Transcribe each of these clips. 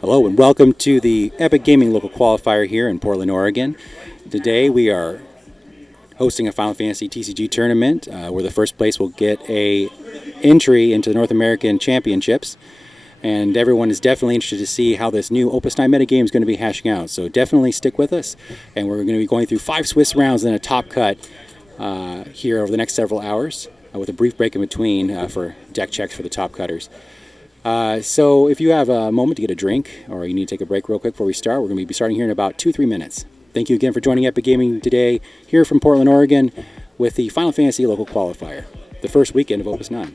Hello and welcome to the Epic Gaming Local Qualifier here in Portland, Oregon. Today we are hosting a Final Fantasy TCG tournament where the first place will get a entry into the North American Championships. And everyone is definitely interested to see how this new Opus IX metagame is going to be hashing out. So definitely stick with us. And we're going to be going through 5 Swiss rounds and a top cut here over the next several hours with a brief break in between for deck checks for the top cutters. So if you have a moment to get a drink or you need to take a break real quick before we start, we're going to be starting here in about 2-3 minutes. Thank you again for joining Epic Gaming today here from Portland, Oregon with the Final Fantasy Local Qualifier, the first weekend of Opus IX.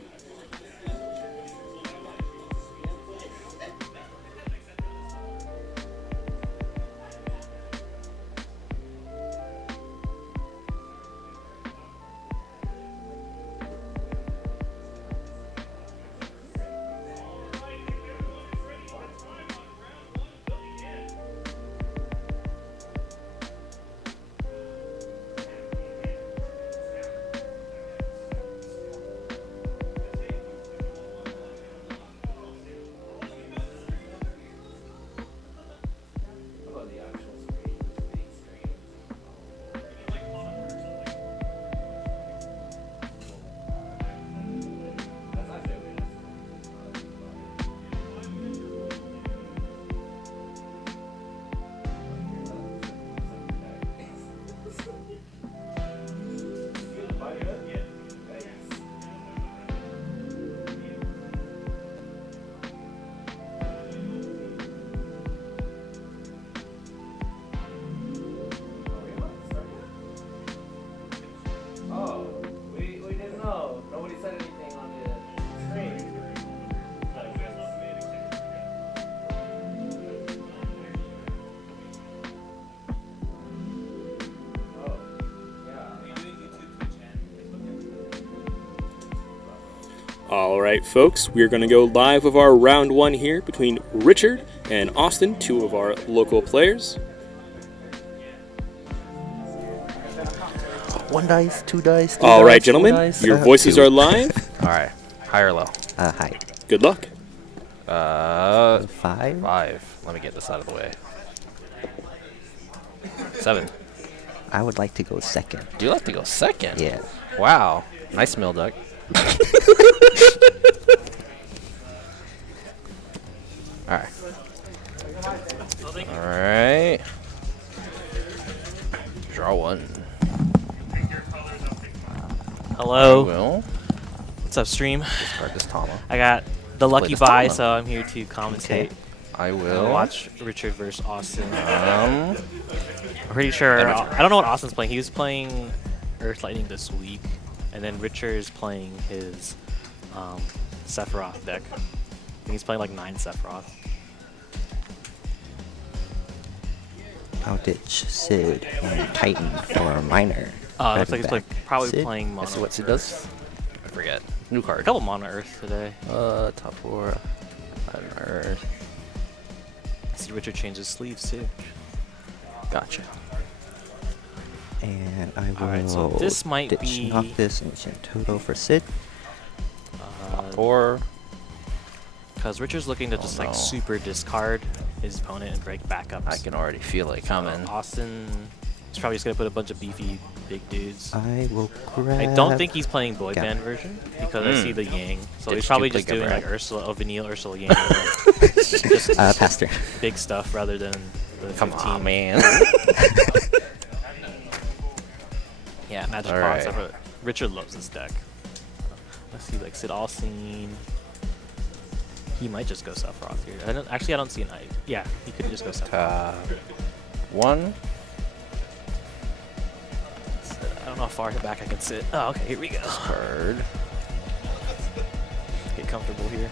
Alright folks, we're going to go live with our round 1 here between Richard and Austin, 2 of our local players. 1 dice, 2 dice, 3 Alright dice, gentlemen, 4 dice. your voices are live. Alright, high or low? Hi. Good luck. 5? 5. Let me get this out of the way. 7. I would like to go second. Do you like to go second? Yeah. Wow. Nice mill duck. Alright. Alright. Draw 1. Hello. Will What's up, stream? discard this Tama. I got the lucky this bye, Tama. so I'm here to commentate. Okay. I And will watch Richard versus Austin. Um. I'm pretty sure. I don't know what Austin's playing. He was playing Earth Lightning this week, and then Richard is playing his Sephiroth deck. And he's playing like 9 Sephiroth. I'll ditch Sid and Titan for Minor. Looks like he's probably Sid? playing Mono. Guess what Sid does? I forget. New A card. couple Mono Earth today. Top 4. Earth. See Richard change his sleeves too. Gotcha. And I will Alright, so this might ditch be- Noctis and Shantoto for Sid. Or Because Richard's looking to just no. like super discard his opponent and break backups. I can already feel it coming. Austin is probably just gonna put a bunch of beefy big dudes. I will grab... I don't think he's playing boy Yeah. band version because I see the Yang. So Did he's probably you play just doing Gabriel? like Ursula, Vanille Ursula Yang, just Pastor. big stuff rather than the Come 15. on, man. Yeah, Magic All Box. right. Richard loves this deck. Let's see, like Sid Alcine. He might just go Sephiroth here. I don't see an I. Yeah, he could just go Sephiroth. Top 1. I don't know how far back I can sit. Oh, okay, here we go. Card. Get comfortable here.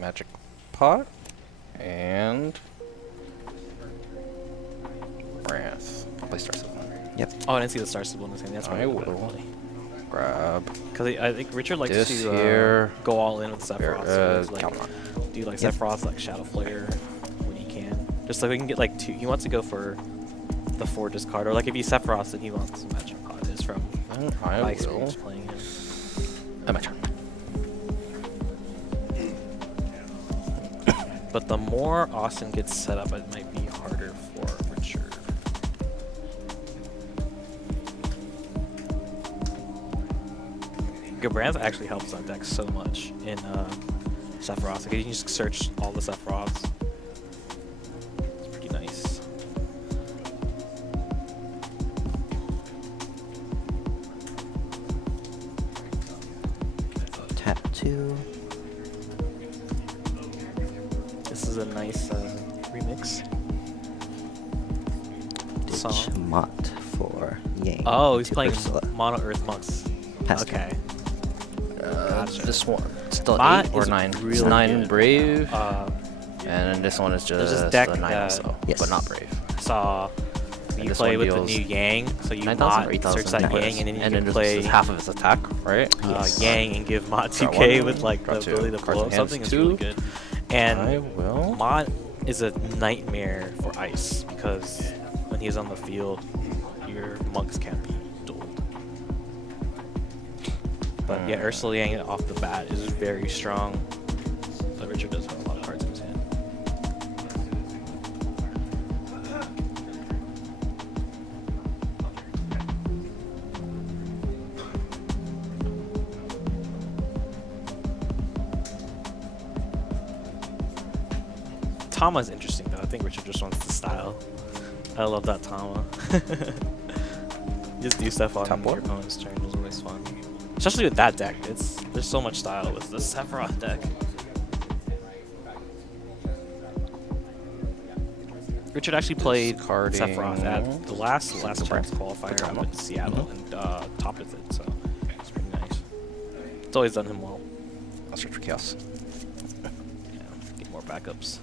Magic Pot. And Wrath. I'll play Star Signal. Yep. Oh, I didn't see the Star Symbol in this game. That's I probably will grab because I think Richard likes this to here. go all in with Sephiroth. So it's like, come on. do like Yep. Sephiroth like Shadow Flare when he can. Just so we can get like 2. He wants to go for the 4 discard, or like if he Sephiroth and he wants a Magic Pot is from I my will. experience playing him. My turn. But the more Austin gets set up, it might be harder for Richard. Gabranth actually helps that deck so much in Sephiroth. Like, you can just search all the Sephiroths. It's pretty nice. Tap 2. This is a nice remix Ditch song. Mott for Yang. Oh, he's to playing Ursula. Mono Earth Monks. Pass Okay. Gotcha. This one, still Mott 8 or is 9? It's really 9 good. brave, Uh, and this one is there's just this deck a 9 that- also, Yes. but not brave. saw And you this play one with the deals new Yang, so you 9,000 Mott or search 8,000? that No, Yang, and then you and can then play this is half of its attack, right? Yes. Yang and give Mott Draw 2k one, with like the draw two. ability to Cards blow in up hand, something. It's 2. really good. And I will. Mott is a nightmare for ice because when he's on the field, your monks can't be dueled. But yeah, Ursula Yang off the bat is very strong. But Richard does have a lot of cards in his hand. Tama's interesting though. I think Richard just wants the style. I love that Tama. Just do stuff on Top your one? opponent's turn is always fun. Especially with that deck. There's so much style with the Sephiroth deck. Richard actually played Discarding Sephiroth at the last chance Sephiroth. qualifier up Dadaluma. in Seattle and topped with it, so it's pretty nice. It's always done him well. I'll search for chaos. Yeah, get more backups.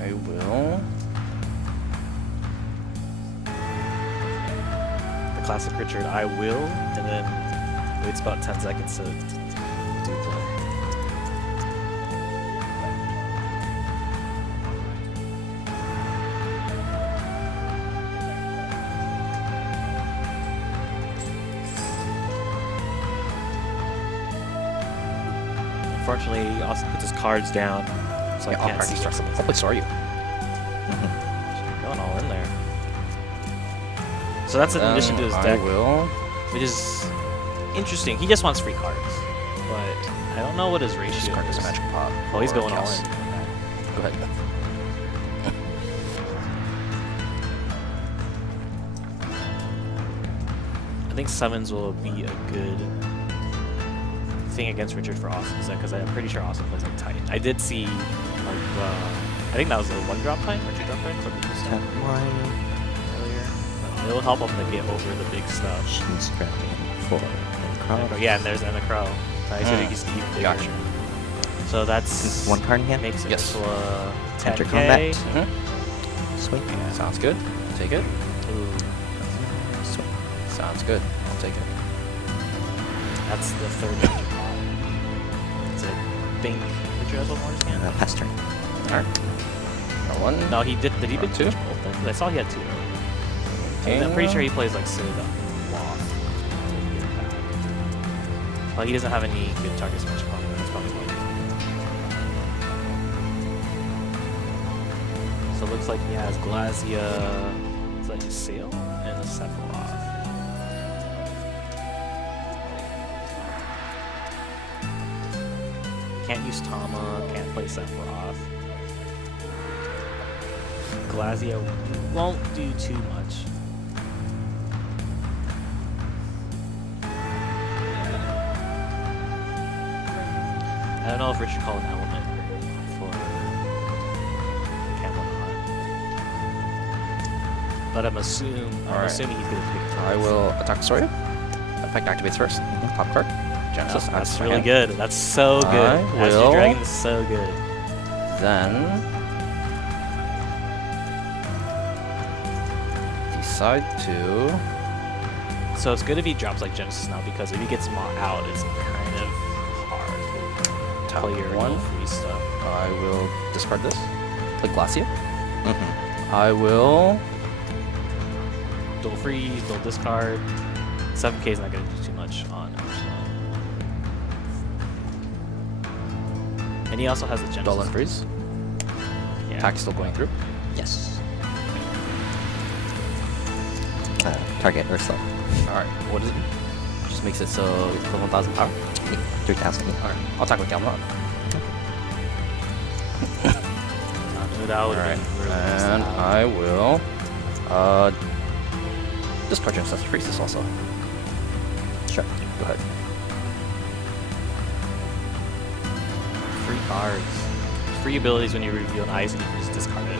I will. The classic Richard, I will, and then waits about 10 seconds to do play. Unfortunately, he also puts his cards down, so I I'll can't see practice what's in his I'll play Sorry. Going all in there. So that's in addition to his deck, I will. which is interesting. He just wants free cards, but I don't know what his ratio Discard is. this magic pot. Oh, he's for going all chaos. in. Go ahead. I think summons will be a good thing against Richard for Austin's deck, because I'm pretty sure Austin plays like Titan. I did see, like, I think that was a 1-drop Titan or 2-drop Titan, so Tap 1. earlier. But it'll help him to get over the big stuff. She's Dragon for Crow. Yeah, and there's Emma Crow. So he's even bigger. Gotcha. So that's One card in hand. makes it Yes. to a 10K. Enter combat. Mm-hmm. Sweet. Sounds good. I'll take it. Ooh, Sweet. Sounds good. I'll take it. that's the third magic pot. That's it. Think Richard has one more in his hand? Pass turn. Alright. Got one. No, he did. Did he Or pick two? both? I saw he had 2. I'm pretty sure he plays like Sid Loft. Well, he doesn't have any good targets much on. That's probably why. So it looks like he has Glazia, is that his Sail, and a Sephiroth. Can't use Tama, can't play Sephiroth. Glazia won't do too much. I don't know if Richard called an element for Camelot. But I'm assuming Alright. he's gonna pick I will attack Sorry. Effect activates first. Top card. Genesis. That's my really hand. good. That's so good. I Astral will- Dragon is so good. Then decide to... So it's good if he drops like Genesis now, because if he gets out, it's kind of hard to play your one. free stuff. I will discard this. Play Glacia. Mm-hmm. I will... Dual freeze, dual discard. 7k is not going to do too much on him. And he also has a Genesis. Dull and freeze. Yeah. Attack still going through. Yes. Target Ursula. Alright, what is it? Just makes it so it's 1,000 power. 3,000. Alright, I'll attack with Galmron. That would Alright, have been really and nice. I will discard Genesis freeze this also. Sure. Go ahead. Free cards. Free abilities when you reveal an ice and you can just discard it.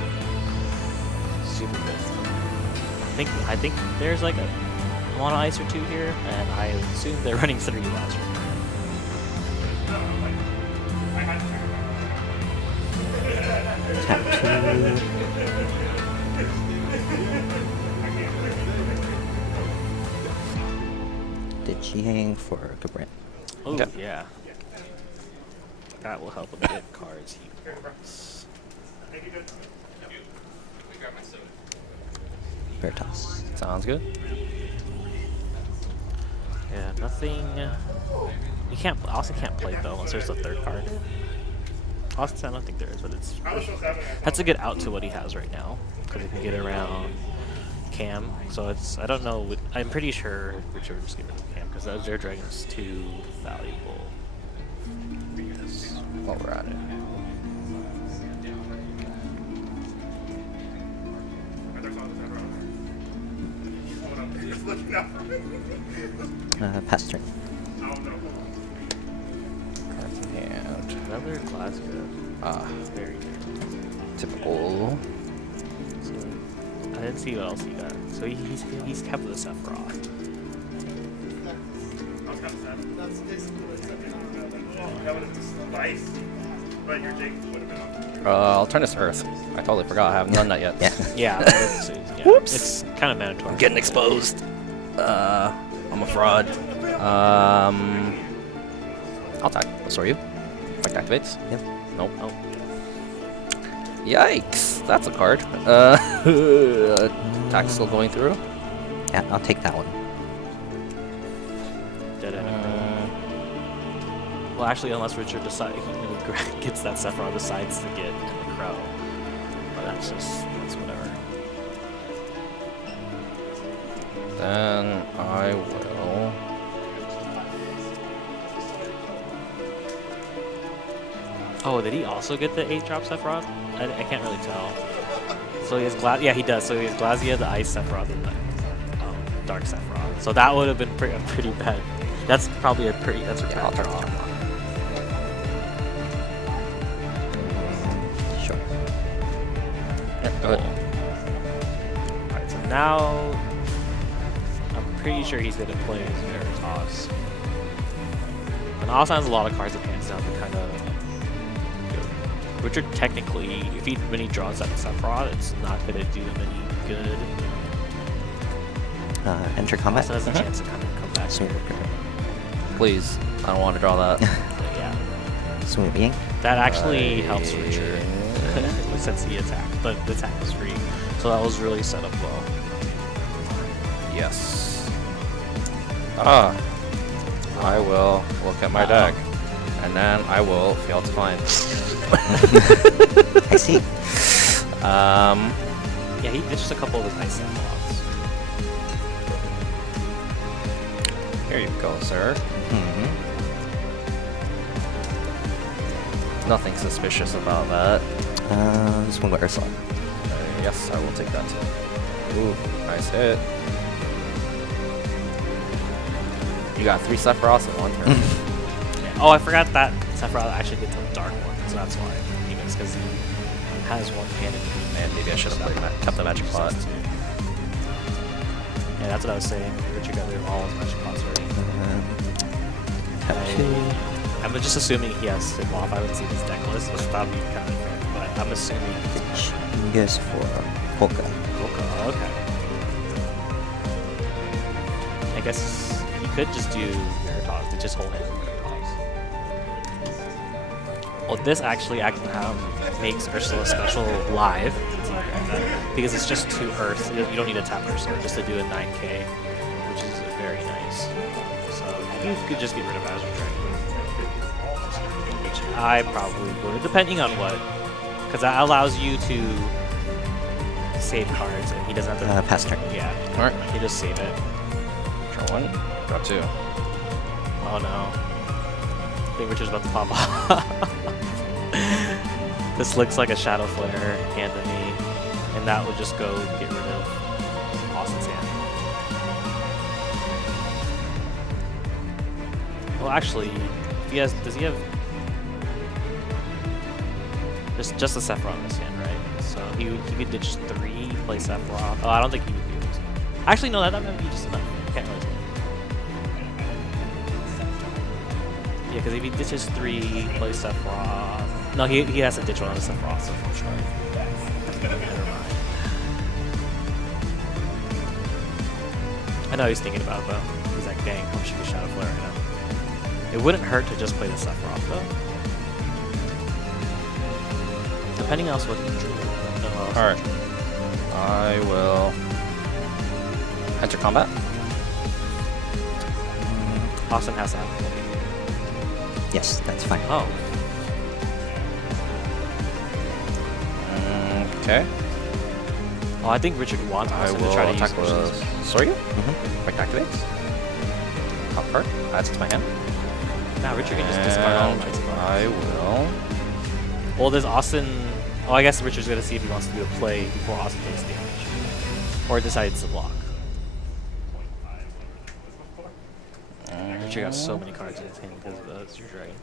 Super good. I think there's like a mono ice or two here, and I assume they're running 3 last year. Tap 2. Digiang for Gabrin. Oh, Okay. yeah. That will help him get cards he wants. Veritas. Sounds good. Yeah, nothing. You can't. Austin can't play though unless there's a third card. Austin, I don't think there is, but it's. That's a good out to what he has right now, because he can get around Cam. So it's. I don't know. I'm pretty sure Richard would just get rid of Cam because their dragon's too valuable. Yes. While we're at it. Pass turn. Cards in hand. Another Glasgow. Ah, Very good. typical. So, I didn't see what else he got. So he's kept with the Sephiroth. I'll turn this to Earth. I totally forgot. I haven't done that yet. Yeah. Yeah. Yeah. Whoops. It's kind of mandatory. I'm getting exposed. I'm a fraud. I'll attack. Restore you. Effect activates. Yep. Nope. Oh. Yikes! That's a card. Attack still going through. Yeah, I'll take that one. Dead end. Well, actually, unless Richard decides when he gets that Sephiroth, decides to get the Crow. But that's whatever. Then I will. Oh, did he also get the 8-drop Sephiroth? I can't really tell. So he has yeah, he does. So he has Glazia, the Ice Sephiroth, and the Dark Sephiroth. So that would have been a pretty bad. That's probably that's a I'll bad try to draw. jump on. Sure. Yeah, go ahead. Alright, so now I'm pretty sure he's going to play his Veritas. And also has a lot of cards in hand now to kind of. Richard technically, when he draws that Sephiroth, it's not going to do him any good. Enter combat. Also has a chance to kind of come back Swing. here. Please, I don't want to draw that. But yeah, Swing being. that actually helps Richard since he attacked, but the attack was free, so that was really set up well. Yes. I will look at my deck, and then I will fail to find. I see. Yeah, he ditched a couple of his ice Sephiroths. Here you go, sir. Mm-hmm. Nothing suspicious about that. Swing by Ursula. Yes, I will take that. Ooh, nice hit. You got 3 Sephiroths in 1 turn. Yeah. Oh, I forgot that Sephiroth actually gets a dark one, so that's why he missed, because he has one cannon. Man, maybe I should have kept the magic pot. Yeah, that's what I was saying. Richard got rid of all his magic pots already. Tap 2. I'm just assuming he has to modify with his deck list, which that would be kind of fair, but I'm assuming Yes, for Polka. okay. guess you could just do your toss to just hold hand your toss. Well, this actually makes Ursula special live because it's just 2 Earth. You don't need to tap Ursula just to do a 9K, which is very nice. So you could just get rid of Azure Dragon, which I probably would, depending on what, because that allows you to save cards, and he doesn't have to Pass turn. Yeah. All right. He just save it. Draw 1. Draw 2. Oh no. I think Richard's about to pop off. This looks like a Shadow Flare hand to me, and that would just go get rid of Austin's hand. Well, actually, if he has, does he have just a Sephiroth in his hand, right? So he could ditch 3, play Sephiroth. Oh, I don't think he would be able to. Actually, no, that might be just enough. Can't really say. Yeah, because if he ditches 3, plays Sephiroth. No, he has to ditch one of the Sephiroths, unfortunately. Never mind. I know he's thinking about it, though. He's like, dang, how should we Shadow Flare right now? It wouldn't hurt to just play the Sephiroth, though. Depending on what he drew. Alright. I will enter combat. Austin has that. Yes, that's fine. Oh. Okay. Oh, I think Richard wants I Austin will to try to attack use with Soryu. Mm-hmm. Quick activates. Top card. Adds to my hand. Now Richard can just discard all of And his cards. I will. Well, there's Austin. Oh, I guess Richard's gonna see if he wants to do a play before Austin takes damage, or decides to block. Richard got so many cards in his hand because of the Azure Dragon.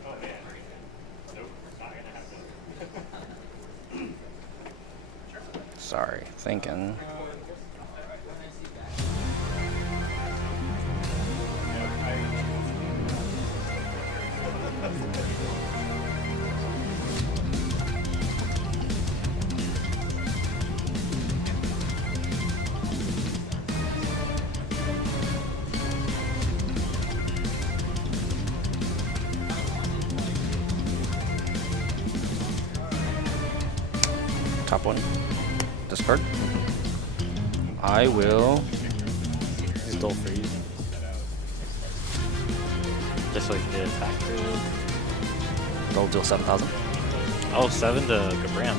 Sorry, thinking. Top 1. Discard. I will. Still freeze. Just so he can attack. Go deal 7,000. Oh, 7 to Gabram.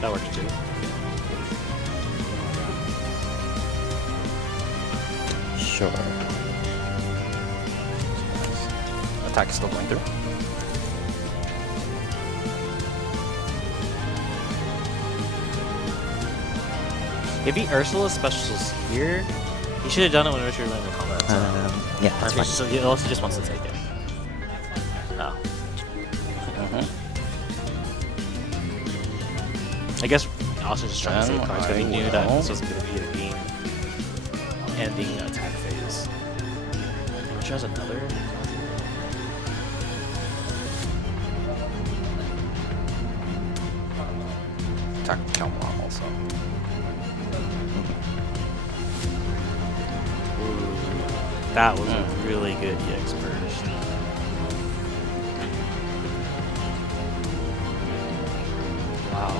That works too. Sure. Attack is still going through. If he Ursula specials here, he should have done it when Richard went into combat. So. Yeah, that's fine. Unless he just wants to take it. Oh. I guess Austin's just trying to save cards because he knew that this was going to be a game-ending attack phase. Which has another. Attack count one also. That was a really good EX burst. Wow.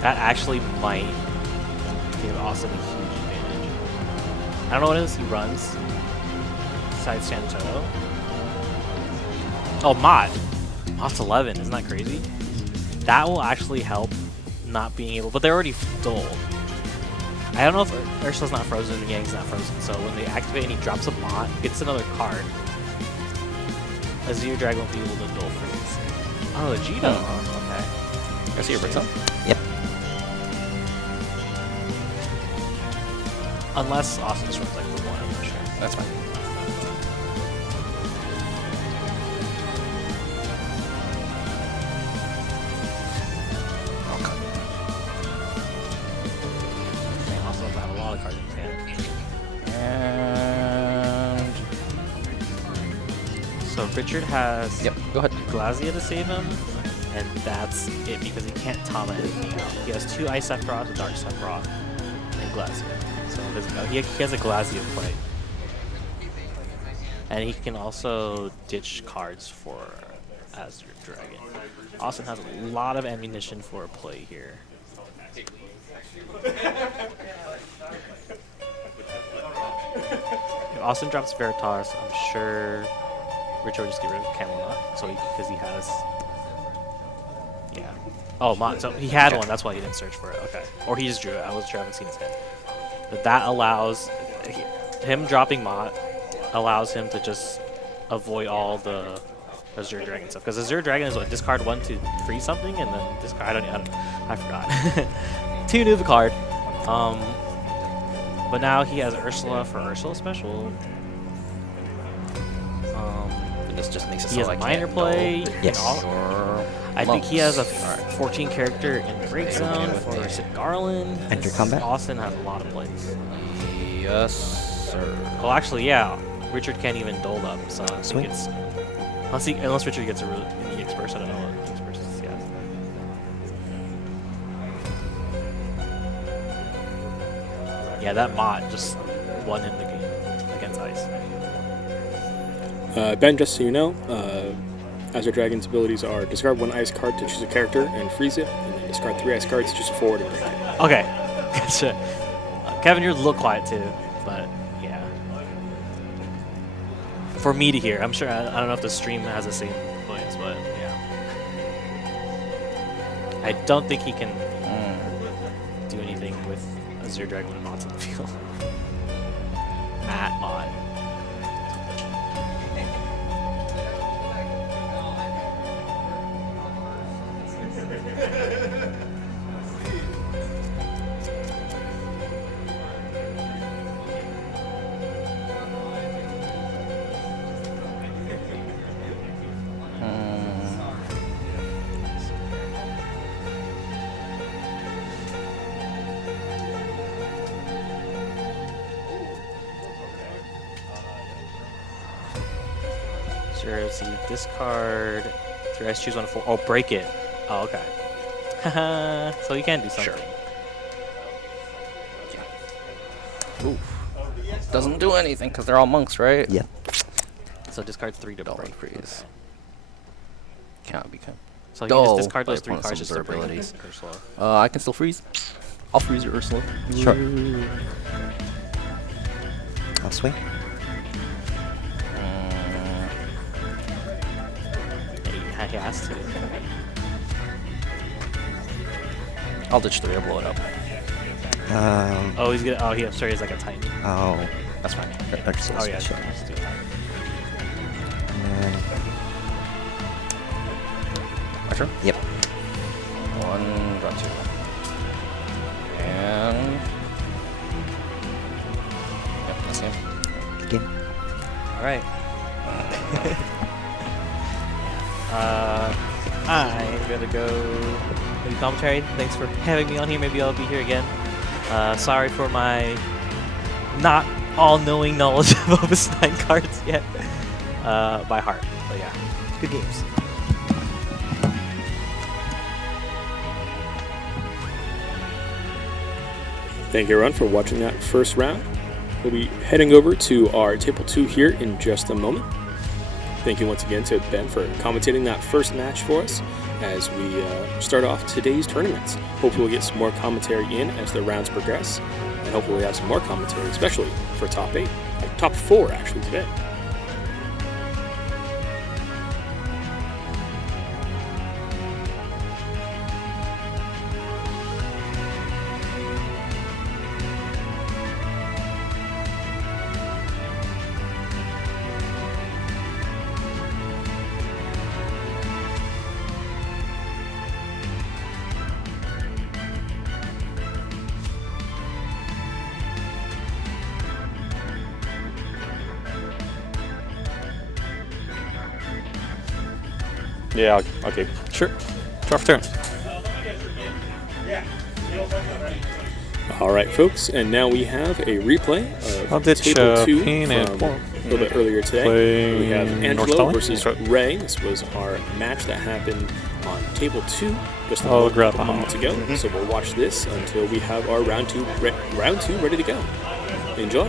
That actually might give Austin a huge advantage. I don't know what it is he runs. Besides Santo. Oh, Mod. Mod's 11. Isn't that crazy? That will actually help not being able... But they're already dull. I don't know if Ursula's not frozen and Yang's not frozen, so when they activate and he drops a Mott, gets another card. Azure Dragon won't be able to dual freeze. Oh, Vegeta. Okay. I see your Vixen. Yep. Unless Austin just runs like the one, I'm not sure. That's fine. Austin doesn't have a lot of cards in his hand. And So Richard has yep, go ahead. Glazia to save him, and that's it because he can't Tama anything out. He has 2 Ice Sephiroth, a Dark Sephiroth, and Glacier. So he has a Glacier play. And he can also ditch cards for Azure Dragon. Austin has a lot of ammunition for a play here. If Austin drops Veritas, I'm sure Richard will just get rid of Camelot. So because he has, yeah. Oh, so he had one. That's why he didn't search for it. Okay, or he just drew it. I wasn't sure. I haven't seen his hand. But that allows him dropping Mott. Allows him to just avoid all the Azure Dragon stuff. Because Azure Dragon is what, discard 1 to freeze something, and then discard. I forgot. 2 new card. But now he has Ursula for Ursula special. And this just makes it He so has I a minor can't play. go Yes. or I think he has a monks. 14 character in the break zone for Sid Garland. Enter combat. Austin has a lot of plays. Yes, sir. Well, actually, yeah. Richard can't even dole up, so I Sweet. think it's unless Richard gets a really EX burst. I don't know what EX burst is. Yeah, that Mott just won him the game against Ice. Ben, just so you know, Azure Dragon's abilities are discard 1 ice card to choose a character and freeze it, and then discard 3 ice cards to choose a forward and break it. Okay, gotcha. Kevin, you're a little quiet too, but yeah. For me to hear, I'm sure. I don't know if the stream has the same voice, but yeah. I don't think he can do anything with Azure Dragon when Mott's in the field. At Mott. Sure, so you discard 3 ice, choose 1 to 4. Oh, break it. Oh, okay. Haha. So you can do something. Sure. Oof. Doesn't do anything because they're all monks, right? Yeah. So discard 3 to Dull break. and freeze. Okay. Cannot become. So you Dull just discard by those 3 opponent's cards just to break abilities. Ursula. I can still freeze. I'll freeze your Ursula. Sure. I'll swing. Yeah, he has to. I'll ditch 3. I'll blow it up. Oh, he's gonna. Oh, he. I'm sorry, he's like a Titan. Oh. That's fine. Ursula Oh yeah, special. just do that. And My turn? yep. 1, draw 2. And... Yep, that's him. Good game. All right. I'm gonna go maybe commentary. Thanks for having me on here. Maybe I'll be here again. Sorry for my not all-knowing knowledge of Opus IX cards yet by heart. But yeah, good games. Thank you, everyone, for watching that first round. We'll be heading over to our Table 2 here in just a moment. Thank you once again to Ben for commentating that first match for us as we start off today's tournaments. Hopefully we'll get some more commentary in as the rounds progress, and hopefully we'll have some more commentary, especially for top 8. Top 4, actually, today. Yeah, okay. Sure. Draw for turn. All right, folks, and now we have a replay I'll of ditch Table 2 Pain and from Form. a little bit earlier today. Play We have North Angelo Telling? versus That's right. Ray. This was our match that happened on table 2. Just a Oh, grab moment to go. So we'll watch this until we have our round two ready to go. Enjoy.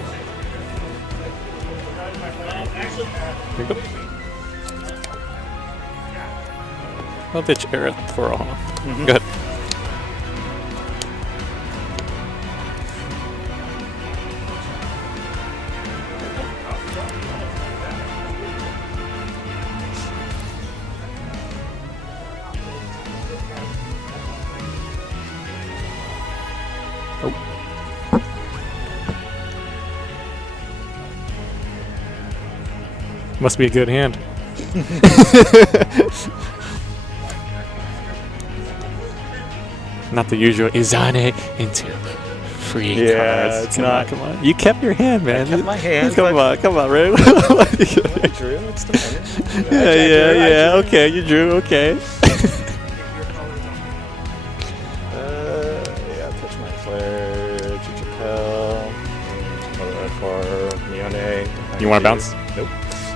Here you go. I'll ditch Aerith for all. Go ahead. Must be a good hand. Not the usual Izane into free cards. it's Come not. on, come on. You kept your hand, man. kept my hand, Come on, Ray. Drew, it's the money. yeah. Okay, you drew. Okay. Touch my flare, Chichapel, for Mione. You want to bounce? Nope.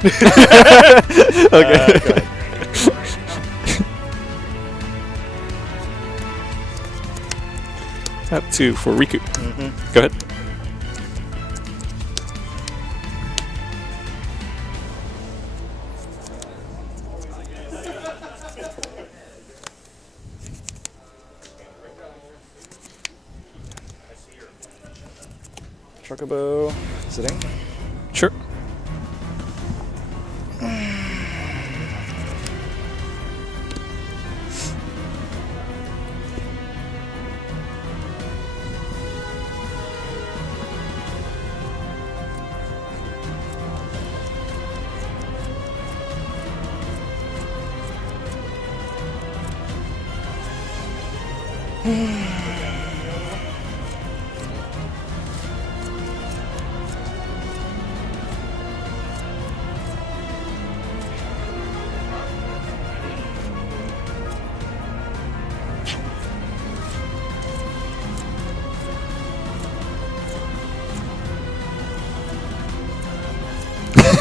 Okay. Go ahead. Tap 2 for Riku. Go ahead. Chocobo, sitting. Sure.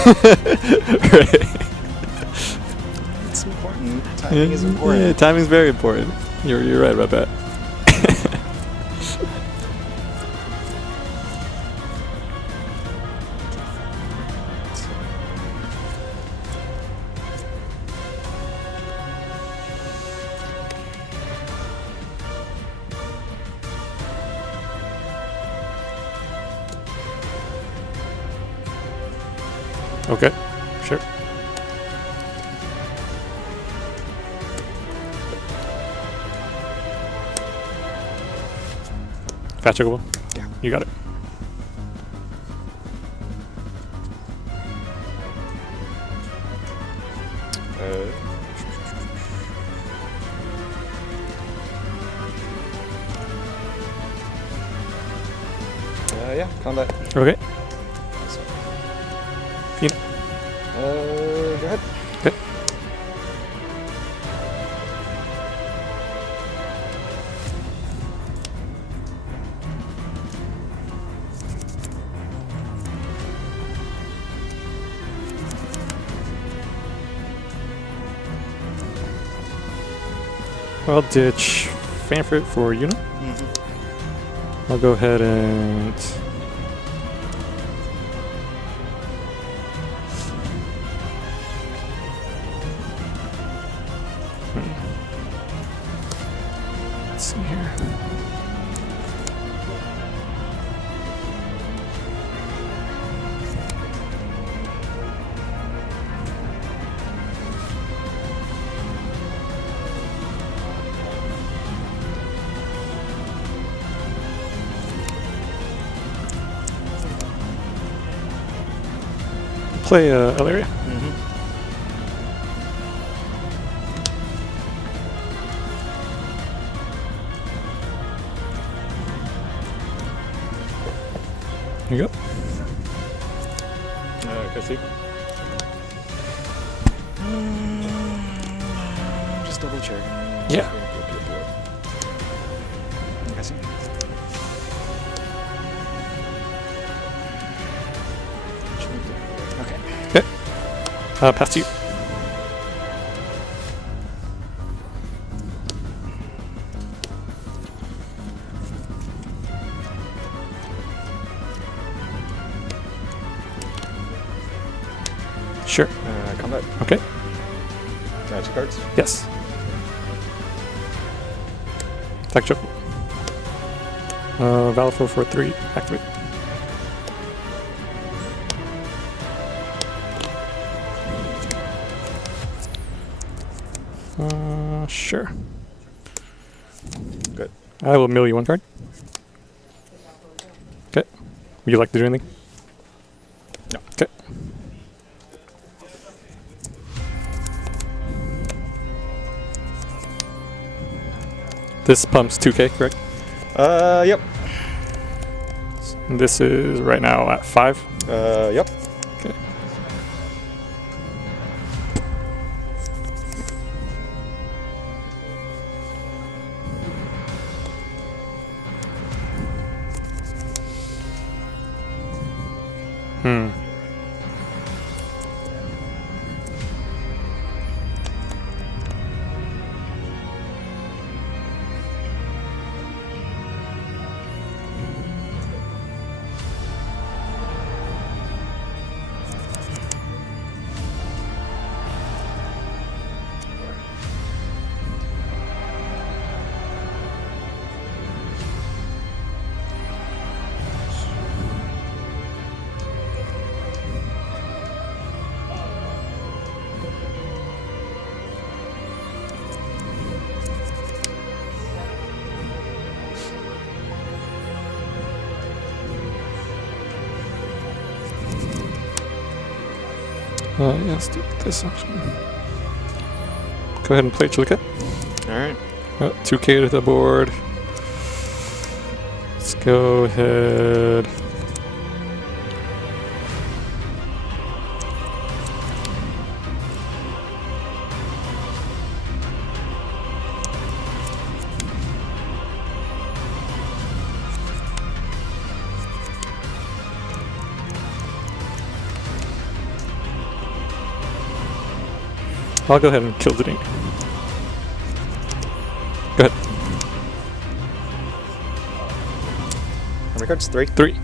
Right. It's important. Timing is important. Yeah, timing's very important. You're right about that. Okay, sure. Fast chocobo? Yeah. You got it. Yeah, combat. Okay. Fina. Go ahead. Okay. I'll ditch Fanfrit for Yuna. I'll go ahead and let's see here. Play Elaria. Here you go. Cassie. Just double check. Yeah. Cassie. Okay. Okay. Pass to you. Sure. Combat. Okay. 2 cards. Yes. Attack choke. Valor 4/3. Activate. Sure. Good. I will mill you 1 card. Okay. Would you like to do anything? No. Okay. This pumps 2k, correct? Yep. And this is right now at 5. Yep. Okay. Yeah, let's do this option. Go ahead and play Chillicut. Alright. 2k to the board. Let's go ahead. I'll go ahead and kill the Dean. Go ahead. How many cards? 3. 3.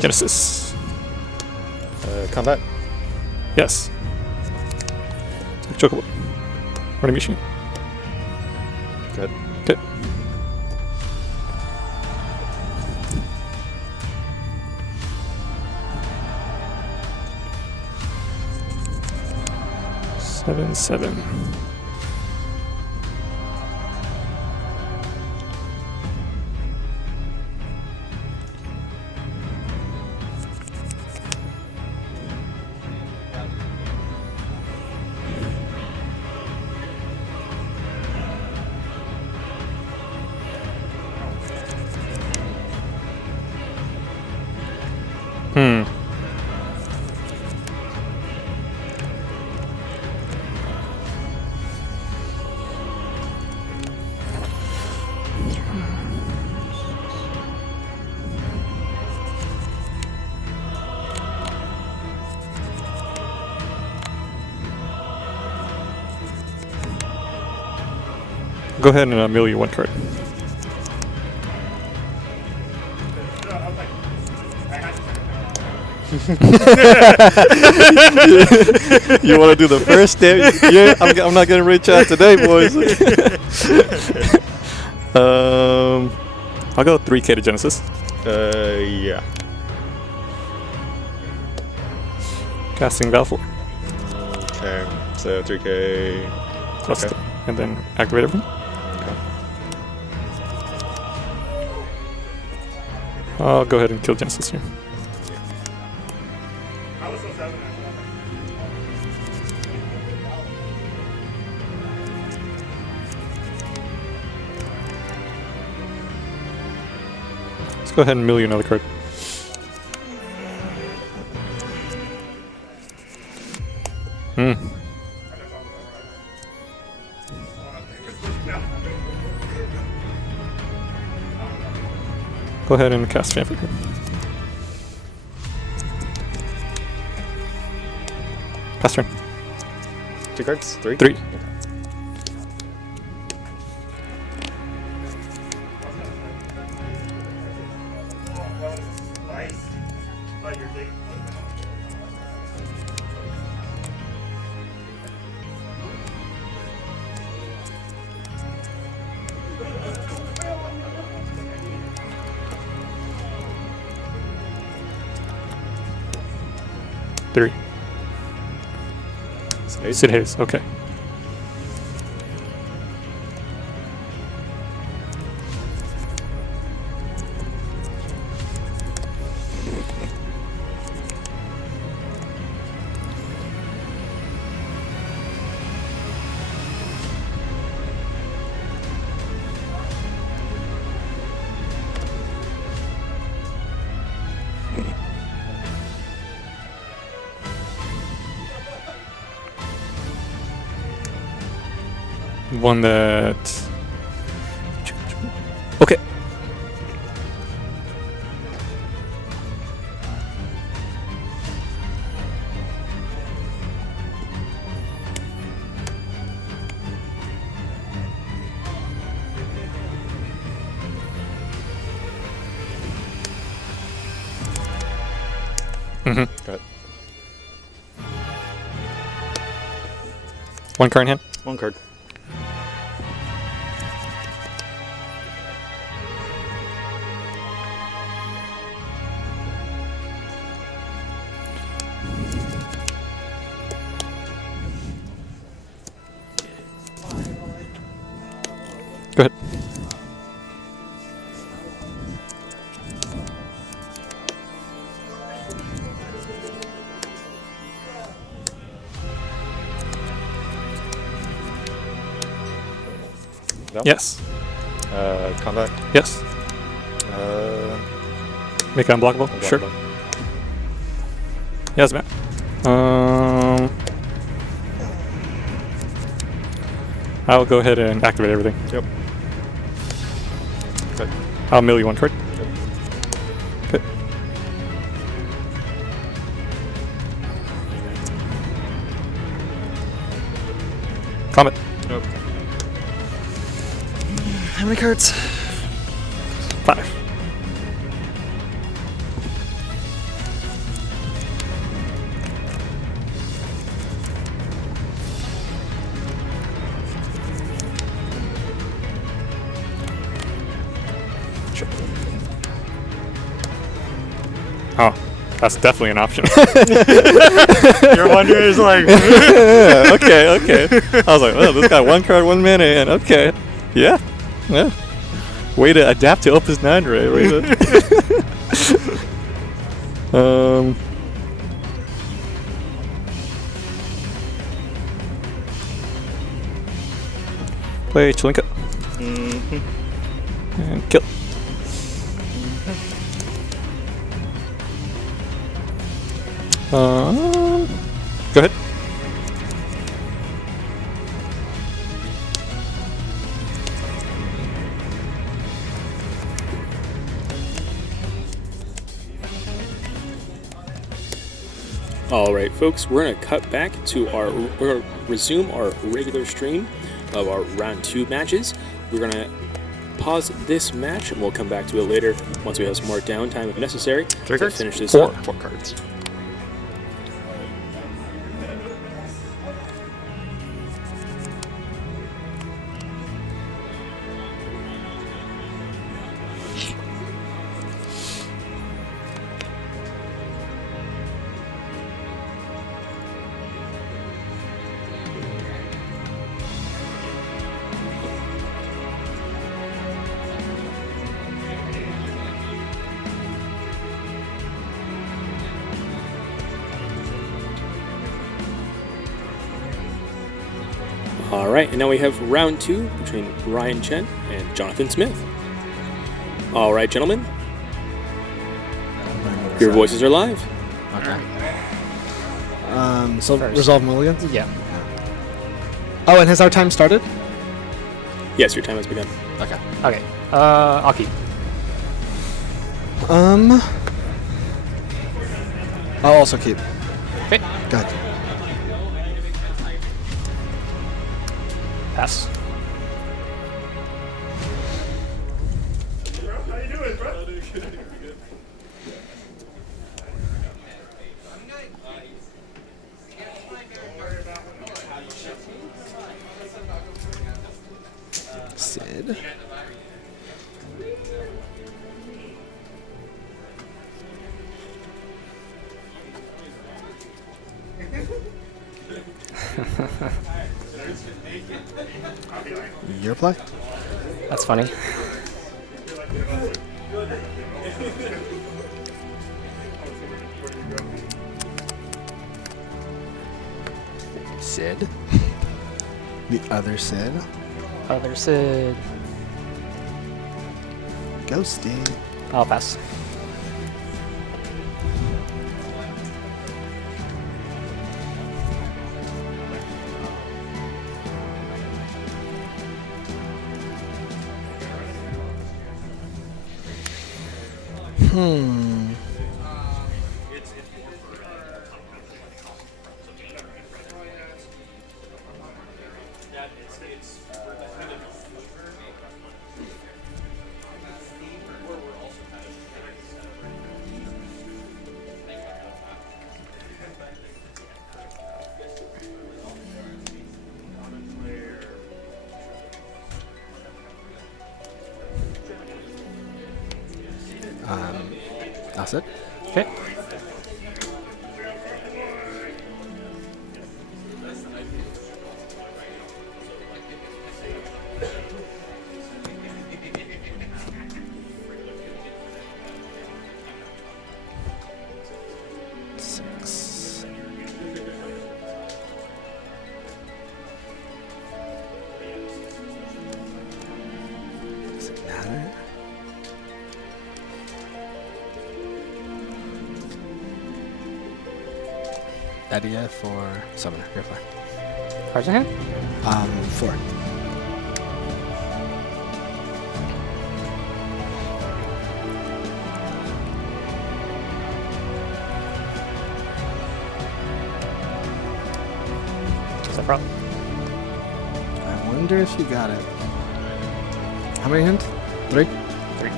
Genesis. Combat. Yes. Chocobo. Running machine. Good. Okay. Seven. Go ahead and mill you 1 card. You want to do the first step? Yeah, I'm not going to reach out today, boys. I'll go 3k to Genesis. Yeah. Casting Val 4. Okay, so 3k. Plus Okay. and then activate everything. Okay. I'll go ahead and kill Genesis here. Let's go ahead and mill you another card. Go ahead and cast Fanfare. Pass turn. 2 cards? 3? 3. Three. Sid Hayes, okay. One that... Okay. Go ahead. One card in hand. 1 card. Go ahead. No? Yes. Combat. Yes. Make it unblockable? Sure. Unblockable. Yes, man. I'll go ahead and activate everything. Yep. Okay. I'll mill you 1 card. Okay. Combat. Nope. How many cards? 5. Oh, that's definitely an option. You're wondering, is like... Yeah, okay. I was like, oh, this got 1 card, 1 mana, and okay. Yeah. Way to adapt to Opus IX, Ray. Way to Play Chilinka. And kill. Go ahead. All right, folks, we're going to cut back to we're going to resume our regular stream of our round 2 matches. We're going to pause this match and we'll come back to it later once we have some more downtime if necessary to finish this up. 4 cards. All right, and now we have round 2 between Ryan Chen and Jonathan Smith. All right, gentlemen, your voices are live. Okay. So First. resolve mulligans? Yeah. Oh, and has our time started? Yes, your time has begun. Okay. Okay. Aki. I'll also keep. Okay. Go ahead. Pass. Sid. Your play? That's funny. Sid. The other Sid. Other Sid. Ghosty. I'll pass. That's it. Okay. Six. Does it matter? Idea for Summoner. Your play. Cards in hand? 4. What's the problem? I wonder if you got it. How many hands? 3? 3.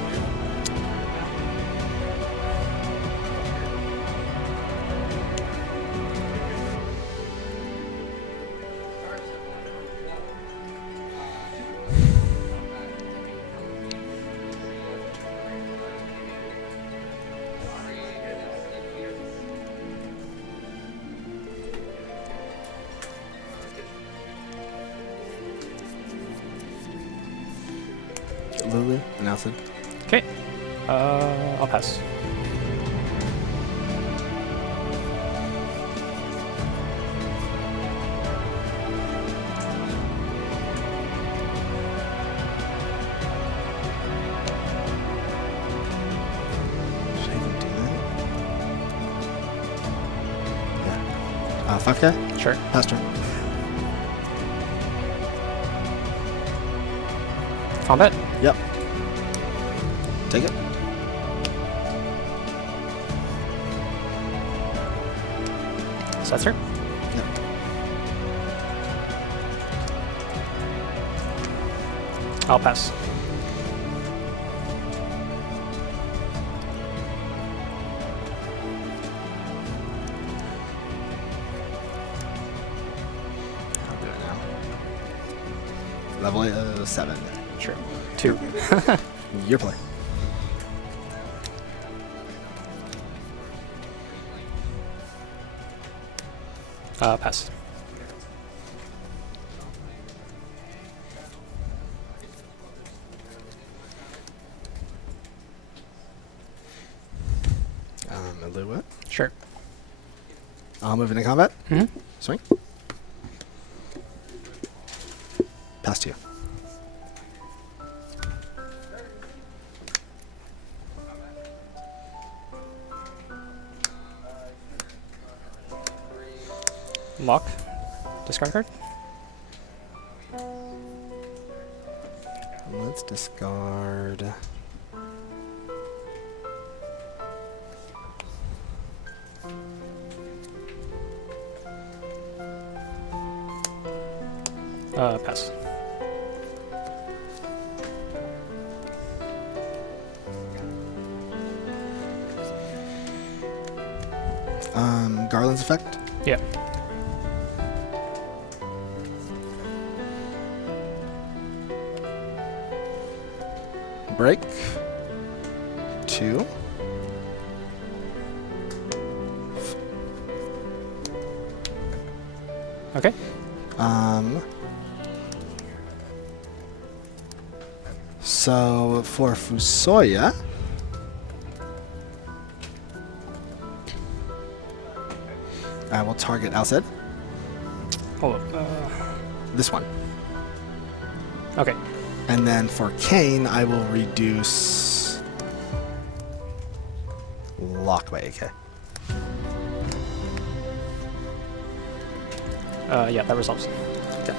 Lulu, announce it. Okay. I'll pass. Should I even do that? Yeah. 5K? Sure. Pass turn. Combat? Yep. Take it. So that's her. Yep. I'll pass. I'll do it now. Level 7. Sure. 2. Your play. Pass. Lulu it. Sure. I'll move into combat. Mm-hmm. Swing. Pass to you. Lock. Discard card. Let's discard. Pass. Garland's effect. Yeah. Break. 2. Okay. So for Fusoya, I will target Alced. Hold up. This one. Okay. And then for Kane, I will reduce Lock by AK. Yeah, that resolves. Okay.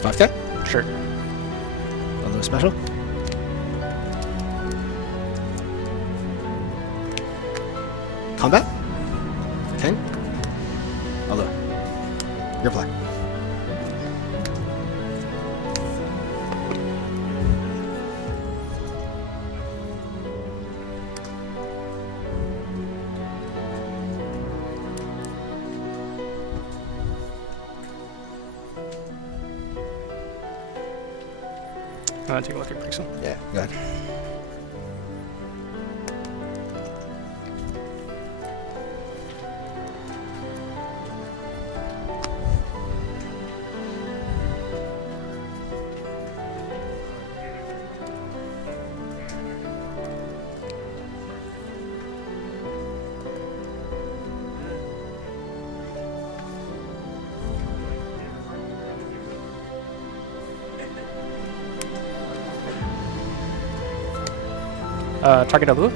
$5K? Sure. A little special. Combat? Kane? Although. Your play. Take a look at Brixton. Yeah, go ahead. Target Dadaluma.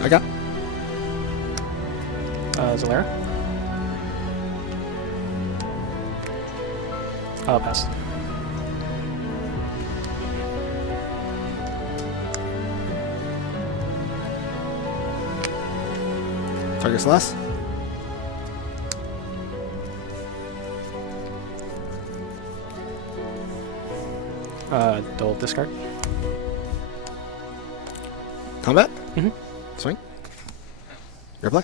I got. Zalera. Pass. Target Celeste. Dual discard. Combat? Mhm. Swing. Your play.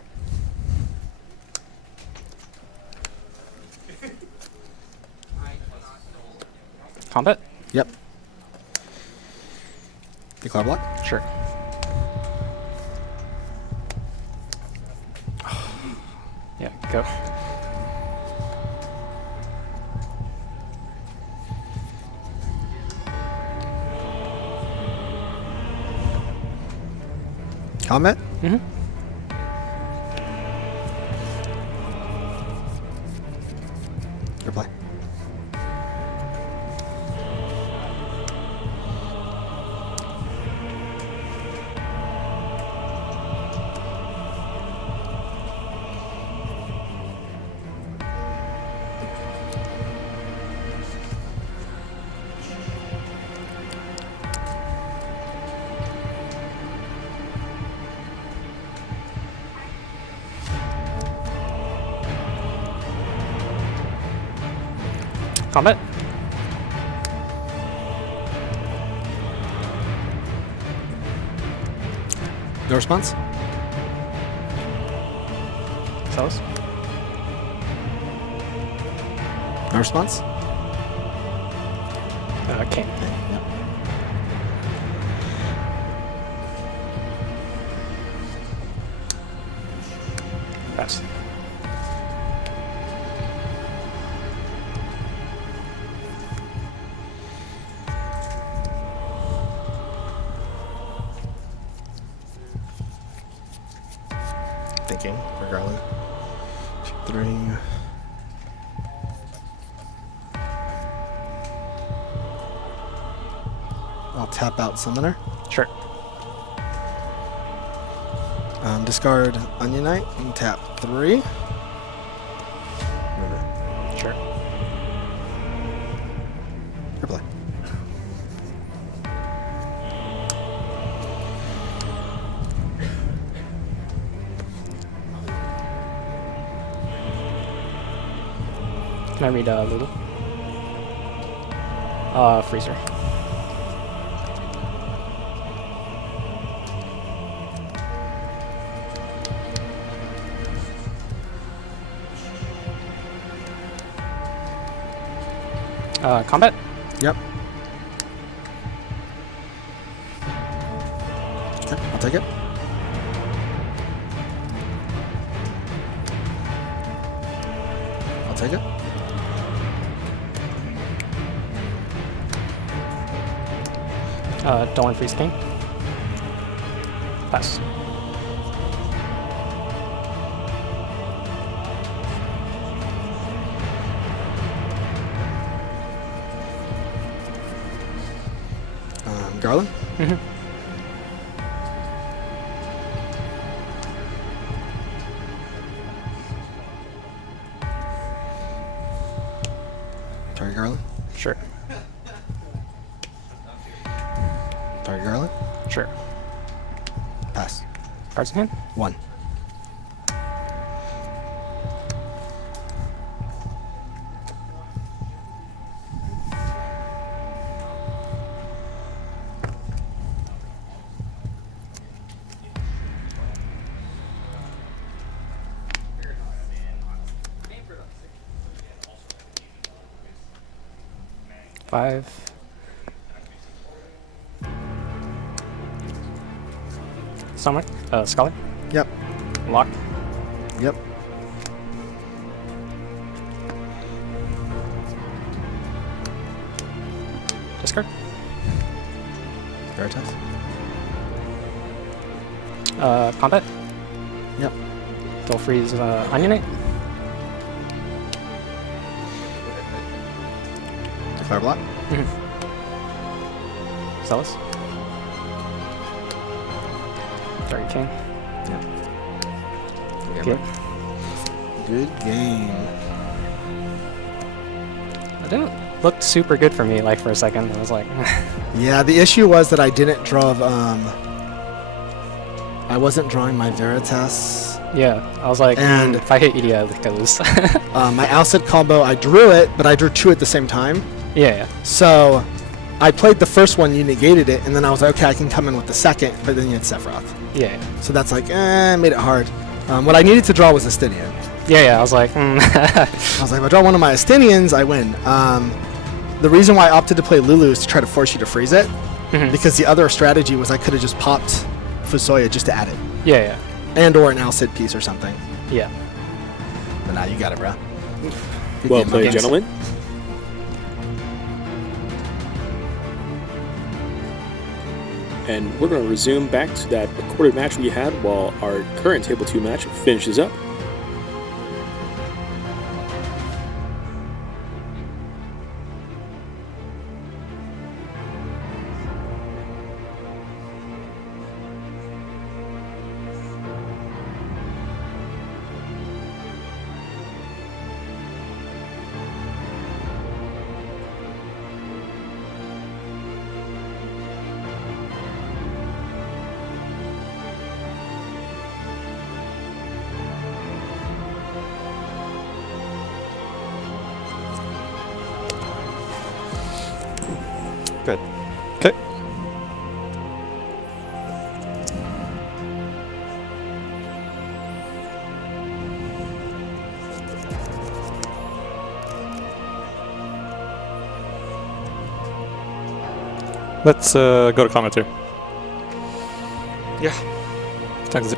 Combat. Yep. Declare block. Sure. Yeah, go. Combat? Mm-hmm. Your play. Combat. No response? Celis. No response? Kane. Yep. Pass. Thinking, regardless. 2, 3. I'll tap out Summoner. Sure. Discard Onion Knight and tap 3. Move it. Sure. Your play. Can I read Lulu? Freezer. Combat? Yep. Okay, I'll take it. I'll take it. Don't want freeze king. Pass. Garland? Mm-hmm. Target Garland? Sure. Target Garland? Sure. Pass. Cards in hand? 1. Five. Summer. Scholar. Yep. Lock. Yep. Discard. Veritas? Combat. Yep. They'll freeze Onionate. Declare block? Zealous. Target king. Yep. Good. Good game. It didn't look super good for me, like, for a second. I was like, Yeah, the issue was that I didn't draw. I wasn't drawing my Veritas. yeah. I was like, And- if I hit Idia, it goes. My Alcid combo, I drew it, but I drew 2 at the same time. yeah. So I played the first one, you negated it, and then I was like, okay, I can come in with the second, but then you had Sephiroth. Yeah. So that's like, made it hard. What I needed to draw was Estinian. Yeah. I was like, I was like, if I draw one of my Estinians, I win. The reason why I opted to play Lulu is to try to force you to freeze it, because the other strategy was I could have just popped Fusoya just to add it, yeah. and or an Alcid piece or something. Yeah. But now you got it, bro. Good Well game, played, Muggs. gentlemen. And we're going to resume back to that recorded match we had while our current Table 2 match finishes up. Good. Okay. Let's go to commenter. Yeah. Thanks.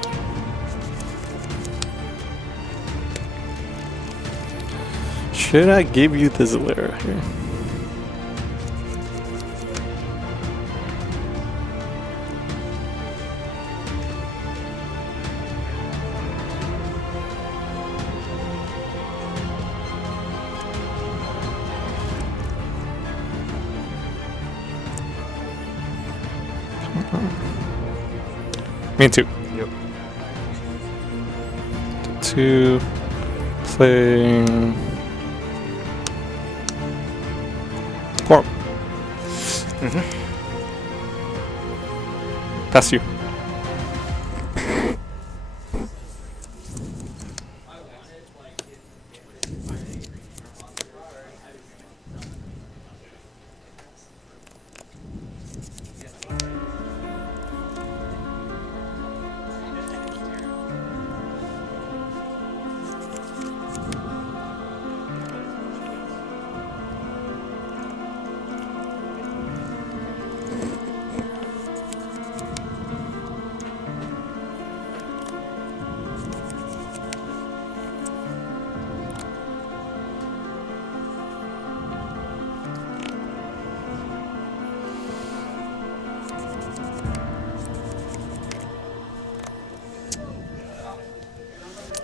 Should I give you the Zalera here? Me too. Yep. Two. Playing. Horrible. Pass you.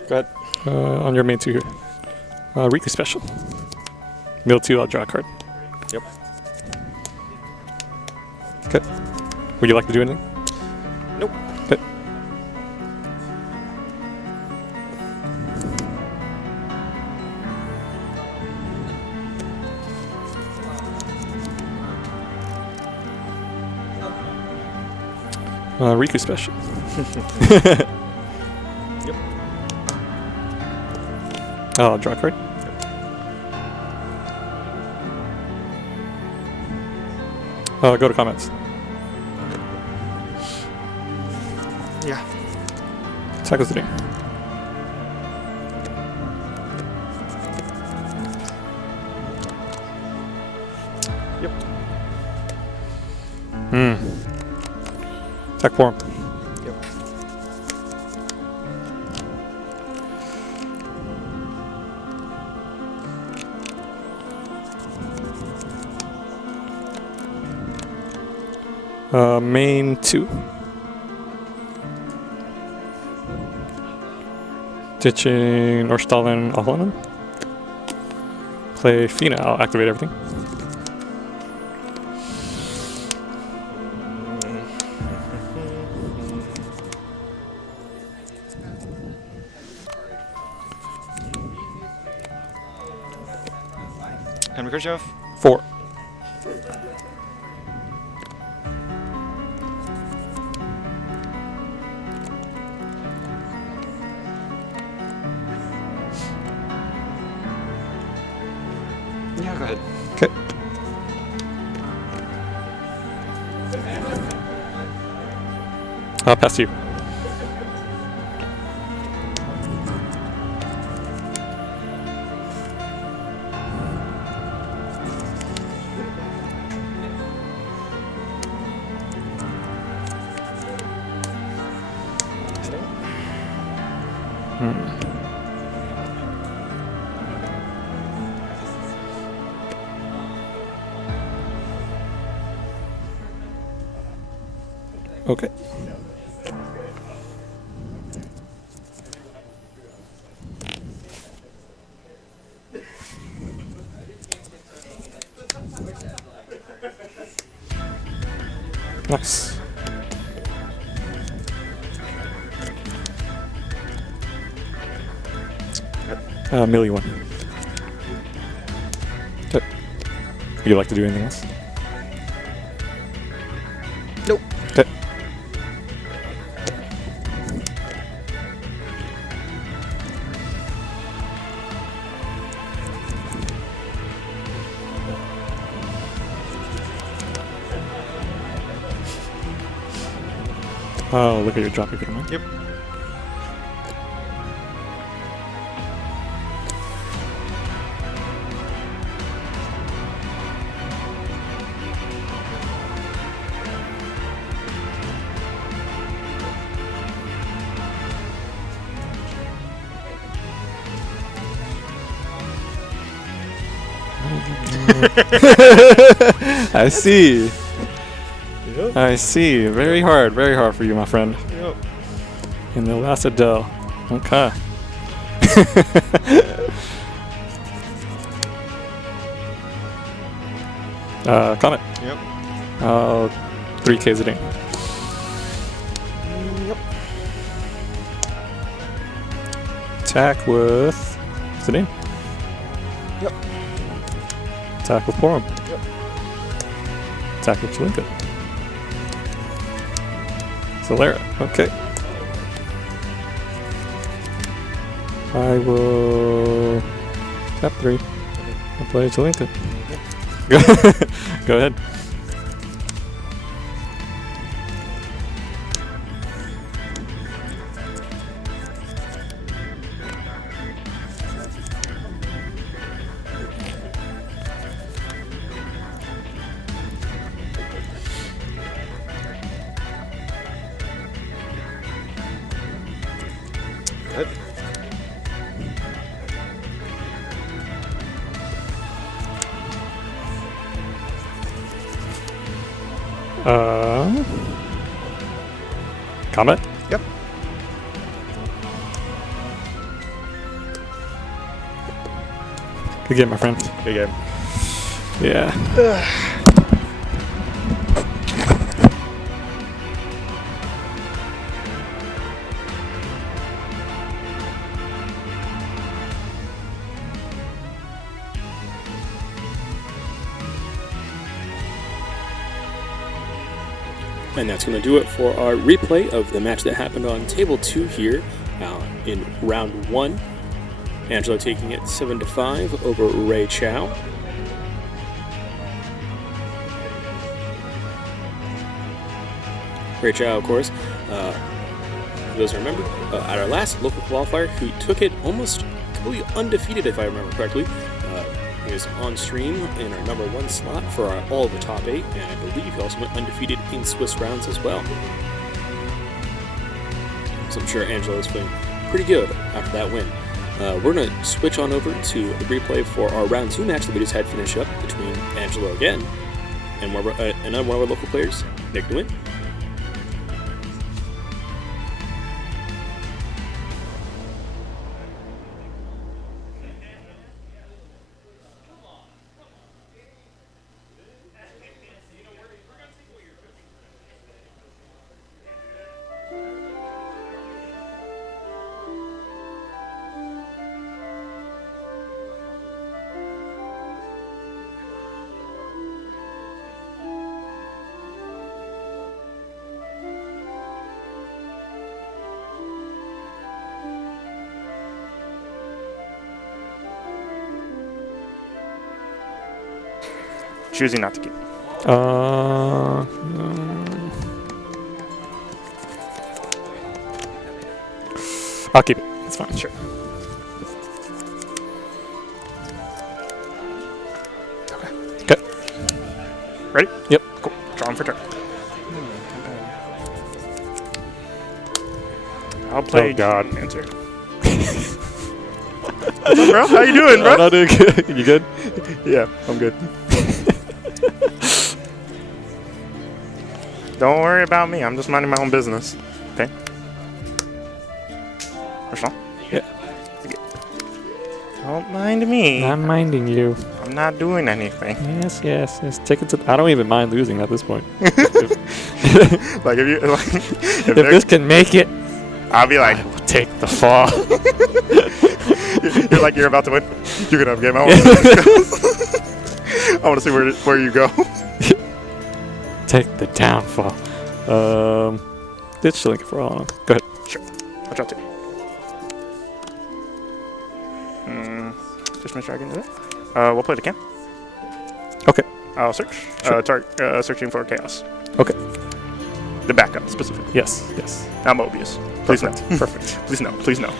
Go ahead. On your main 2 here. Weekly special. Mill 2, I'll draw a card. Yep. Okay. Would you like to do anything? Nope. Okay. Riku special. Yep. I'll draw a card. Go to comments. Yeah. Tackles the name. Yep. Attack form. Yep. Main 2. Ditching Norstalen Ahalanen. Play Fina, I'll activate everything. Henry Khrushchev. 4. Yeah, go ahead. Okay. Pass to you. Okay. Nice. Millie 1. Okay. Would you like to do anything else? Nope. Okay. Oh, look at your drop if you don't mind. Yep. I see. Yep. I see. Very hard for you, my friend. Yep. In the last Adele. Okay. Comment. Yep. 3Ks a day. Yep. Attack with Zidane. Yep. Attack with Porum. Yep. Attack with Chalinka. Solera. Okay. I will tap 3. I'll play Chalinka. Go ahead. Good. Combat? Yep. Good game, my friend. Good game. Yeah. And that's going to do it for our replay of the match that happened on table 2 here in round 1. Angelo taking it 7-5 over Ray Chow. Ray Chow, of course, for those who remember, at our last local qualifier, who took it almost completely undefeated, if I remember correctly. He was on stream in our number 1 slot for all of the top 8, and I believe he also went undefeated in Swiss rounds as well. So I'm sure Angelo is feeling pretty good after that win. We're going to switch on over to the replay for our round 2 match that we just had finish up between Angelo again and one of our local players, Nick DeWin. Choosing not to keep. I'll keep it. It's fine. Sure. Okay. Ready? Yep. Cool. Draw him for turn. I'll play. Oh, God. Answer. What's up, bro? How you doing, bro? I'm not doing good. You good? Yeah, I'm good. Don't worry about me. I'm just minding my own business. Okay. First one. Yeah. Don't mind me. I'm minding you. I'm not doing anything. Yes, yes, yes. Take it to. I don't even mind losing at this point. Like if you, if this can make it, I'll be like, I will take the fall. you're like you're about to win. You're gonna have game. I want to see where you go. Take the downfall. Ditch Link for all. Go ahead. Sure. I'll draw 2. Just make sure I can do that. We'll play the can. Okay. I'll search. Sure. Searching for chaos. Okay. The backup specifically. Yes. Yes. Not Mobius. Please no. Perfect. Please no. Please no.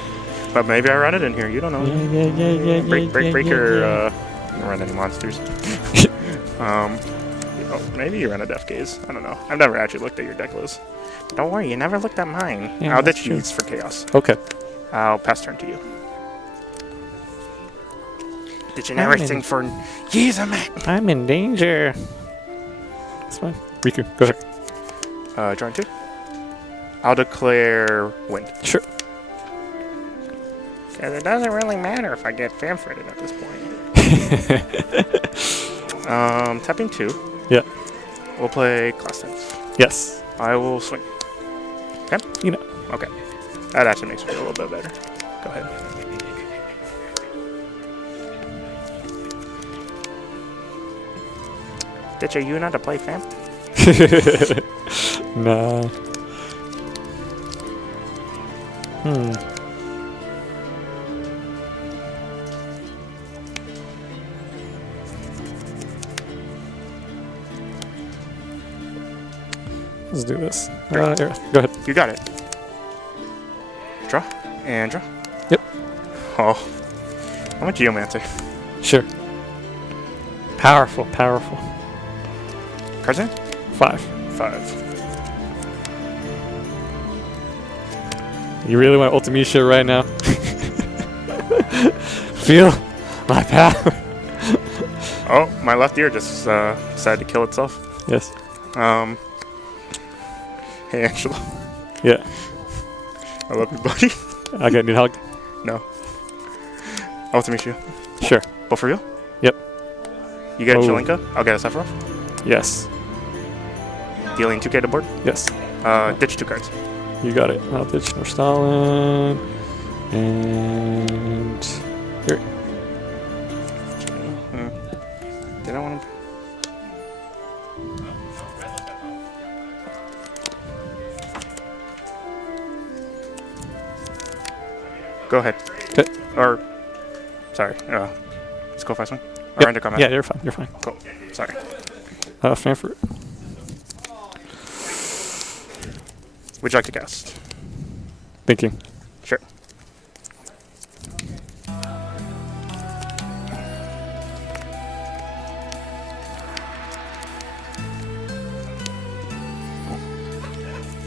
But maybe I run it in here. You don't know. Yeah. Break your. Run any monsters. Maybe you run a Death Gaze. I don't know. I've never actually looked at your deck list. Don't worry, you never looked at mine. Yeah, I'll that's ditch true. these for chaos. Okay. I'll pass turn to you. Ditching I'm everything in- for years, man. I'm in danger. That's fine. Riku, go ahead. Drawing 2. I'll declare wind. Sure. Because it doesn't really matter if I get fanfretted at this point. Tapping 2. Yeah. We'll play class dance. Yes. I will swing. Okay? You know. Okay. That actually makes me feel a little bit better. Go ahead. Ditch, are you not to play fam? Nah. Let's do this. Here, go ahead. You got it. Draw. And draw. Yep. Oh. I'm a Geomancer. Sure. Powerful, powerful. Cards in? 5. 5. You really want Ultimisha right now? Feel my power. Oh, my left ear just decided to kill itself. Yes. Hey, Angelo. Yeah. I love you, buddy. I got need a hug. No. Ultimisha. Sure. Both for you? Yep. You get a Oh. Chelinka, I'll get a Sephiroth. Yes. Dealing 2k to board. Yes. Ditch 2 cards. You got it. I'll ditch Norstalin. And here. Did I want to? Go ahead. Okay. Or, sorry. Let's go fast one. Or under combat. Yeah, you're fine. You're fine. Cool. Sorry. Fanfruit. Would you like to cast? Thinking. Sure.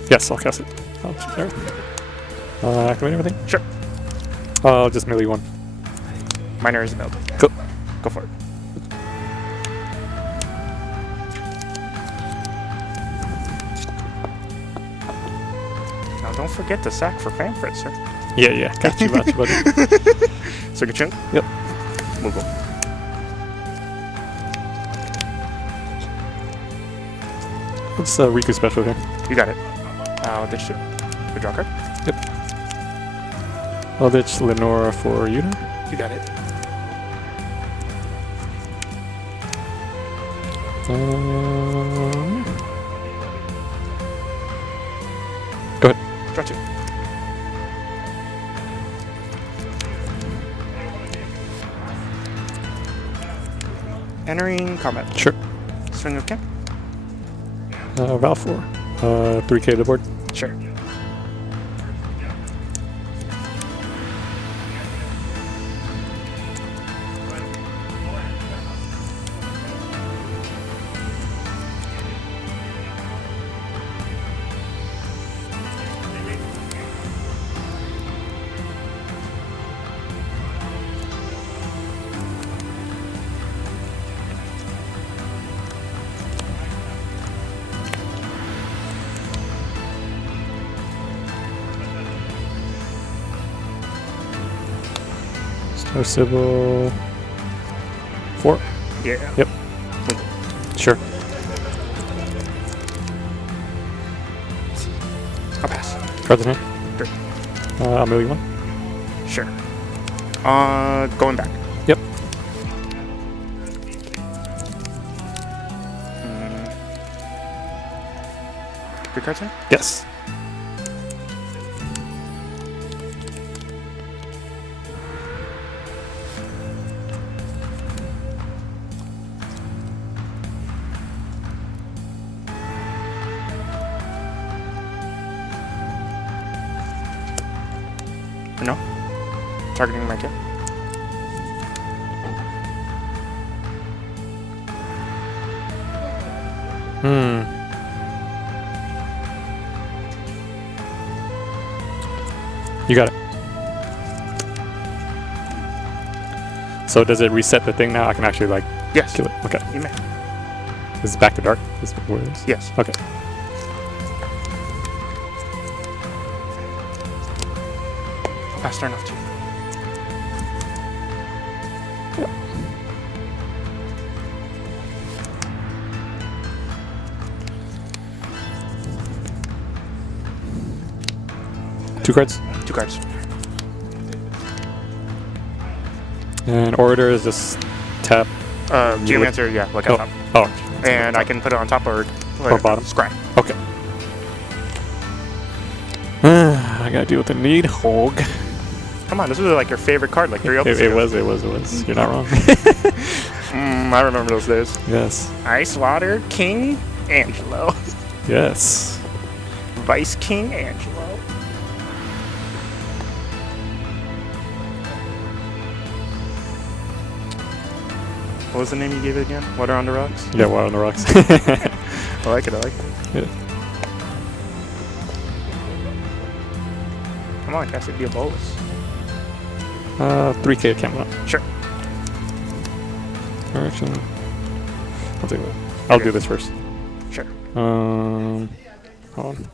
Yes, I'll cast it. Oh, there. Activate everything? Sure. I'll just melee one. Minor is available. Cool. Go for it. Now don't forget to sack for Fanfrit, sir. Yeah. Got you, buddy. Circuit Chunk? Yep. Move on. What's Riku special here? You got it. I'll ditch two. Good draw card. Yep. I'll ditch Lenora for Yuna. You got it. Go ahead. Draw two. Entering combat. Sure. Swing of Ken. Val 4. 3k to the board. Sure. Star Sybil 4. Yeah. Yep. Sure. I'll pass. Cards in hand. Sure. I'll melee one. Sure. Going back. Yep. Three cards in? Yes. No. Targeting my kid. You got it. So does it reset the thing now? I can actually like Yes. kill it. Okay. You may. This is back to dark. This is where it is. Yes. Okay. Pass turn off too. Two cards. Two cards. And Orator is just tap. Geomancer, yeah, like on top. Oh. And I can put it on top or bottom? Scry. Okay. I gotta deal with the need hog. Come on, this was like your favorite card, like 3 opens It ago. was. You're not wrong. I remember those days. Yes. Ice Water King Angelo. Yes. Vice King Angelo. What was the name you gave it again? Water on the Rocks? Yeah, Water on the Rocks. I like it. Yeah. Come on, cast it via bolus. 3k can't run. Sure. Direction. I'll take that. I'll do this first. Sure. Hold on.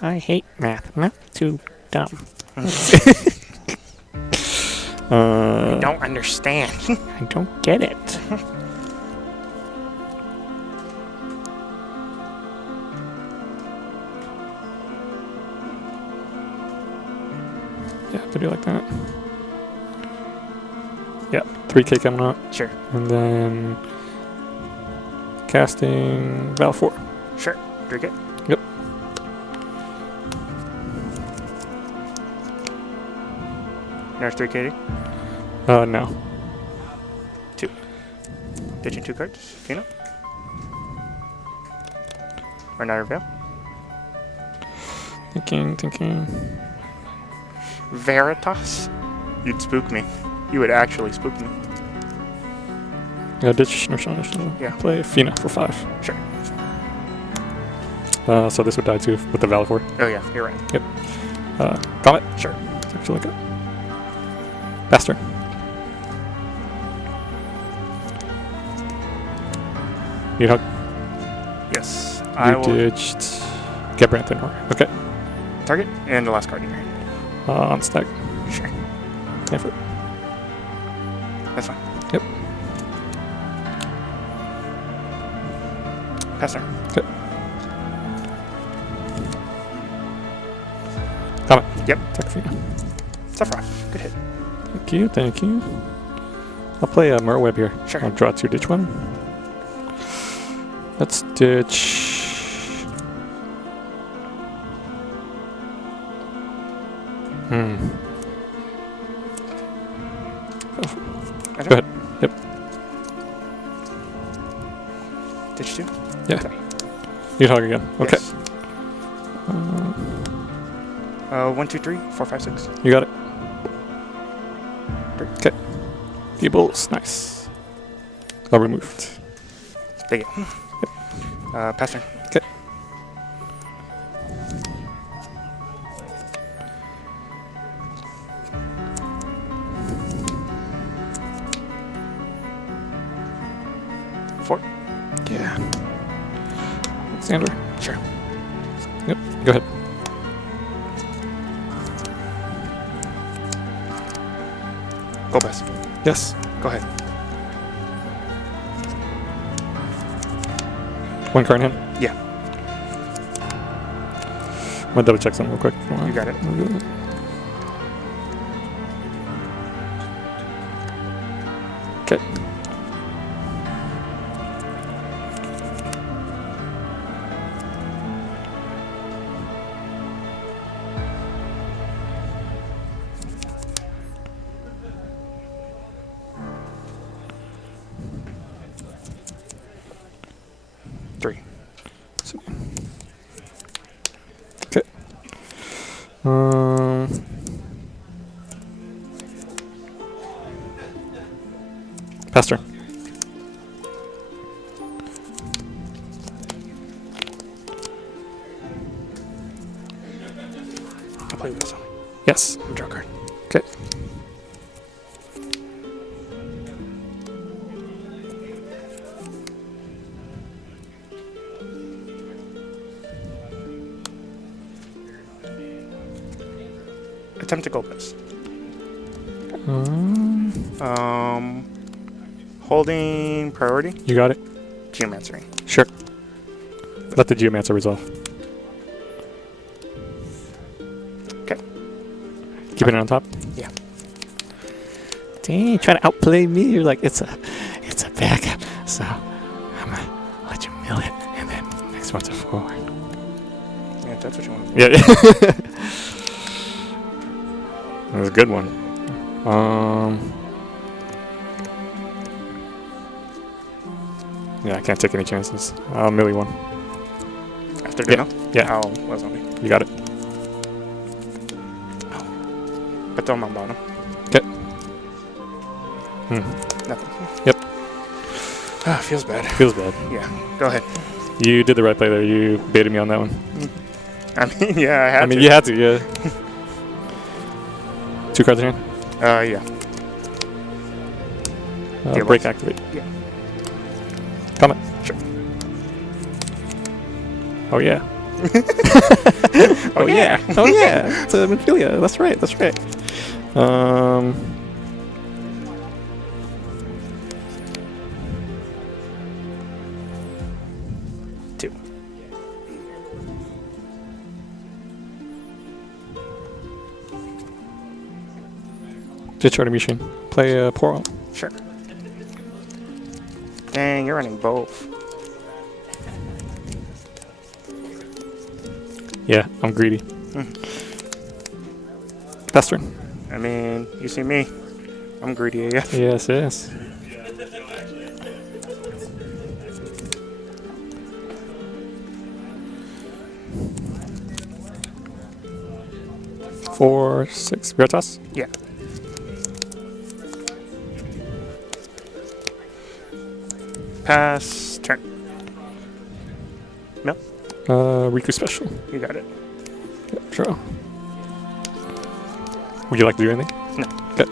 I hate math. Not too dumb. I don't understand. I don't get it. Yeah, to do like that. Yeah, 3K coming up. Sure. And then casting Val 4. Sure. Drink it. Yep. Nurse 3KD. No. 2. Ditching 2 cards. Fina. Or another Veil. Thinking. Veritas. You'd spook me. You would actually spook me. Ditch Nurse. Yeah. Play Fina for 5. Sure. So this would die too with the Val 4. Oh yeah, you're right. Yep. Comet. Sure. It's actually like a Bastard. Need hug. Yes. You ditched Gebrant and okay. Target and the last card in your hand. On stack. Sure. Effort. That's fine. Yep. Pass turn. Okay. Comet. Yep. Attack for you. Sephiroth. Good hit. Thank you. I'll play a Merweb here. Sure. I'll draw 2, ditch 1. Let's ditch. Go ahead. Yep. Ditch 2? Yeah. Okay. You hug again. Okay. Yes. 1, 2, 3, 4, 5, 6. You got it. 3. Okay. Feebles. Nice. All removed. Dig it. Yep. Pass turn. Okay. Yeah. Alexander. Sure. Yep. Go ahead. Go best. Yes. Go ahead. 1 card in hand. Yeah. I'm gonna double check something real quick. You got it. Okay. Okay. Pass turn. I'll play this one. Yes. Draw a card. Okay. Attempt to go best. Holding priority. You got it. Geomancy. Sure. Let the Geomancer resolve. Okay. Keep it on top. Yeah. Dang, you trying to outplay me? You're like, it's a backup. So I'm gonna let you mill it, and then next one's a forward. Yeah, if that's what you want. Yeah. That was a good one. Yeah, I can't take any chances. I'll mill you one. After dinner? Yeah. I'll let zombie. You got it. But throw him on bottom. Okay. Nothing. Yep. Ah, feels bad. Feels bad. Yeah. Go ahead. You did the right play there. You baited me on that one. I mean, yeah, I had to. You had to, yeah. 2 cards in hand. Yeah. Break activate. Yeah. Comment. Sure. Oh yeah. Oh yeah. Oh yeah. It's a Minfilia. That's right. 2. Just try to machine. Play Portal. Sure. Dang, you're running both. Yeah, I'm greedy. Best turn. I mean, you see me. I'm greedy AF. Yes, yes. Four, 6. Veritas? Yeah. Pass. Turn. Mill. Riku special. You got it. Yeah, draw. Would you like to do anything? No. Okay.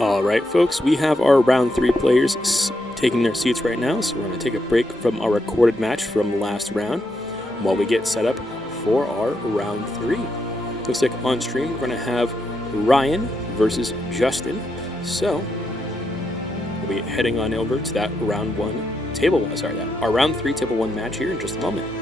All right, folks, we have our round 3 players taking their seats right now, so we're going to take a break from our recorded match from last round while we get set up for our round 3. Looks like on stream we're going to have Ryan versus Justin, so we'll be heading on over to that round 1 table, our round 3 table 1 match here in just a moment.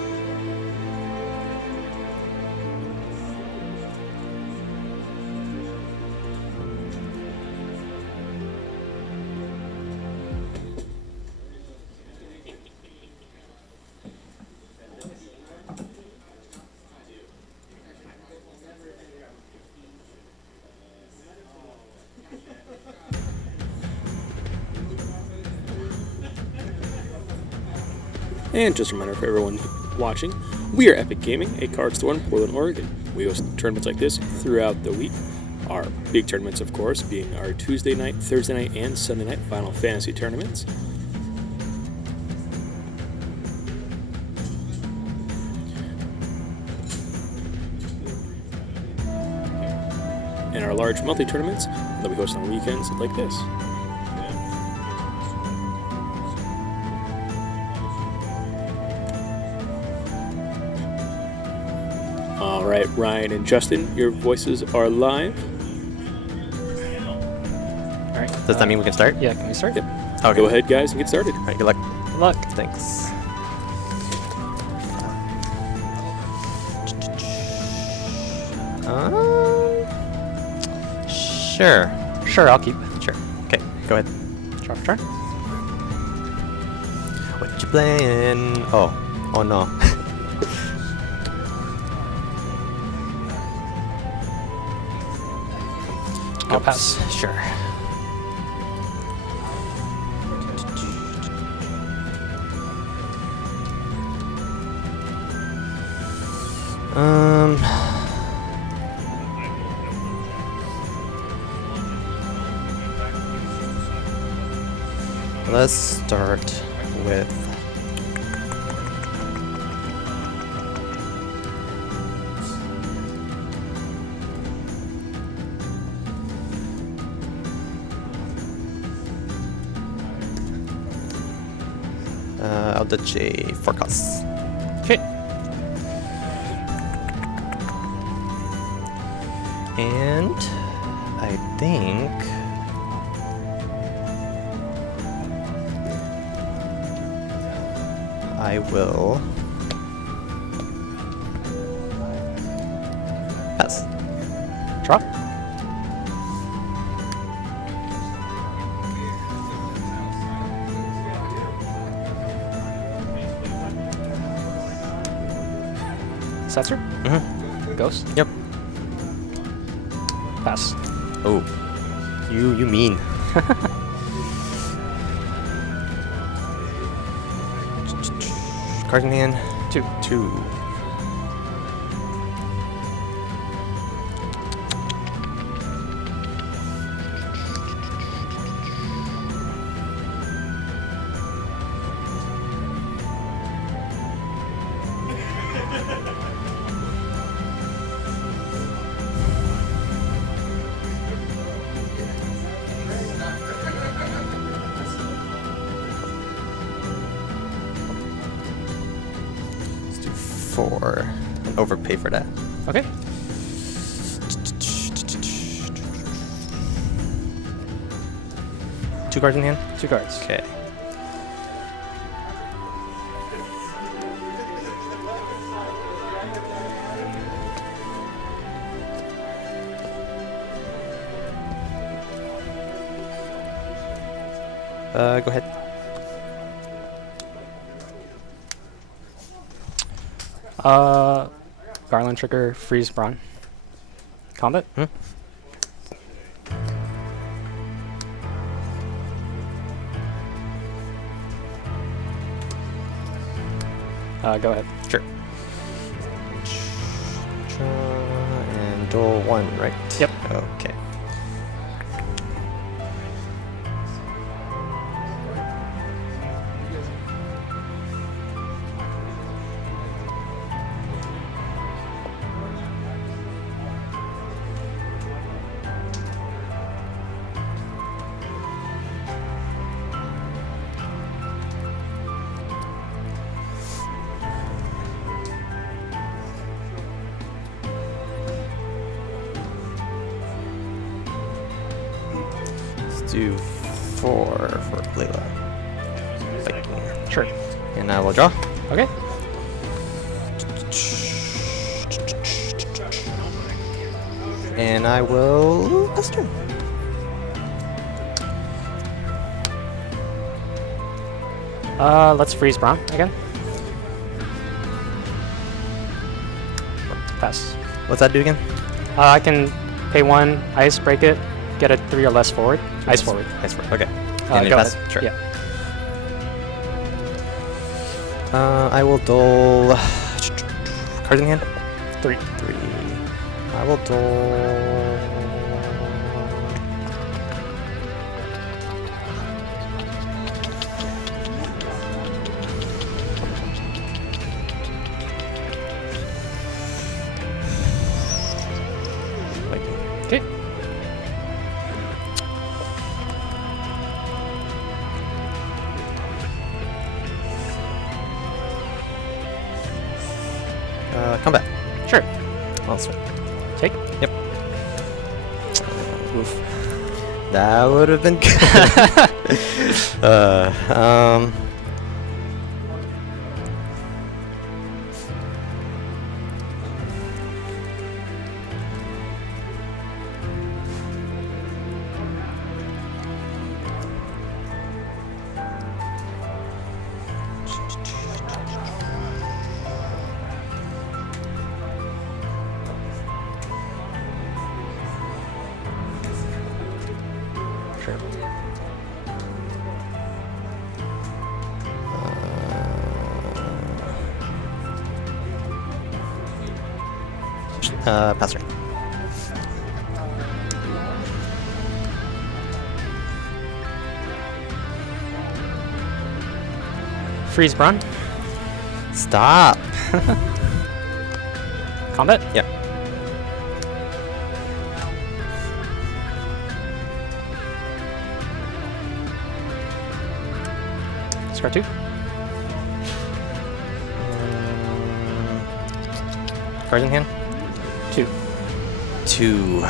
And just a reminder for everyone watching, we are Epic Gaming, a card store in Portland, Oregon. We host tournaments like this throughout the week. Our big tournaments, of course, being our Tuesday night, Thursday night, and Sunday night Final Fantasy tournaments. And our large monthly tournaments that we host on weekends like this. All right, Ryan and Justin, your voices are live. All right. Does that mean we can start? Yeah, can we start? Yep. Okay. Go ahead, guys, and get started. All right, good luck. Good luck. Thanks. Sure. Sure, I'll keep. Sure. Okay, go ahead. Draw for turn. What you playing? Oh no. I'll pass. Sure. Let's start with Elder J forecast. Okay. And I think I will pass. Draw. Setzer? Mm-hmm. Ghost? Yep. Pass. Oh, you mean? Card in hand. 2. 2. overpay for that. Okay. Two cards in hand? 2 cards. Okay. Go ahead. Garland trigger, freeze Brawn. Combat? Go ahead. Sure. And duel 1, right? Yep. Okay. Do 4 for Layla. Sure. And I will draw. Okay. And I will pass turn. Let's freeze Brawn again. Pass. What's that do again? I can pay 1, ice, break it, get a 3 or less forward. Ice forward. Ice forward. Okay. And you Go pass? ahead. Sure. Yeah. I will duel. Cards in hand? 3. 3. I will duel. Okay. Combat. Sure. I'll start. Take. Yep. Oof. That would have been good. Sure. Pass turn. Freeze Brawn. Stop. Combat? Yep. Discard 2. Cards in hand? 2. 2.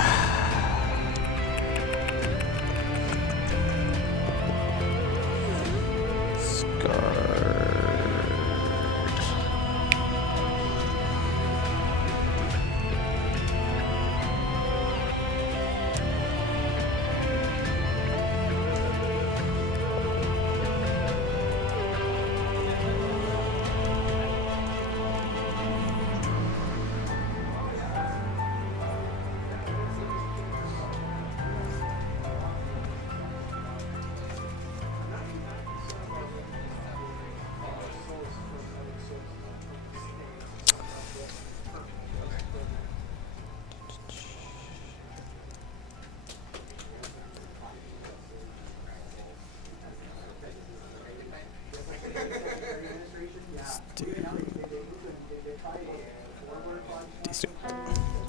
These two.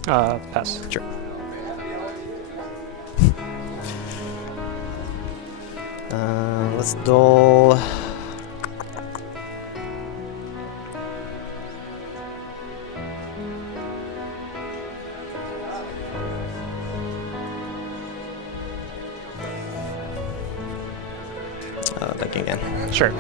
Pass. Sure. Let's duel. decking again. Sure.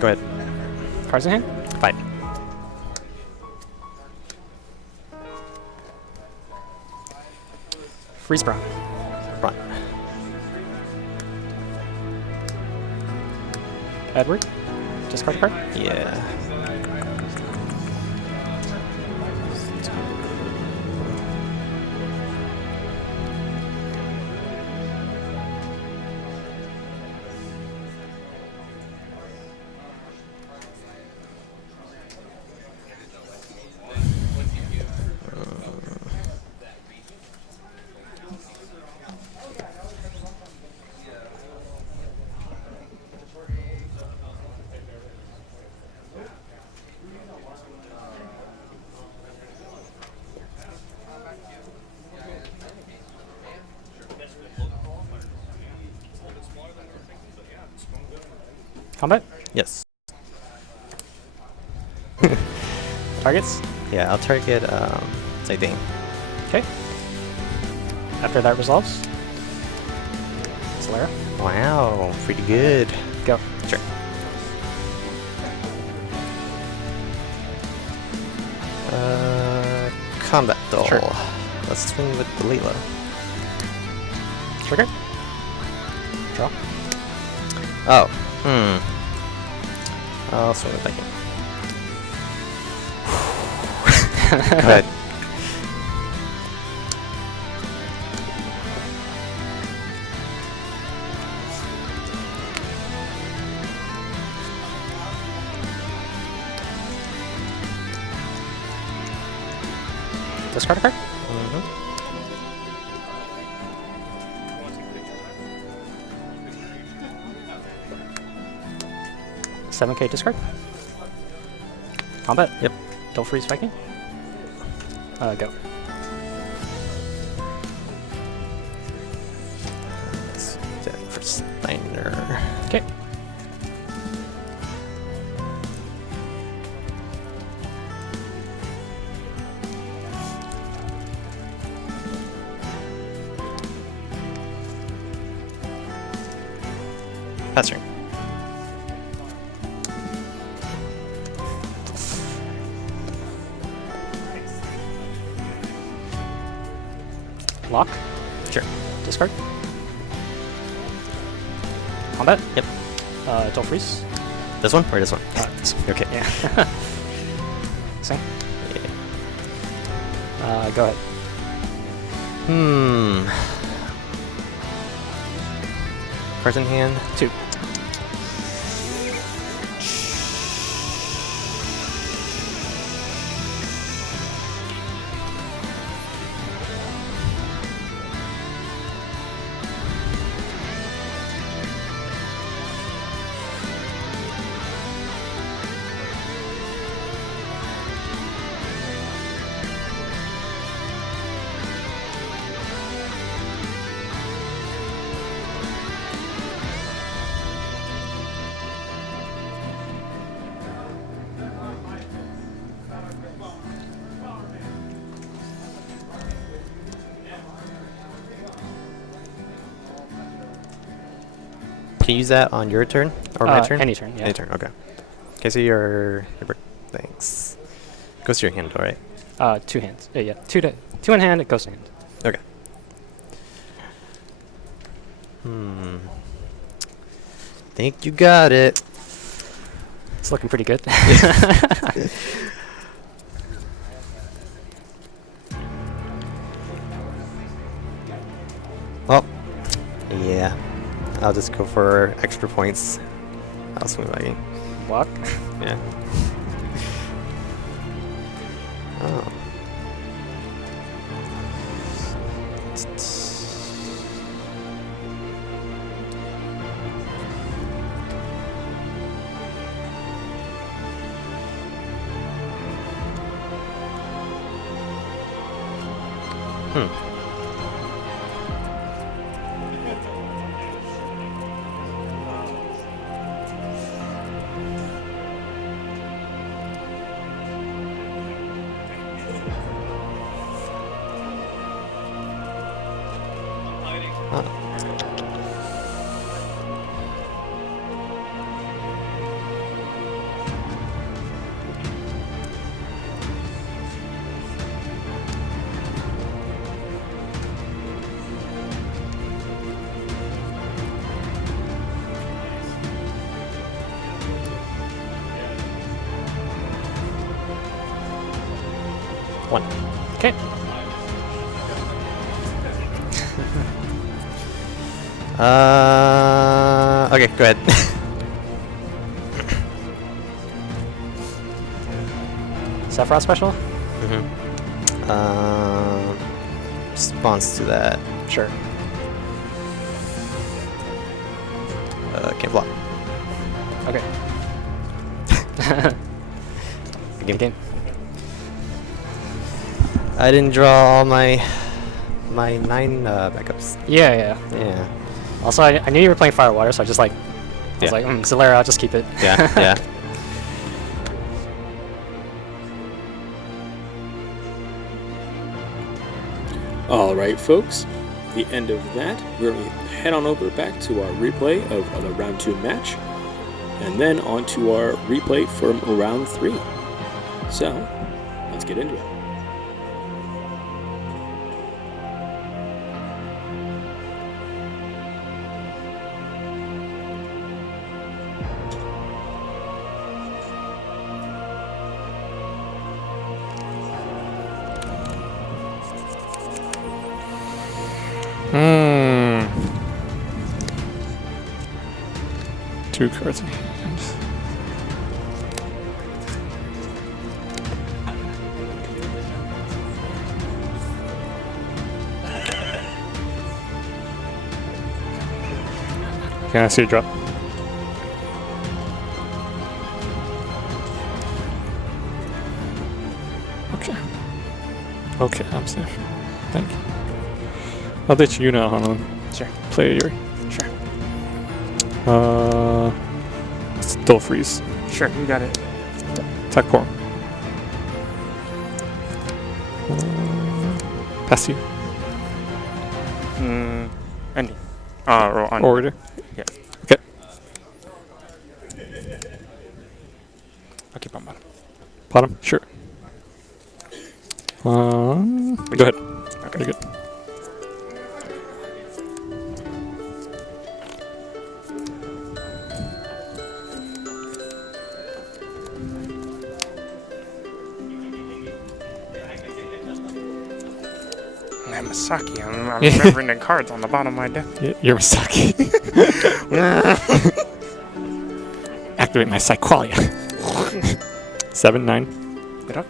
Go ahead. Cards in hand? Fight. Freeze Brown. Run. Edward. Discard a card. Yeah. Combat. Yes. Targets. Yeah, I'll target, say Dane. Okay. After that resolves. Solera. Wow, pretty good. Go. Sure. Combat doll. Sure. Let's swing with the Leela. Trigger. Draw. Oh, I'll swing with Viking. Go ahead. Discard a card. 7K discard. Combat. Yep. Don't freeze Viking. Go. Deck for Steiner. Okay. Pass turn. Lock. Sure. Discard. Combat. Yep. Don't freeze. This one or this one? This one. Okay. Yeah. Same. Yeah. Go ahead. Cards in hand. 2. Can you use that on your turn or my turn? Any turn. Yeah. Any turn. Okay. Okay. So your thanks. Goes to your hand, all right? 2 hands. Yeah. 2 in hand. It goes to hand. Okay. Think you got it. It's looking pretty good. Well, yeah. I'll just go for extra points. I'll swing Viking. Block. Yeah. Oh. One. Okay. Okay, go ahead. Sephiroth special? Response to that. Sure. Can't block. Okay. Game. I didn't draw all my 9 backups. Yeah. Yeah. Also, I knew you were playing Fire Water, so I just like, I was Yeah. like, Zalera, I'll just keep it. Yeah. All right, folks. The end of that. We're going to head on over back to our replay of the round 2 match, and then on to our replay from round 3. So, let's get into it. Two cards in hand. Can I see a drop? Okay. Okay, I'm safe. Thank you. I'll ditch you now, Hanan. Sure. Play Yuri. Sure. Still freeze. Sure, you got it. Attack form. Pass you. Ending. Or on. Order. Yeah. Okay. I'll keep on bottom. Bottom? Sure. Go ahead. Okay. Very good. Masaki, I'm remembering the cards on the bottom of my deck. You're Misaki. Activate my Psyqualia. 7, 9. Get up.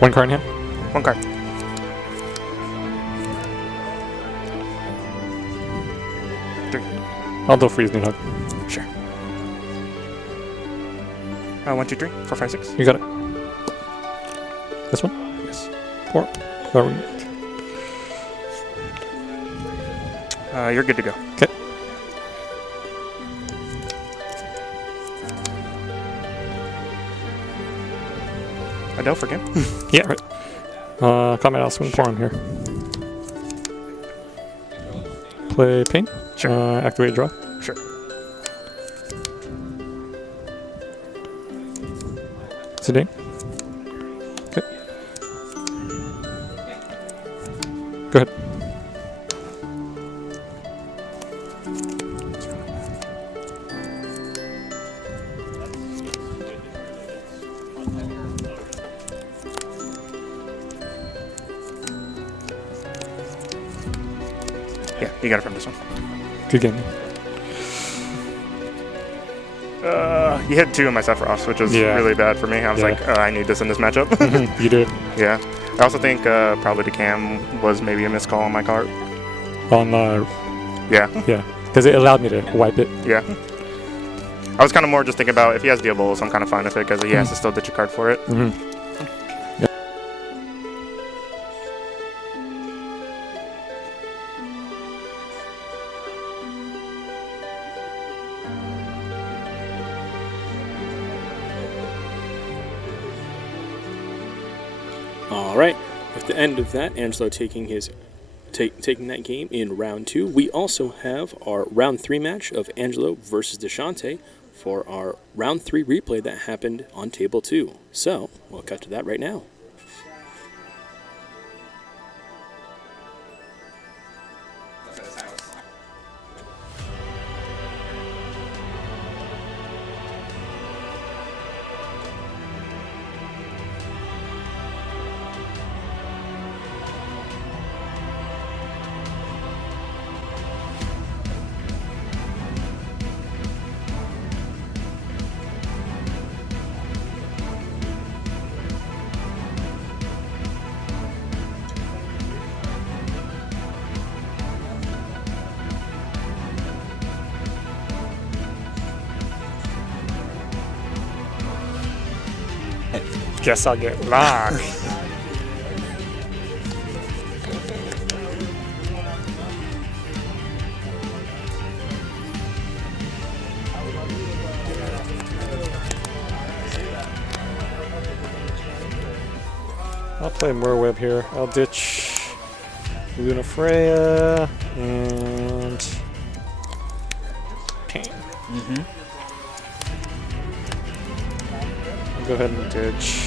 One card in hand. One card. I'll do freeze Needhog. Sure. 1, 2, 3, 4, 5, 6. You got it. This one? Yes. 4. You're good to go. Okay. Adele for game? Yeah, right. Combat, I'll swing 4 on here. Play Pain. Sure. Activate draw. Sure. Sedate. Okay. Go ahead. Yeah, you got it from this one. Good game. You hit 2 of my Sephiroths, which was Yeah. really bad for me. I was Yeah. like, I need this in this matchup. You did. Yeah. I also think probably the cam was maybe a missed call on my card. On Yeah. yeah, because it allowed me to wipe it. Yeah. I was kind of more just thinking about if he has deal bowls, I'm kind of fine with it because he has to still ditch a card for it. Mm-hmm. All right. With the end of that, Angelo taking taking that game in round 2. We also have our round 3 match of Angelo versus Deshante for our round 3 replay that happened on table 2. So we'll cut to that right now. Guess I'll get locked. I'll play Merweb here. I'll ditch Luna Freya and Pain. I'll go ahead and ditch.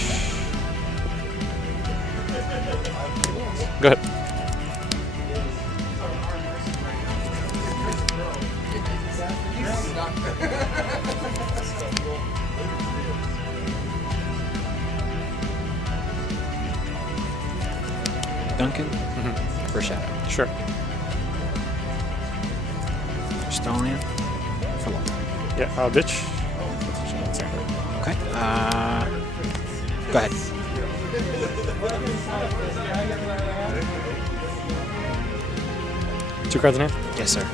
Go ahead. Duncan for Shadow. Sure. Stoneland for Local. Yeah, I'll ditch. Okay. Go ahead. Two cards in hand? Yes, sir.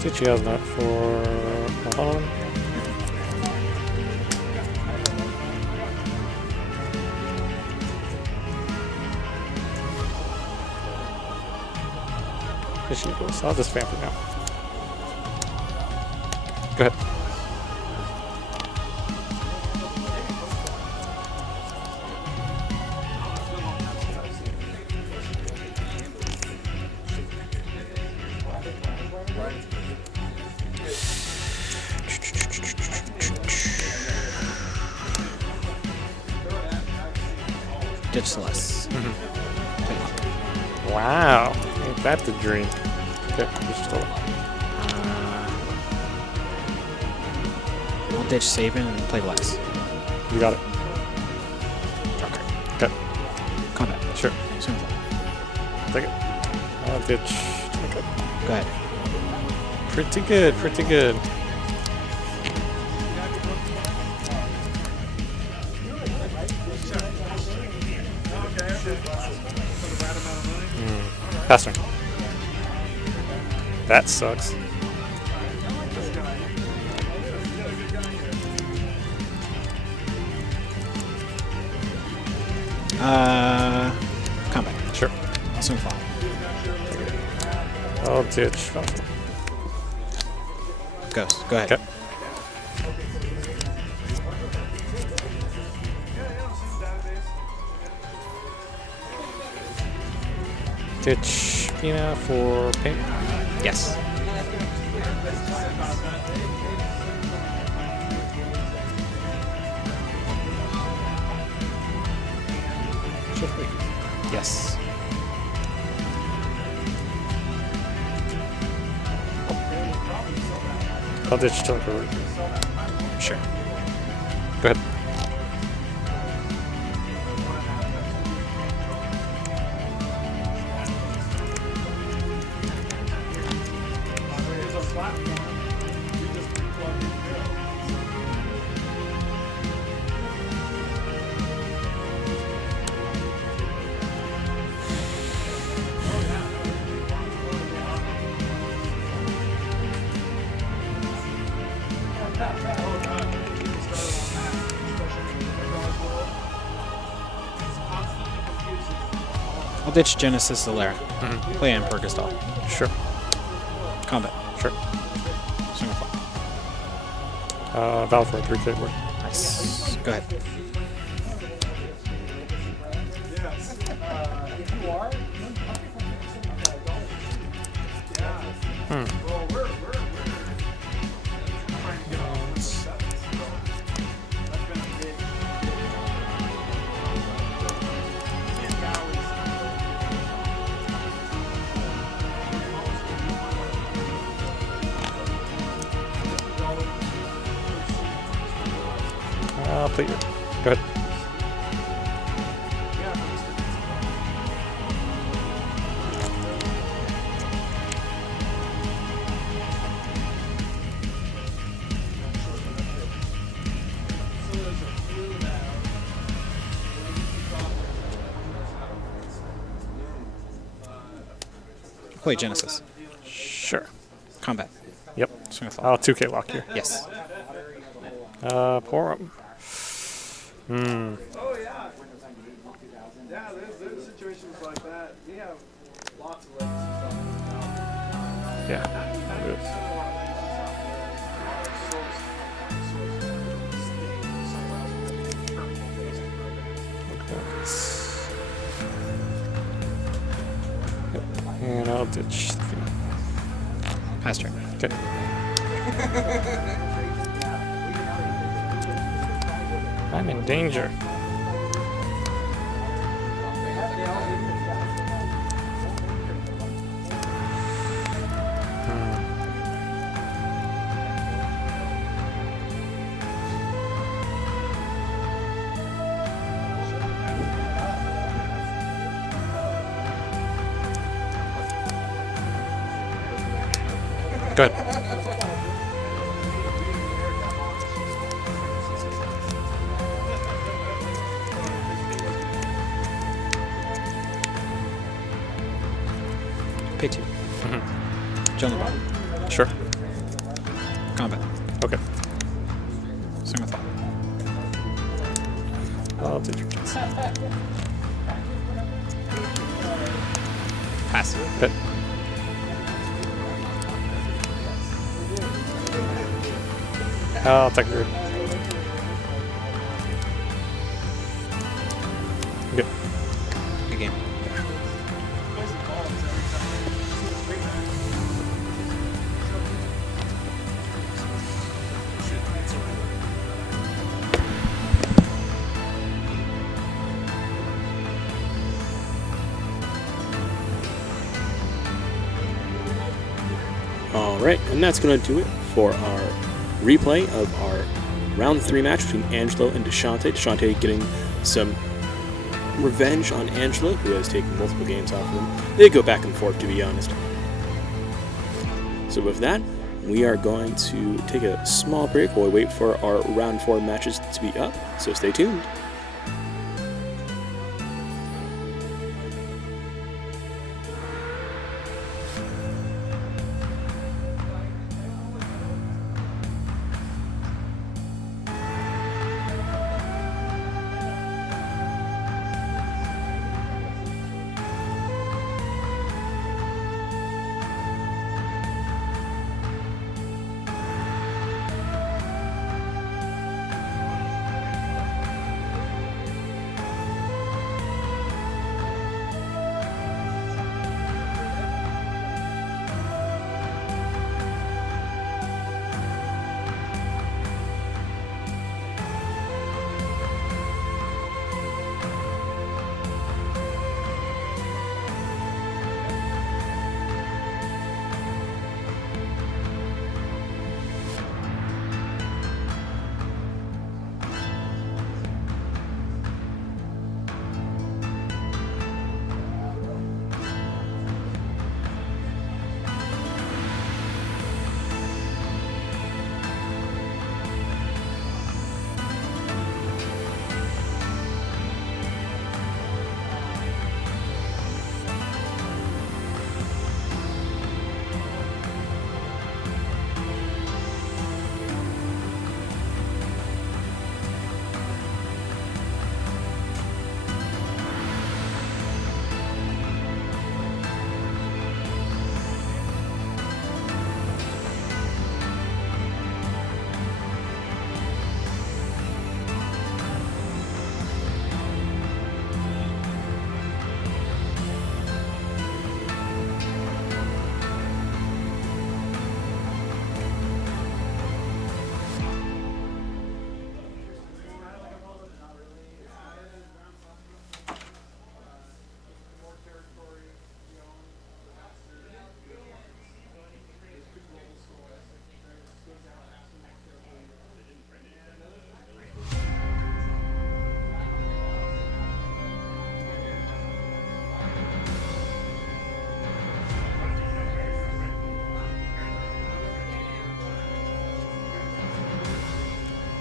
Ditch has that for Mulholland. Here she goes. I'll just vamp it now. Go ahead. Ditch Celeste. Wow. Ain't that the dream? Okay, ditch still. I'll ditch Sabin and play Lex. You got it. Okay. Okay. Combat. Sure. Soon. Take it. I'll ditch. Okay. Go ahead. Pretty good, pretty good. Pass turn. That sucks. Combat. Sure. Swing 5. I'll ditch. Ghost. Go ahead. Okay. Ditch Pina for paint. Yes. Should we? Yes. I'll ditch Tilling for root. Sure. Go ahead. I'll ditch Genesis Zalera. Play Emperor Gustav. Sure. Combat. Sure. Swing a flop. Valve for a 3K word. Nice. Go ahead. I'll play you. Go ahead. Play Genesis. Sure. Combat. Yep. Swing a flop. I'll 2K lock here. Yes. Pour 'em. Yeah, there's situations like that. We have lots of legacy stuff. Yeah. And I'll ditch the field. Pass turn. Okay. I'm in danger. Go ahead. Pay 2. Jungle bottom. Sure. Combat. Okay. Swing a flop. I'll take your chance. Pass. Good. I'll take your. Good. Good game. Alright, and that's going to do it for our replay of our round 3 match between Angelo and Deshante. Deshante getting some revenge on Angelo, who has taken multiple games off of him. They go back and forth, to be honest. So with that, we are going to take a small break while we wait for our round 4 matches to be up, so stay tuned.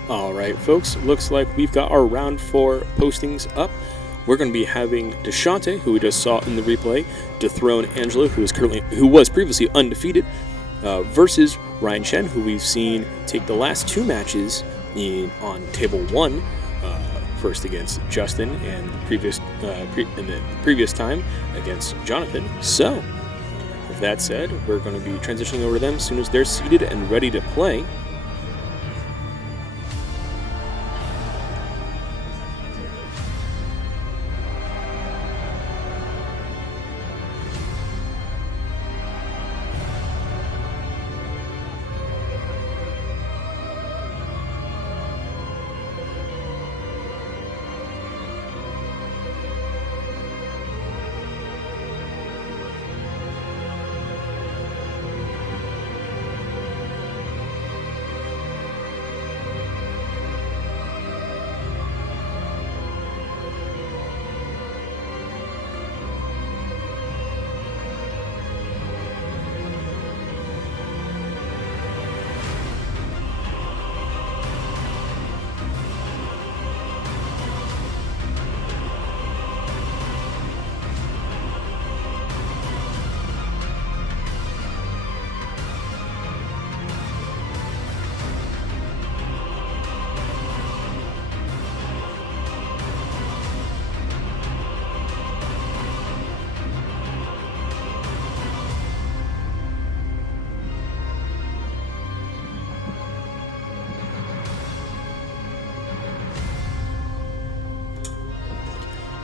All right, folks. Looks like we've got our round 4 postings up. We're going to be having Deshante, who we just saw in the replay, dethrone Angelo, who was previously undefeated, versus Ryan Chen, who we've seen take the last 2 matches on table 1, first against Justin and the previous time against Jonathan. So, with that said, we're going to be transitioning over to them as soon as they're seated and ready to play.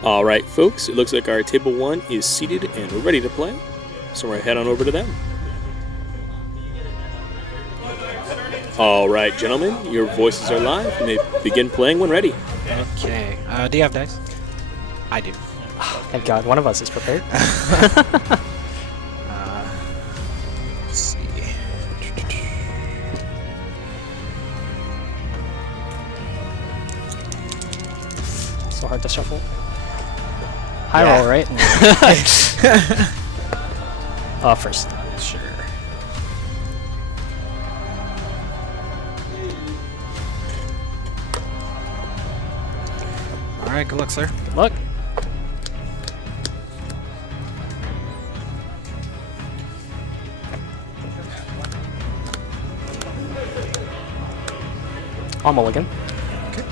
All right, folks, it looks like our table 1 is seated and we're ready to play. So we're head on over to them. All right, gentlemen, your voices are live. You may begin playing when ready. Okay. Do you have dice? I do. Thank God, one of us is prepared. Let's see. So hard to shuffle. High roll, right? First. Sure. All right. Good luck, sir. Good luck. I'll mulligan. Okay.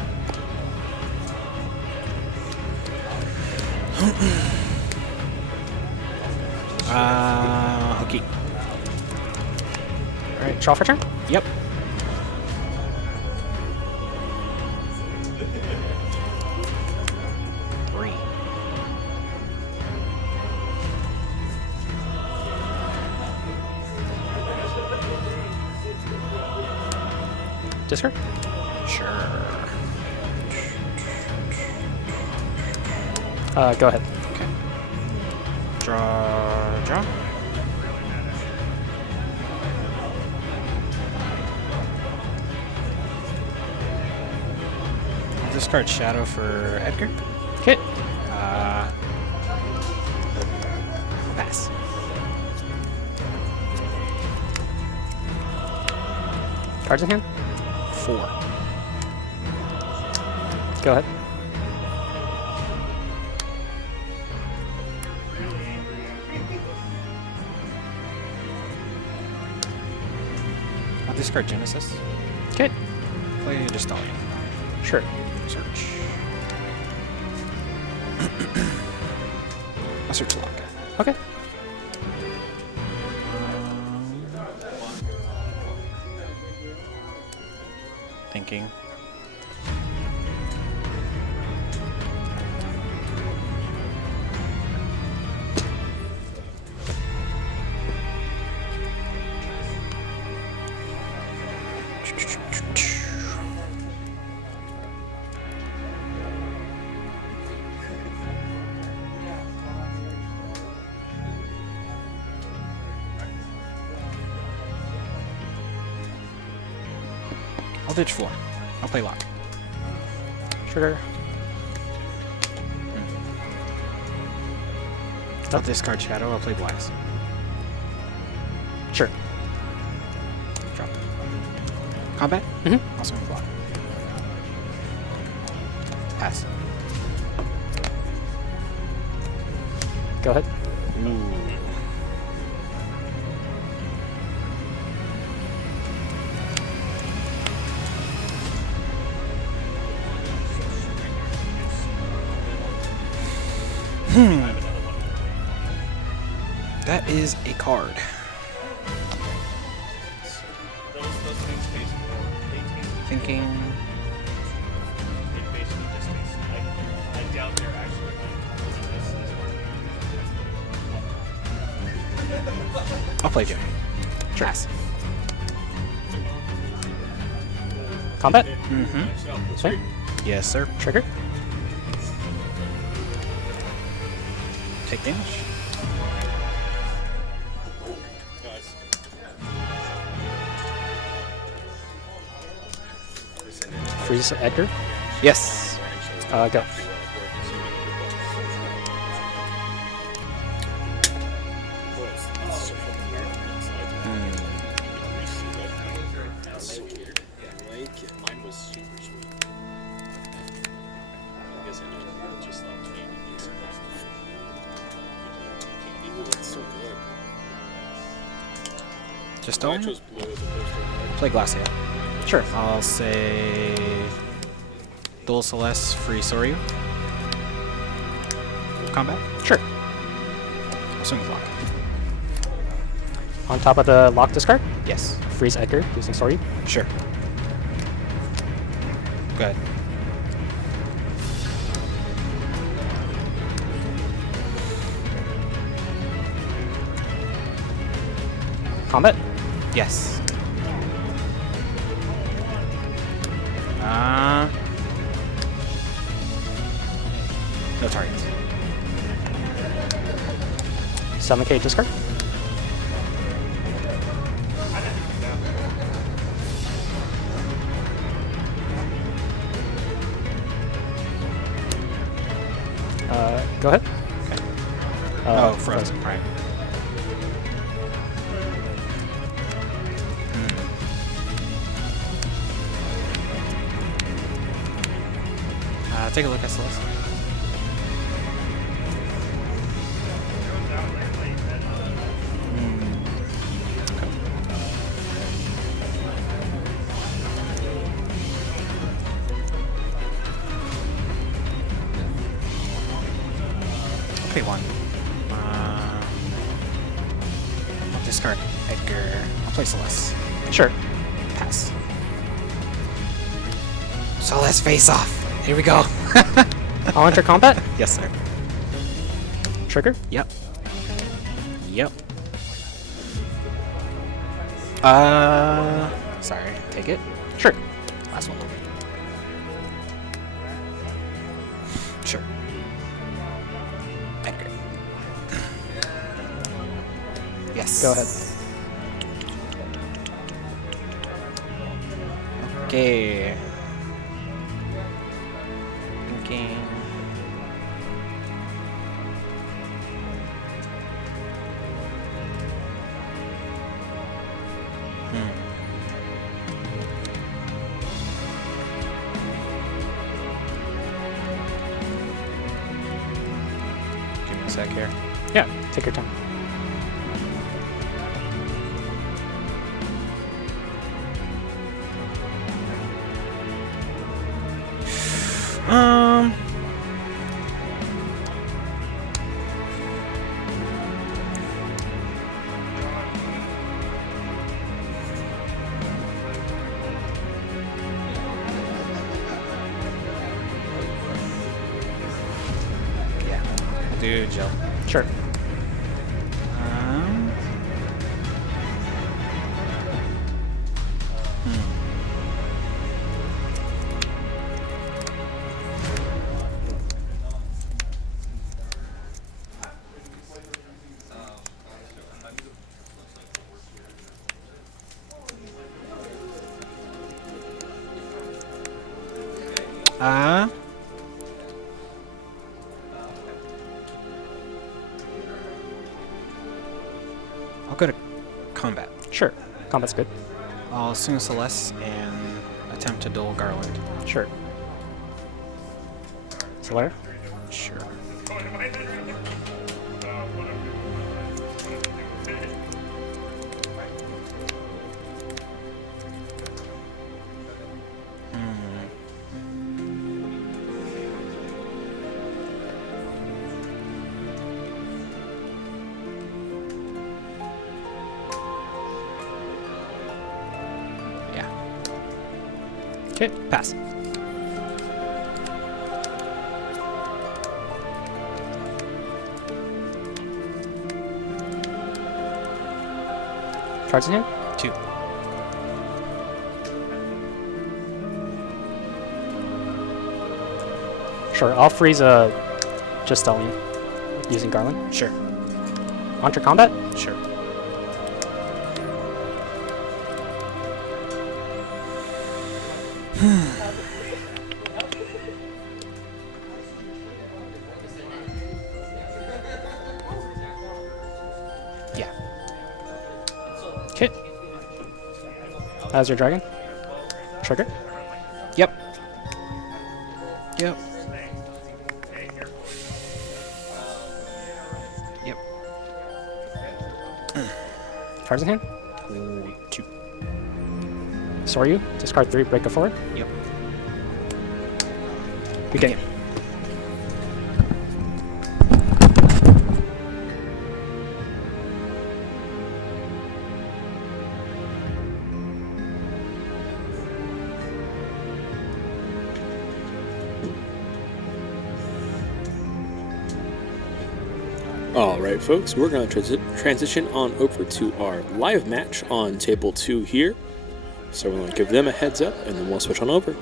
Hooky. All right, draw for turn. Yep. Discard. Sure. Go ahead. Okay. Draw. I'll discard Shadow for Edgar. Okay. Pass. Cards in hand. 4. Go ahead. I'll discard Genesis. Okay. Play Dystalion. Sure. Search. I'll search lock. Okay. Thinking. I'll ditch 4. I'll play lock. Sugar. I'll discard Shadow. I'll play Blast. Sure. Drop. Combat? Mm-hmm. Also block. Pass. Go ahead. That is a card. Thinking. I'll play Jim. Sure. Pass. Combat. Mm-hmm. Swing. Yes, sir. Trigger. Take damage. Freeze Edgar. Yes. Go. Just don't play Glacia. Sure. I'll say Dual Celeste, free Soryu. Combat. Sure. I'll swing with lock. On top of the lock discard, Yes. freeze Edgar using Soryu. Sure. Go ahead. Combat. Yes. No targets. 7K discard. Go ahead. Okay. Oh, frozen. Right. Take a look at Celeste. Okay. I'll pay 1. I'll discard Edgar. I'll play Celeste. Sure. Pass. Celeste face off. Here we go. I'll enter combat. Yes, sir. Trigger. Yep. Yep. Sorry. Take it. Sure. Last one. Sure. Edgar. Yes. Go ahead. Okay. Thinking. Give me a sec here. Yeah. Take your time. Yeah. I'll do gel. Sure. I'll go to combat. Sure. Combat's good. I'll swing Celeste and attempt to duel Garland. Sure. Solaire? Sure. Yeah. Okay, pass. Cards in hand? 2. Sure, I'll freeze just Stellian using Garland. Sure. Onto combat? Sure. Yeah. Okay. As your dragon? Trigger? Yep. Yep. Yep. Cards in hand? 2. Soryu, discard 3, break a 4. Yep. Good game. Alright, folks, we're going to transition on over to our live match on table 2 here. So we're going to give them a heads up, and then we'll switch on over.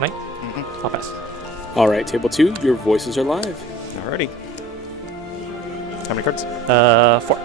Knight? I'll pass. Alright, table 2, your voices are live. Alrighty. How many cards? 4.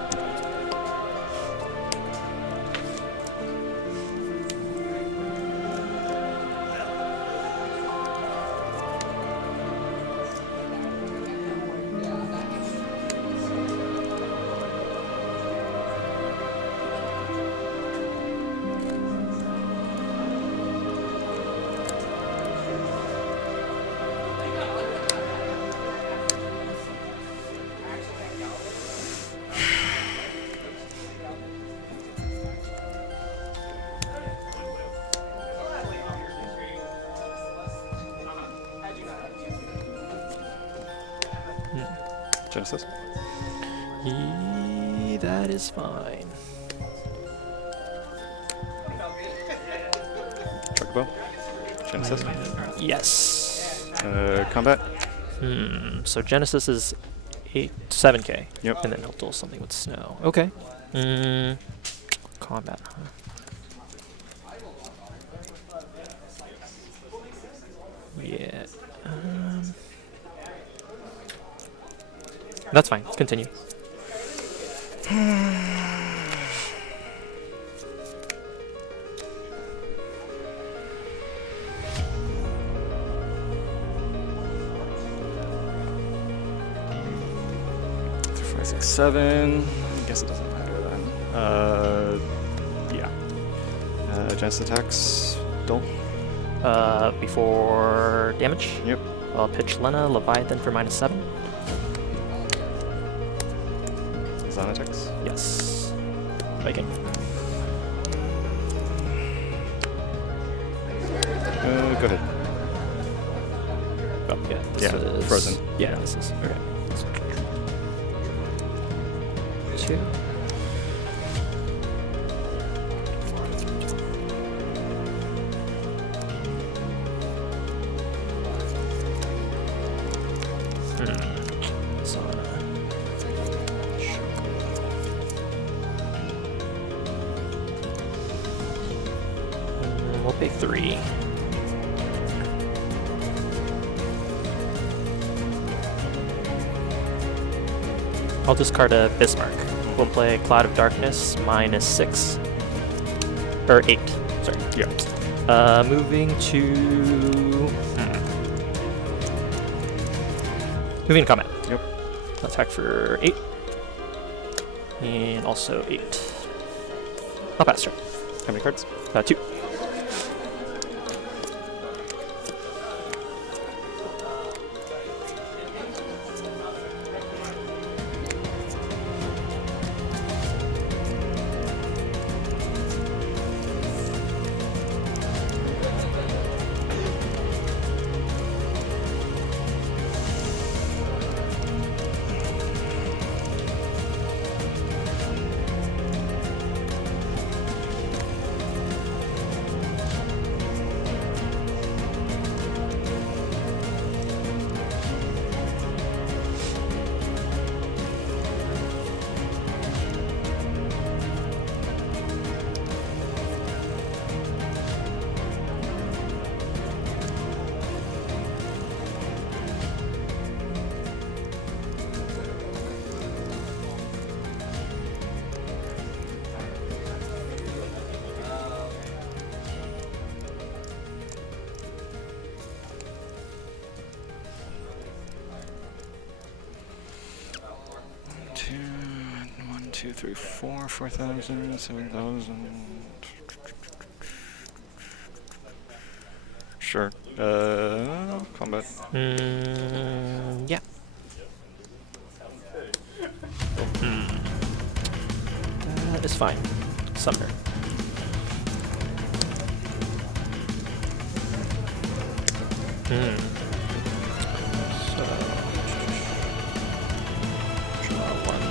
Genesis. That is fine. Chocobo. Genesis. Yes. Combat. So Genesis is 7K. Yep. And then he'll duel something with snow. Okay. Combat, huh? Yeah. That's fine. Continue. Five, 6, 7. I guess it doesn't matter then. Yeah. Genesis attacks. Duel. Before damage, Yep. I'll pitch Lena Leviathan for -7. Zon attacks. Yes. Viking. Go ahead. Oh, yeah. This Yeah, is frozen. Yeah, this is okay. 2. pay 3. I'll discard a Bismarck. We'll play Cloud of Darkness -6. Or 8. Sorry. Yeah. Moving to. Moving to combat. Yep. Attack for 8. And also 8. I'll pass turn. How many cards? 2. One, two, three, four, 4,000, 7,000. Sure. Combat. Yeah. That is fine. Summoner. So, draw 1,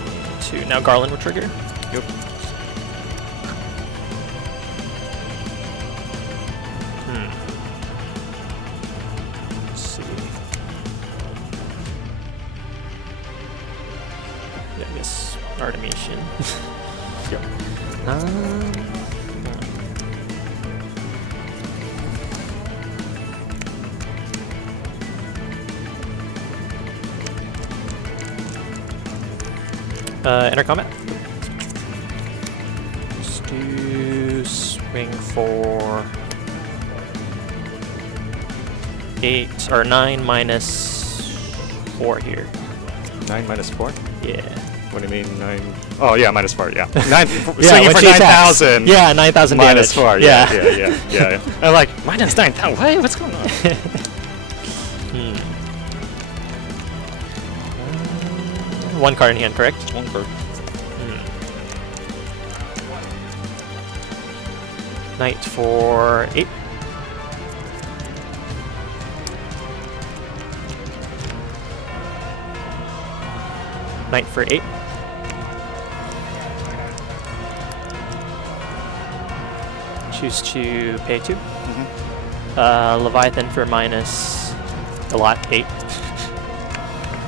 2. Now Garland will trigger. Yep. Let's see. Yeah, I guess Artemisian. Yep. Enter combat. Let's do swing for 8 or 9 minus 4 here. 9 minus 4? Yeah. What do you mean 9? Oh yeah, minus 4. Yeah. 9. Yeah, Swinging when for she attacks. 9,000. Yeah, 9,000 damage. Minus 4. Yeah. I'm like minus 9,000. What? What's going on? One card in hand, correct? One card. Knight for 8. Knight for 8. Choose to pay 2. Leviathan for minus a lot, 8.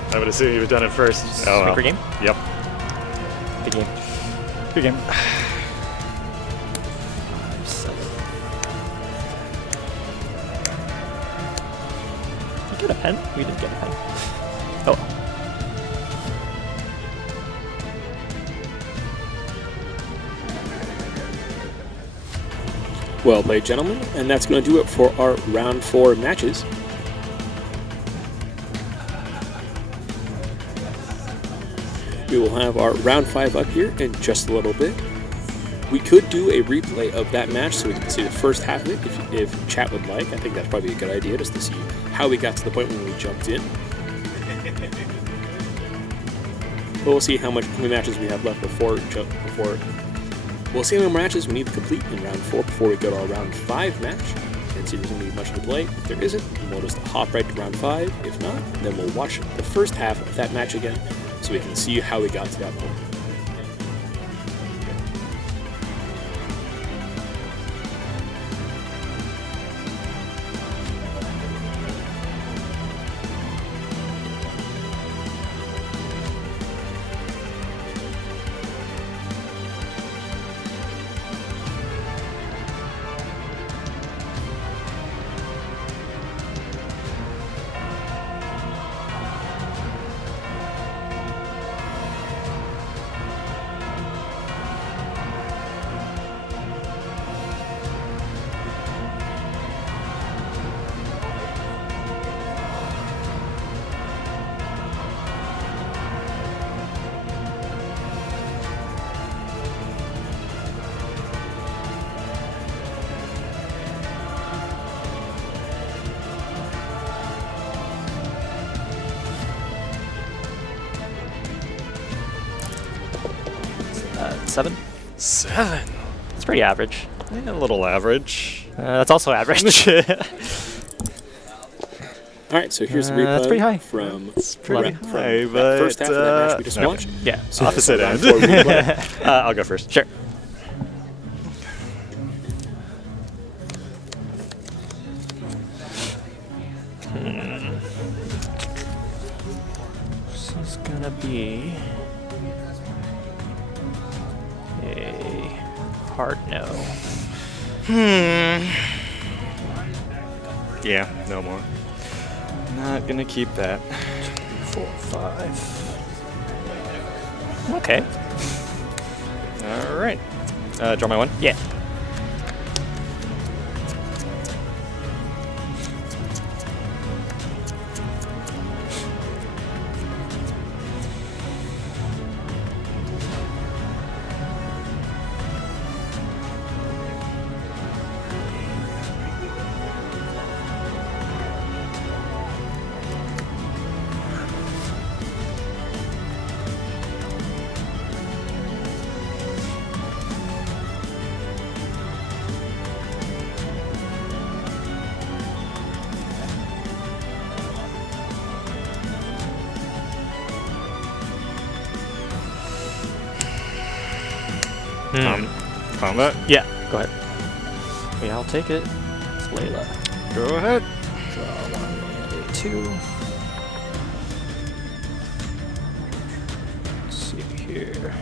I would assume you've done it first. Oh, Sweeper game? Yep. Good game. Good game. 7. Did you get a pen? We didn't get a pen. Oh. Well played, gentlemen, and that's going to do it for our round 4 matches. We will have our round 5 up here in just a little bit. We could do a replay of that match so we can see the first half of it if chat would like. I think that's probably a good idea just to see how we got to the point when we jumped in. But we'll see how many matches we have left before. We'll see how many matches we need to complete in round 4 before we go to our round 5 match and see if there's going to be much to play. If there isn't, then we'll just hop right to round 5. If not, then we'll watch the first half of that match again so we can see how we got to that point. 7. 7. It's pretty average. Yeah, a little average. That's also average. All right, so here's the replay that's pretty high. from Pretty from high, that but first half of that match we just okay. watched. Yeah. So Opposite round end. 4 replay. I'll go first. Sure. This is gonna be a hard no. Yeah, no more. Not gonna keep that. 4, 5. Okay. All right. Draw my 1. Yeah. Combat. Yeah, go ahead. Yeah, I'll take it. It's Layla. Go ahead. Draw 1 and a 2. Let's see here.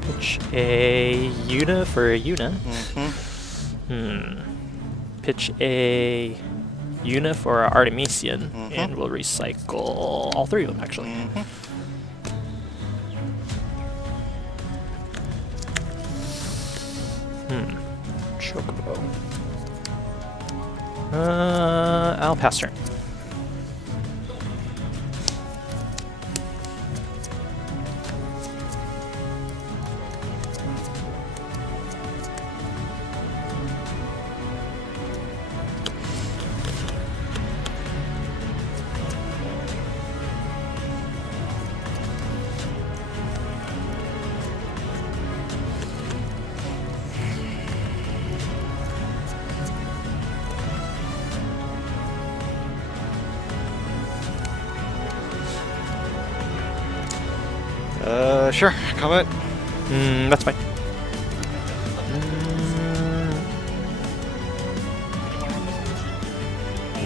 Pitch a Una for a Una. Pitch a Una for our Artemisian, and we'll recycle all 3 of them actually. Chocobo. I'll pass turn. Sure. Combat. That's fine.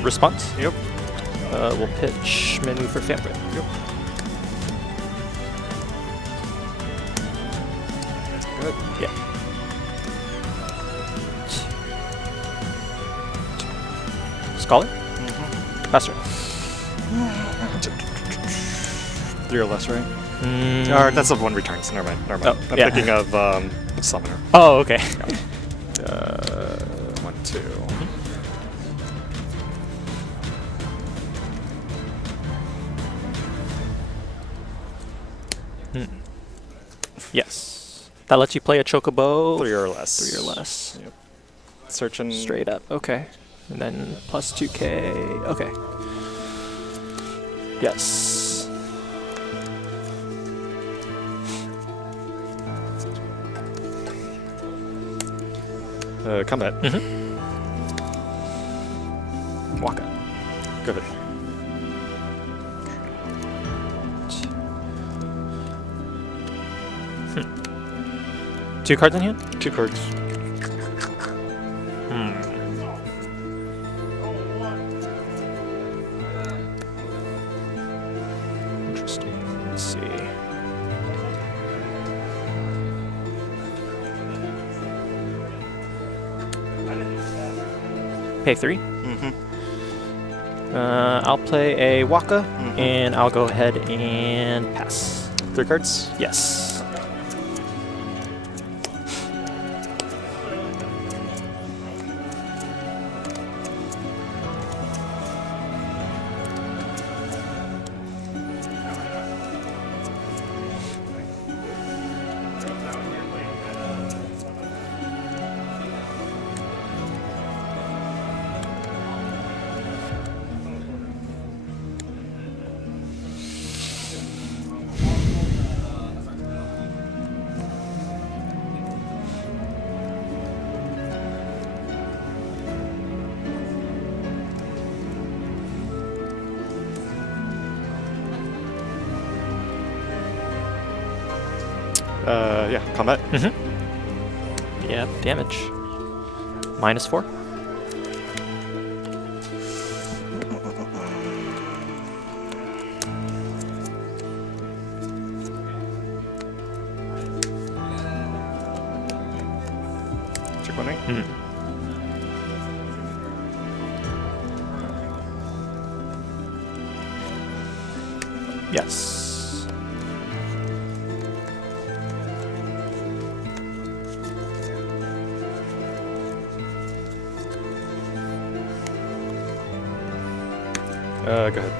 Response? Yep. We'll pitch menu for Fanbrit. Yep. Good. Yeah. Scholar? Pass turn. 3 or less, right? Or that's of 1 returns. Never mind. Never mind. Oh, I'm yeah. thinking of Summoner. Oh, okay. 1, 2. Yes. That lets you play a Chocobo. 3 or less. 3 or less. Yep. Searching. Straight up. Okay. And then plus 2k. Okay. Yes. Combat. Waka. Go ahead. Two cards in hand? 2 cards. Interesting. Let's see. Pay 3. I'll play a Waka, and I'll go ahead and pass. 3 cards? Yes. Yeah, combat. Yeah, damage. -4. Check 1 ring. Yes. Go ahead.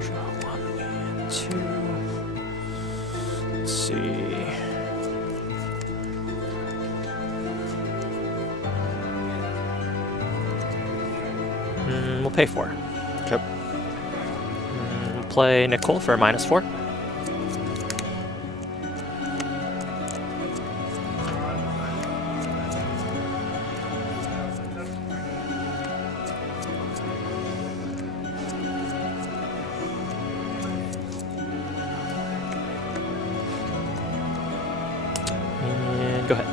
Draw 1 and 2. Let's see. We'll pay 4. Okay. We'll play Nicole for -4. And go ahead.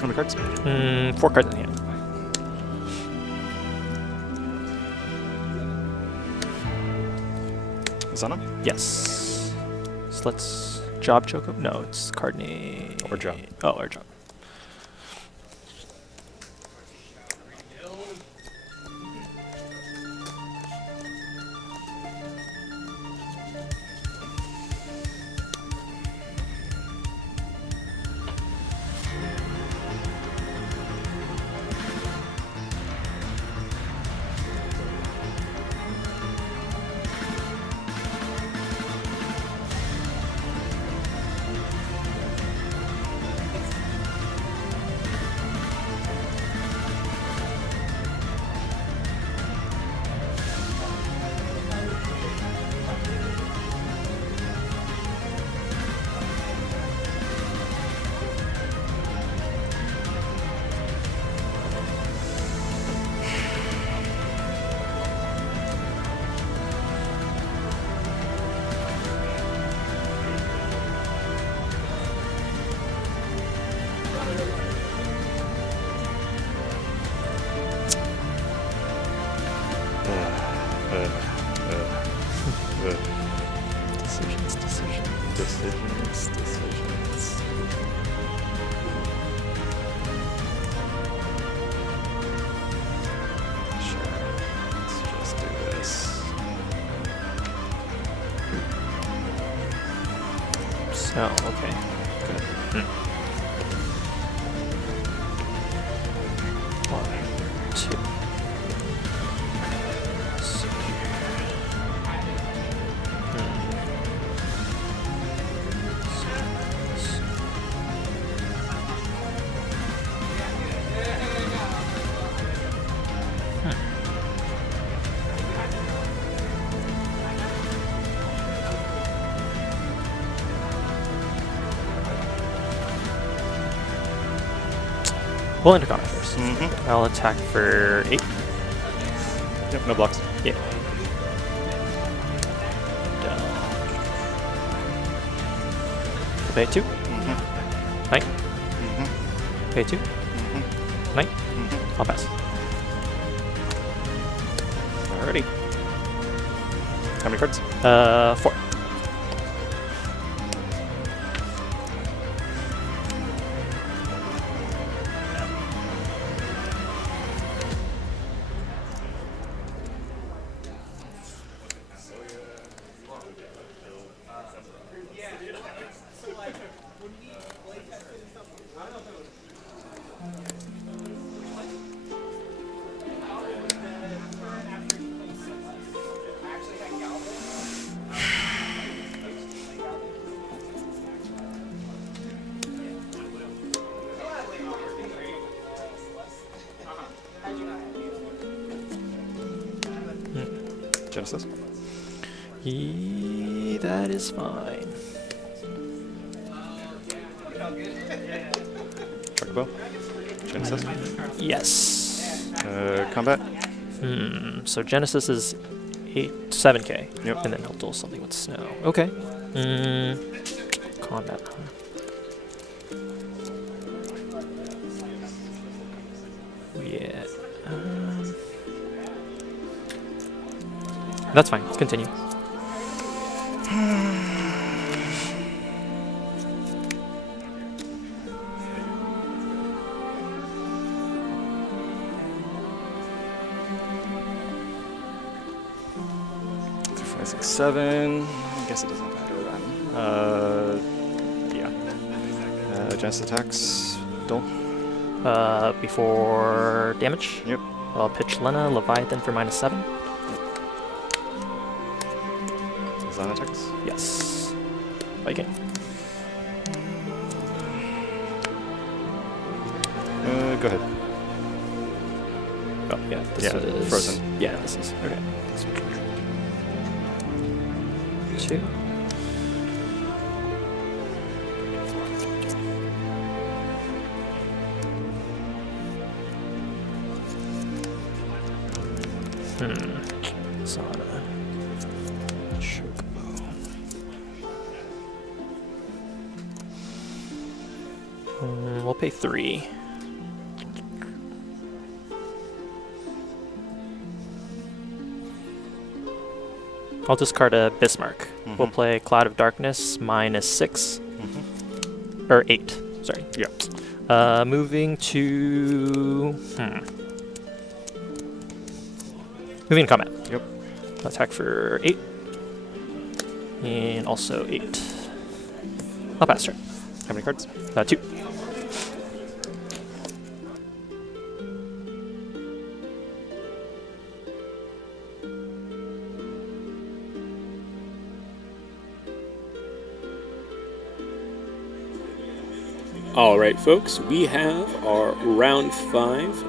How many cards? 4 cards in hand. Zana? Yes. So let's job Choco. No, it's card name. Or job. Oh, or job. Decisions. Sure. Let's just do this. So, okay. Good. 1, 2. Let's see We'll enter combat first. I'll attack for 8. Yep, no blocks. Yeah. Down. Pay 2. Knight. Pay 2. Knight. I'll pass. Alrighty. How many cards? 4. Genesis. That is fine. Chocobo. Genesis. Yes. Combat. So Genesis is 7K. Yep. And then he'll duel something with snow. Okay. Combat. Yeah. That's fine. Let's continue. Five, 6, 7. I guess it doesn't matter then. Yeah. Genesis attacks. Duel. Before damage, Yep. I'll pitch Lena, Leviathan for -7. Zan attacks. Yes. Viking. Go ahead. Oh, yeah. This Yeah, is frozen. Yeah, this is. Okay. 2. Sana. Chocobo. We'll pay 3. I'll discard a Bismarck. We'll play Cloud of Darkness -6. Or 8. Sorry. Yeah. Moving to. Moving to combat. Yep. Attack for 8. And also 8. I'll pass turn. How many cards? 2. All right, folks, we have our round 5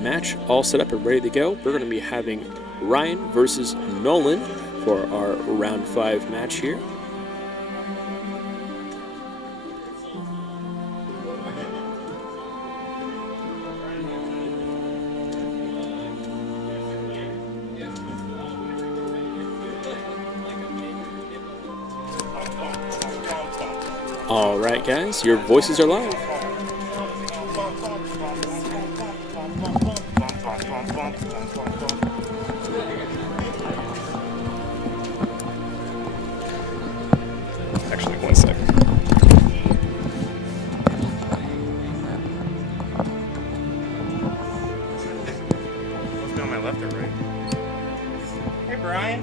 match all set up and ready to go. We're going to be having Ryan versus Nolan for our round 5 match here. All right, guys, your voices are live. Actually, 1 sec. Let's go on my left or right? Hey, Brian.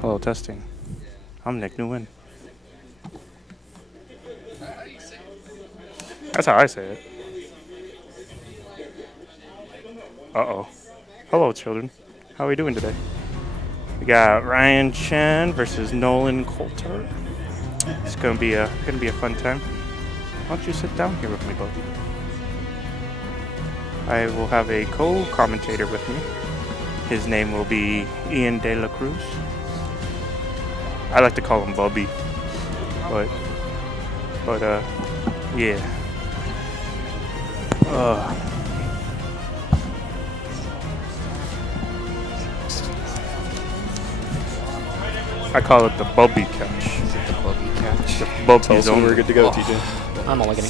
Hello, testing. I'm Nick Nguyen. That's how I say it. Uh-oh. Hello, children. How are we doing today? We got Ryan Chen versus Nolan Coulter. It's gonna be a fun time. Why don't you sit down here with me, both? I will have a co-commentator with me. His name will be Ian De La Cruz. I like to call him Bubby, but yeah. I call it the Bubby catch. The Bubby catch. The Bubby zone. We're good to go, TJ. I'm all looking.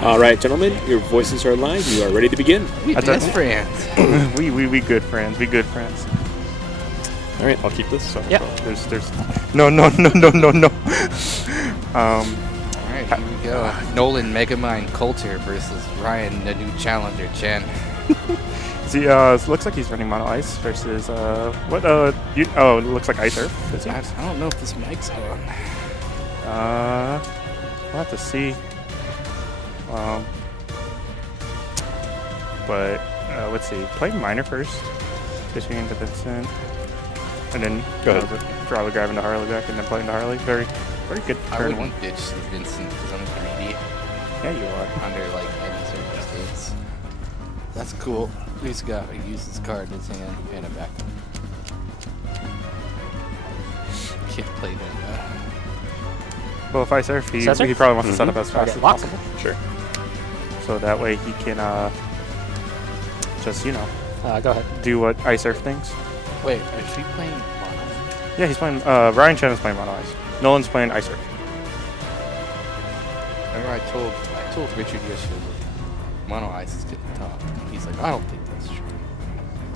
All right, gentlemen, your voices are live. You are ready to begin. We best friends. we good friends. We good friends. All right, I'll keep this. So Yeah. There's no. All right, here we go. Nolan Megamind Coulter versus Ryan, the new challenger, Chen. See, it looks like he's running Mono Ice versus it looks like Ice Earth. Is he? I don't know if this mic's on. We'll have to see. But let's see. Play Minor first. Fishing into Vincent. And then Go ahead. probably grabbing the Harley back and then playing the Harley. Very, Very good I turn. would want ditch Vincent because I'm greedy Yeah, you are. under like any circumstance. That's cool. He's got to use his card in his hand and a backup. Can't play that. Well, if I surf, he Set surf? probably wants to set up as fast Okay, as lock. possible. Sure. So that way he can just, Go ahead. do what ice surf things. Wait, is she playing mono? Yeah, he's playing. Ryan Chen is playing mono ice. Nolan's playing ice surf. Remember I told Richard yesterday that mono ice is getting top. He's like, I don't think that's true.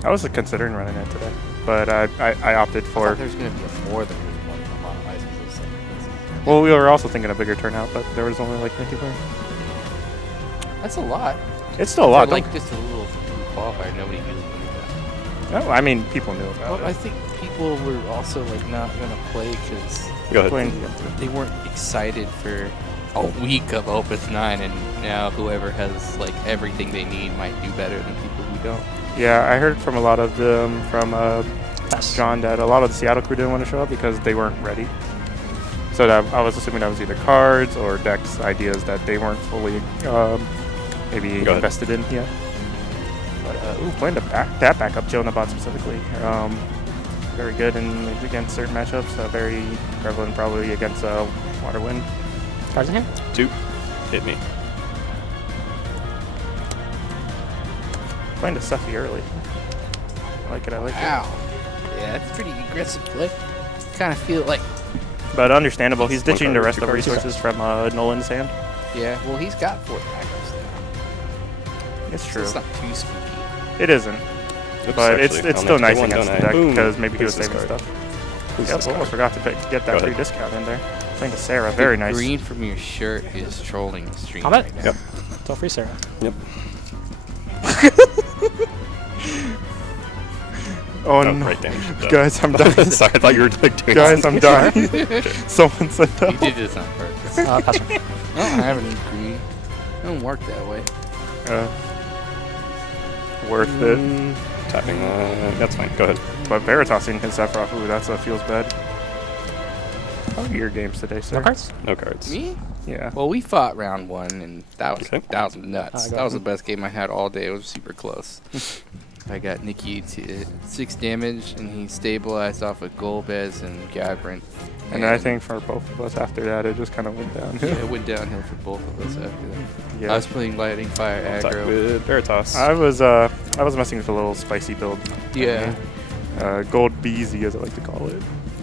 I was considering running it today, but I opted I for. thought there's gonna be more than one mono ice. Was like, Well, we were also thinking a bigger turnout, but there was only like 50 players. that's a lot. It's still a lot. For like just a little qualifier. Nobody really knew that. No, I mean people knew about Well, I it. think people were also like not gonna play because Go ahead. Playing- they weren't excited for a week of Opus 9, and now whoever has like everything they need might do better than people who don't. Yeah, I heard from a lot of them from John that a lot of the Seattle crew didn't want to show up because they weren't ready. So that I was assuming that was either cards or decks ideas that they weren't fully maybe Go ahead. invested in yet. But playing that backup Jonabot specifically, very good against certain matchups. Very prevalent probably against Waterwind. Cards in hand? 2. Hit me. Playing to Suffy early. I like it. Wow. Yeah, that's pretty aggressive play. Kind of feel like, But understandable. He's One ditching card the or rest two of the cards? resources from Nolan's hand. yeah. Well, he's got 4 backups now. It's So true. it's not too spooky. It isn't. Oops, But it's actually, I'll still next nice get one, against don't the I? deck Boom. because maybe he was Who's this saving card? stuff. Who's Yep, this almost card? forgot to get Go that free ahead. discount in there. Playing to Sarah, very The nice. green from your shirt is trolling the stream Combat? right now. Yep. Still free, Sarah. Yep. Oh, Oh, no. right damage. Done. Guys, I'm done. Sorry, I thought you were like, doing Guys, I'm something. done. Someone said You no. did this on purpose. Pass turn. I don't have any green. It don't work that way. Worth it. Tapping. That's fine. Go ahead. But Veritasing his Sephiroth, ooh, that feels bad. How are your games today, sir? No cards? No cards. Me? Yeah. Well, we fought round 1, and that was Okay. nuts. go That was ahead. the best game I had all day. It was super close. I got Nikki to 6 damage, and he stabilized off of Golbez and Gabrant. And I think for both of us after that, it just kind of went downhill. yeah, it went downhill for both of us after that. Yeah. I was playing Lightning Fire Attack aggro. with Veritas. I was messing with a little spicy build. Yeah. Gold Beezy, as I like to call it.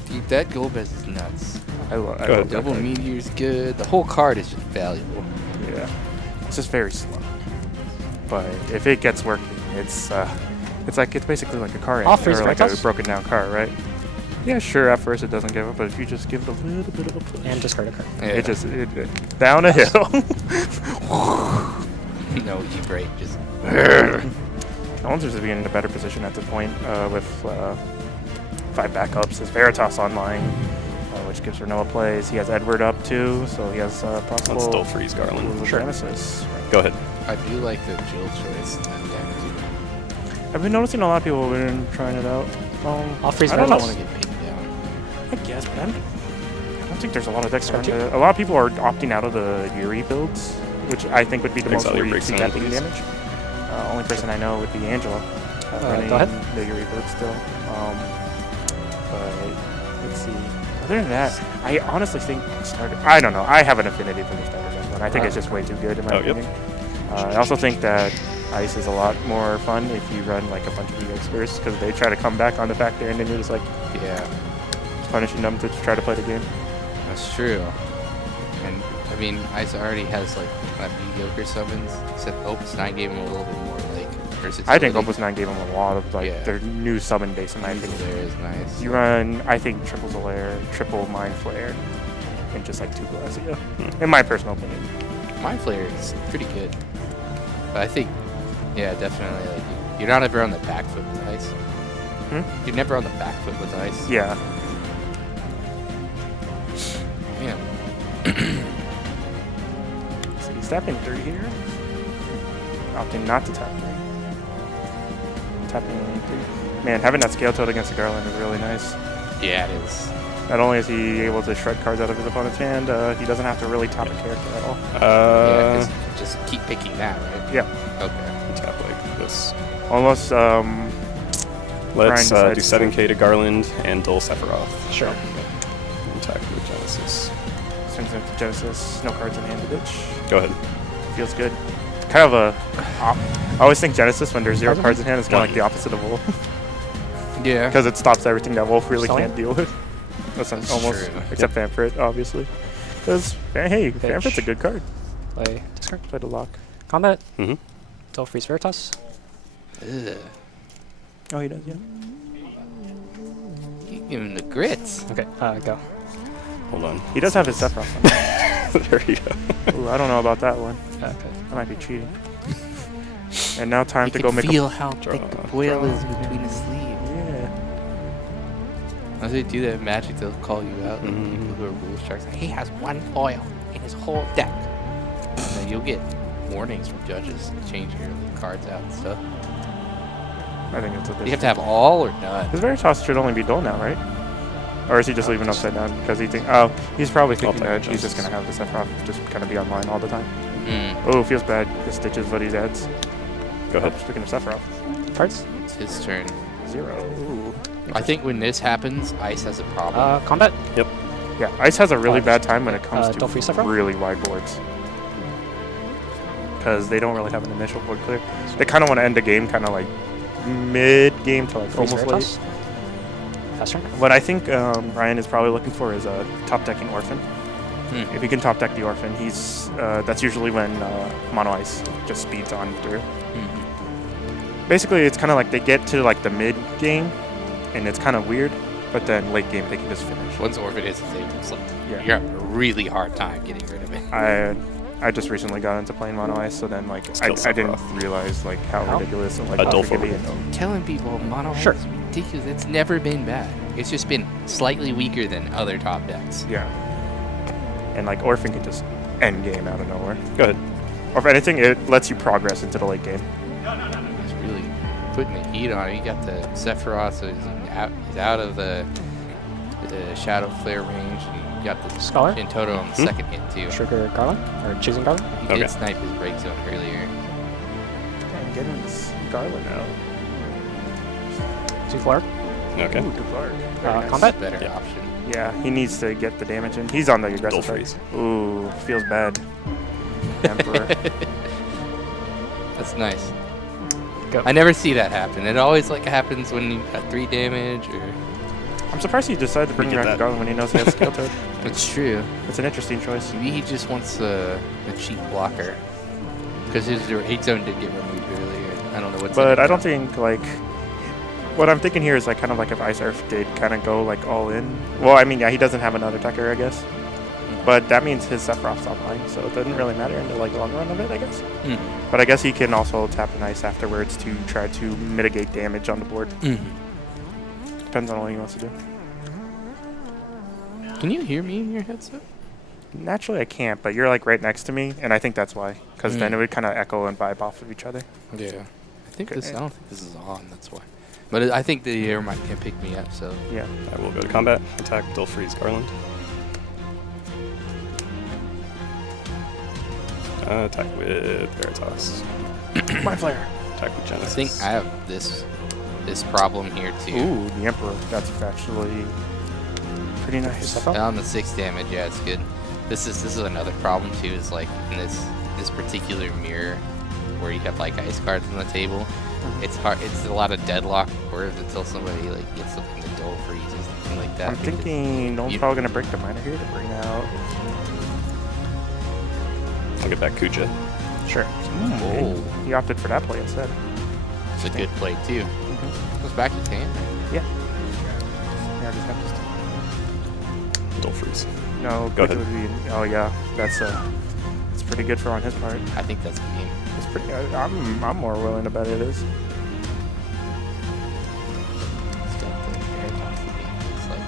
Dude, that Golbez is nuts. I love ahead. that Double card. Meteor's good. The whole card is just valuable. Yeah, it's just very slow. But if it gets working, it's basically like a car I'll engine, freeze or like a Veritas. broken down car, right? Yeah, sure. At first it doesn't give up, but if you just give it a little bit of a push, And discard a card. Yeah. it down a hill. No E-break, just... Nolan's just being in a better position at this point with 5 backups. His Veritas online, which gives her no plays. He has Edward up too, so he has possible. Let's still freeze Garland. Sure. Genesis. Go ahead. I do like the Jill choice in that deck, too. I've been noticing a lot of people have been trying it out. I'll freeze I don't I know. don't want to get pinned down. I guess, but I don't think there's a lot of decks around Start it. A lot of people are opting out of the Yuri builds, which I think would be the most Exile your where you breaks see in, that being please. damage. Only person I know would be Angela. Running go ahead. the Yuri build still. But let's see. Other than that, I honestly think starter. I don't know. I have an affinity for the starter deck, but I think it's just way too good in my Oh, yep. opinion. I also think that Ice is a lot more fun if you run like a bunch of EX first, because they try to come back on the factor, and then you're just like Yeah, punishing them to try to play the game. that's true. And, I mean, Ice already has, like, mediocre summons, except Opus 9 gave him a little bit more, like, versatility. I think Opus 9 gave them a lot of like Yeah. their new summon base in my opinion. There is nice. You run, I think, triple Zolaire, triple Mind Flare, and just like 2 Glacia, in my personal opinion. Mind Flayer is pretty good. But I think, yeah, definitely, like, you're not ever on the back foot with Ice. You're never on the back foot with Ice. Yeah. Yeah. So he's tapping 3 here. Opting not to tap 3. Tapping 3. Man, having that scale tilt against the Garland is really nice. Yeah, it is. Not only is he able to shred cards out of his opponent's hand, he doesn't have to really tap a character at all. Yeah, 'cause you just keep picking that, right? Yeah. Okay. Tap like this. Almost, Let's Brian do decides Setting to- K to Garland and dull Sephiroth. Sure. Attack with Genesis. Swings into Genesis, no cards in hand to ditch. Go ahead. Feels good. Kind of a. I always think Genesis when there's 0 cards in hand is kind of like the opposite of Wolf. Yeah. Because it stops everything that Wolf really Stalling? can't deal with. That's almost. true. Except Famfrit, obviously. Because, hey, Famfrit's a good card. Play discard. Play the lock. Combat. Mm-hmm. Till freeze Veritas. Ugh. Oh, he does, yeah. You give him the grits. Okay, go. Hold on. He does have his Sephiroth on. There you go. Ooh, I don't know about that one. Okay. That might be cheating. And now time You to can go make feel a. how thick the Draw. boil is between his sleeves. Yeah. As they do that in Magic, they'll call you out. Like Mhm. people who are rules sharks. Like, he has 1 foil in his whole deck. And then you'll get warnings from judges to change your cards out and stuff. I think it's a You have to have all or none. His Veritas should only be dull now, right? Or is he just leaving upside down because he think? Oh, he's probably thinking take that the he's just chances. gonna have the Sephiroth just kind of be online all the time. Mm. Oh, feels bad. This stitches what he adds. Go ahead. Speaking of Sephiroth, Cards. It's his turn. 0. Ooh. I think when this happens, Ice has a problem. Combat. Yeah, Ice has a really bad time when it comes don't freeze to Sephiroth? really wide boards. Because they don't really have an initial board clear. They kind of want to end the game kind of like mid-game to like Freeze almost Veritas. late. Fast turn. What I think Ryan is probably looking for is a top-decking Orphan. Hmm. If he can top deck the Orphan, he's that's usually when Mono Ice just speeds on through. Mhm. Basically, it's kind of like they get to like the mid-game, and it's kind of weird, but then late game they can just finish. Once Orphan is disabled, it's like Yeah. you're having a really hard time getting rid of it. I just recently got into playing Mono Ice, so then like Still I didn't Sephiroth. realize like how ridiculous and like A how dull it could be. forward. Telling people Mono Ice Sure. is ridiculous. It's never been bad. It's just been slightly weaker than other top decks. Yeah. And like Orphan can just end game out of nowhere. Go ahead. Or if anything, it lets you progress into the late game. It's really putting the heat on it. You got the Sephiroth, so he's out of the Shadow Flare range. You got the Scholar? Shintoto on the second hit, too. Trigger Garland or choosing Garland. He Okay. did snipe his break zone earlier. And getting this Garland out. 2 Flare. Okay. Ooh, Duplark. Very nice. Combat. Better Yeah. option. Yeah, he needs to get the damage in. He's on the aggressive Dull side. freeze. Ooh, feels bad. Emperor. That's nice. Go. I never see that happen. It always like happens when you got 3 damage or. I'm surprised he decided to bring get around that. Garland when he knows he has Scale Toad. It's true. It's an interesting choice. Maybe he just wants a cheap blocker. Because his 8 zone did get removed earlier. I don't know what's in But it I don't now. think like what I'm thinking here is like kind of like if Ice Earth did kind of go like all in. Well, I mean, yeah, he doesn't have another attacker, I guess. But that means his Sephiroth's online, so it doesn't really matter in the like long run of it, I guess. Mm. But I guess he can also tap an Ice afterwards to try to mitigate damage on the board. Mm. Depends on what he wants to do. Can you hear me in your headset? Naturally, I can't, but you're like right next to me, and I think that's why. Because then Mm. it would kind of echo and vibe off of each other. Yeah. I think Okay. this. I don't think this is on. That's why. But I think the air mic can pick me up. So Yeah. I will go to combat. Attack, dull freeze, Garland. Attack with Veritas. Mind Flare. Attack with I Genesis. think I have this problem here too. Ooh, the Emperor. That's actually pretty nice. On the 6 damage, yeah, it's good. This is another problem too. Is like in this particular mirror where you have like ice cards on the table. It's hard. It's a lot of deadlock boards until somebody like gets something to dull freeze or something like that. I'm because thinking Nolan's you- probably going to break the miner here to bring out. I'll get back Kuja. Sure. Oh, He opted for that play instead. it's a good play too. Goes back to 10. Yeah. Yeah, I just have to. Dull freeze. No, Go Kuja ahead. would be. Oh yeah, that's pretty good for on his part. I think that's game. It's pretty. I'm more willing to bet it is. It's got the air toss again. It's like,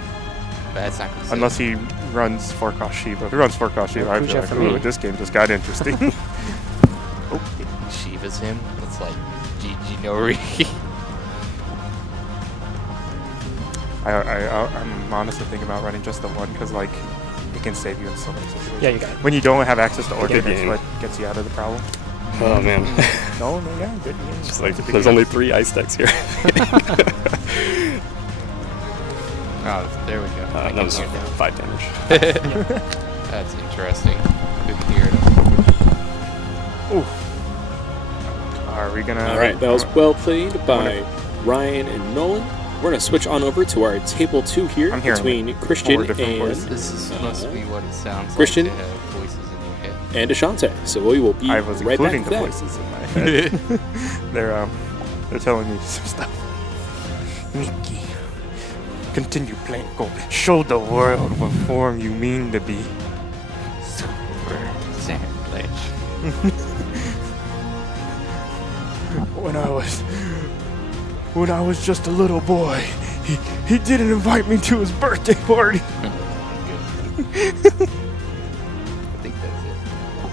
but that's not gonna Unless he runs 4-cost Shiva. If he runs 4-cost Shiva, I'd be Kuja like, for ooh, me. this game just got interesting. oh, Shiva's him. It's like GG no re. I'm honestly thinking about running just the one because like it can save you in so many situations. Yeah, you got it. When you don't have access to Orchid, that's game. what gets you out of the problem. Oh man. No, yeah, good game. Just like It's a big there's game. only 3 ice decks here. Oh, there we go. That was 5 damage. That's interesting. Good to hear it. Are we gonna? All right, that was well played by Ryan and Nolan. We're gonna switch on over to our table 2 here I'm hearing between Christian four different and voices. This is must be what it sounds Christian? like to have voices in your head. and Ashante. So we will be I was right back including to the that. voices in my head. They're telling me some stuff. Mickey, continue playing gold. Show the world what form you mean to be. Super sandwich. When I was just a little boy, he didn't invite me to his birthday party. I think that's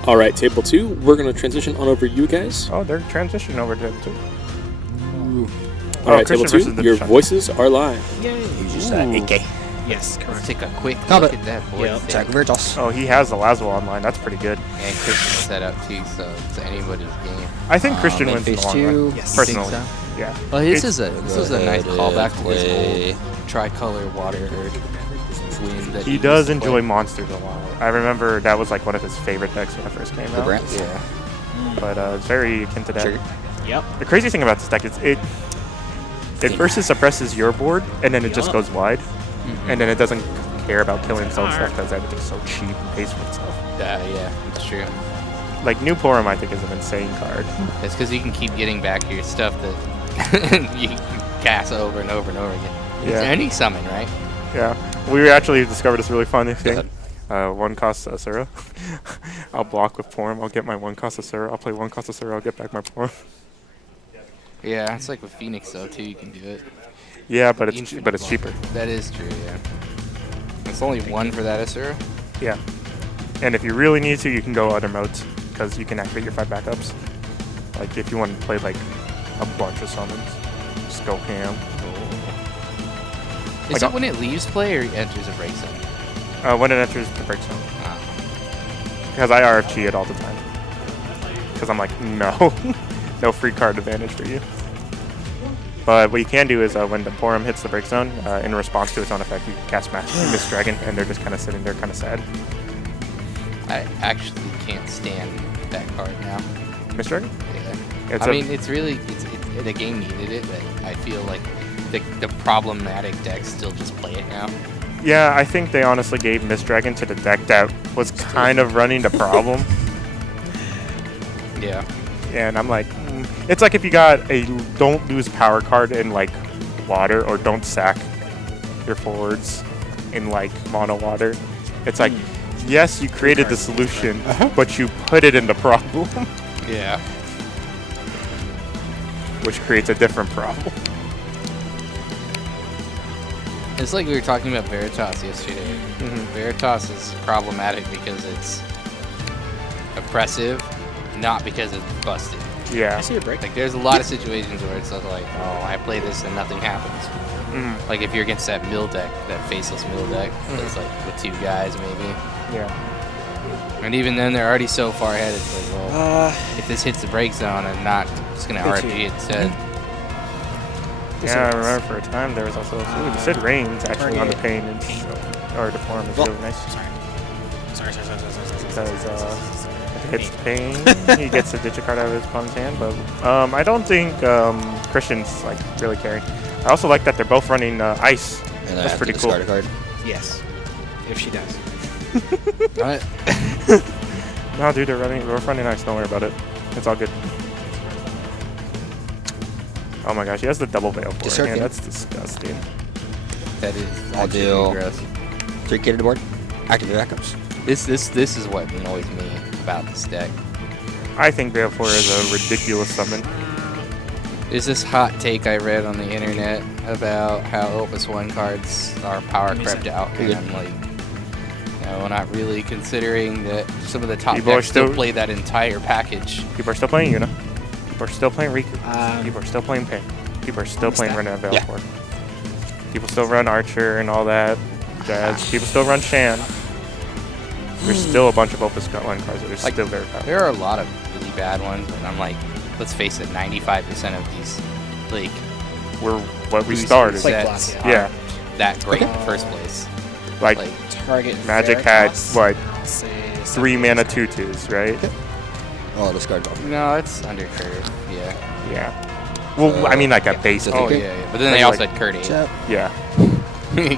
it. All right, table 2. We're gonna transition on over to you guys. Oh, they're transitioning over to two. All right, table Christian versus 2. the Your Shun. voices are live. Yes, Let's take a quick Got look it. at that boy. Yep. thing. Check Virtus. Oh, he has the Lazo online. That's pretty good. And Christian's set up too, so it's anybody's game. I think Christian wins in phase the long 2. run. Yes. Personally, Think yeah. Well, this It's- is a nice callback to his play. old tricolor water win that He used does to enjoy play. monsters a lot. I remember that was like one of his favorite decks when it first came The out. Brants? Yeah. But it's very akin to that. Trigger. Yep. The crazy thing about this deck is it versus suppresses your board, and then it just Yup. goes wide, Mm-hmm. and then it doesn't care about killing its own stuff because everything's so cheap and pays for itself. Yeah, it's true. Like New Porum, I think, is an insane card. It's because you can keep getting back your stuff that you can cast over and over and over again. It's Yeah. any summon, right? Yeah, we actually discovered this really funny thing. One cost Asura. I'll block with Porum. I'll get my one cost Asura. I'll play one cost Asura. I'll get back my Porum. Yeah, it's like with Phoenix though too. You can do it. Yeah, but it's Infinite cheaper. That is true. Yeah. It's only 1 for that Asura. Yeah, and if you really need to, you can go other modes because you can activate your 5 backups. Like if you want to play like a bunch of summons, just go ham. Is it when it leaves play or it enters a break zone? When it enters the break zone. Ah. Because I RFG it all the time. Because I'm like, no. No free card advantage for you. But what you can do is when the Porum hits the break zone, in response to its own effect, you can cast Mist Dragon, and they're just kind of sitting there kind of sad. I actually can't stand that card now. Mist Dragon? Yeah. I mean, it's really, the game needed it, but I feel like the problematic decks still just play it now. Yeah, I think they honestly gave Mist Dragon to the deck that was kind of running the problem. Yeah. And I'm like, it's like if you got a don't lose power card in like water, or don't sack your forwards in like mono water. It's like, yes, you created the solution, but you put it in the problem. Yeah. Which creates a different problem. It's like we were talking about Veritas yesterday. Veritas is problematic because it's oppressive, not because it's busted. Yeah. I see your break. Like, there's a lot of situations where it's like, oh, I play this and nothing happens. Like, if you're against that mill deck, that faceless mill deck, that's like with 2 guys maybe. Yeah. And even then, they're already so far ahead, it's like, well, if this hits the break zone, I'm not just going to RP it instead. Yeah, I remember for a time there was also the Sid Reigns actually on the pain and or the form is really nice. Sorry. Because if it hits the pain, he gets a digit card out of his opponent's hand. But I don't think Christian's like really caring. I also like that they're both running ice. And That's pretty cool. discard a card. Yes. If she does. No, dude, we're running ice. Don't worry about it. It's all good. Oh my gosh, he has the double veil for it. Discard Man, game. that's disgusting. That is I'll actually do gross. 3 kid to the board. Activate backups. This is what annoys me about this deck. I think Veil 4 is a ridiculous summon. There's this hot take I read on the internet about how Opus 1 cards are power crept out, and I'm like, no, not really, considering that some of the top People are decks still still- play that entire package. People are still playing Yuna. People are still playing Riku. People are still playing Pain. People are still playing that? Renna Veil Yeah. 4. People still run Archer and all that jazz. People still run Shan. There's still a bunch of Opus IX cards that are still very powerful. There are a lot of really bad ones, but I'm like, let's face it, 95% of these, like, were what we started. Sets yeah. That great in the first place. Like Target Magic had what 3 mana 2/2s, right? Oh, discard off. No, it's under curve. Yeah. Yeah. Well, I mean like a base. Oh yeah. But then they also had Curd 8. Yeah.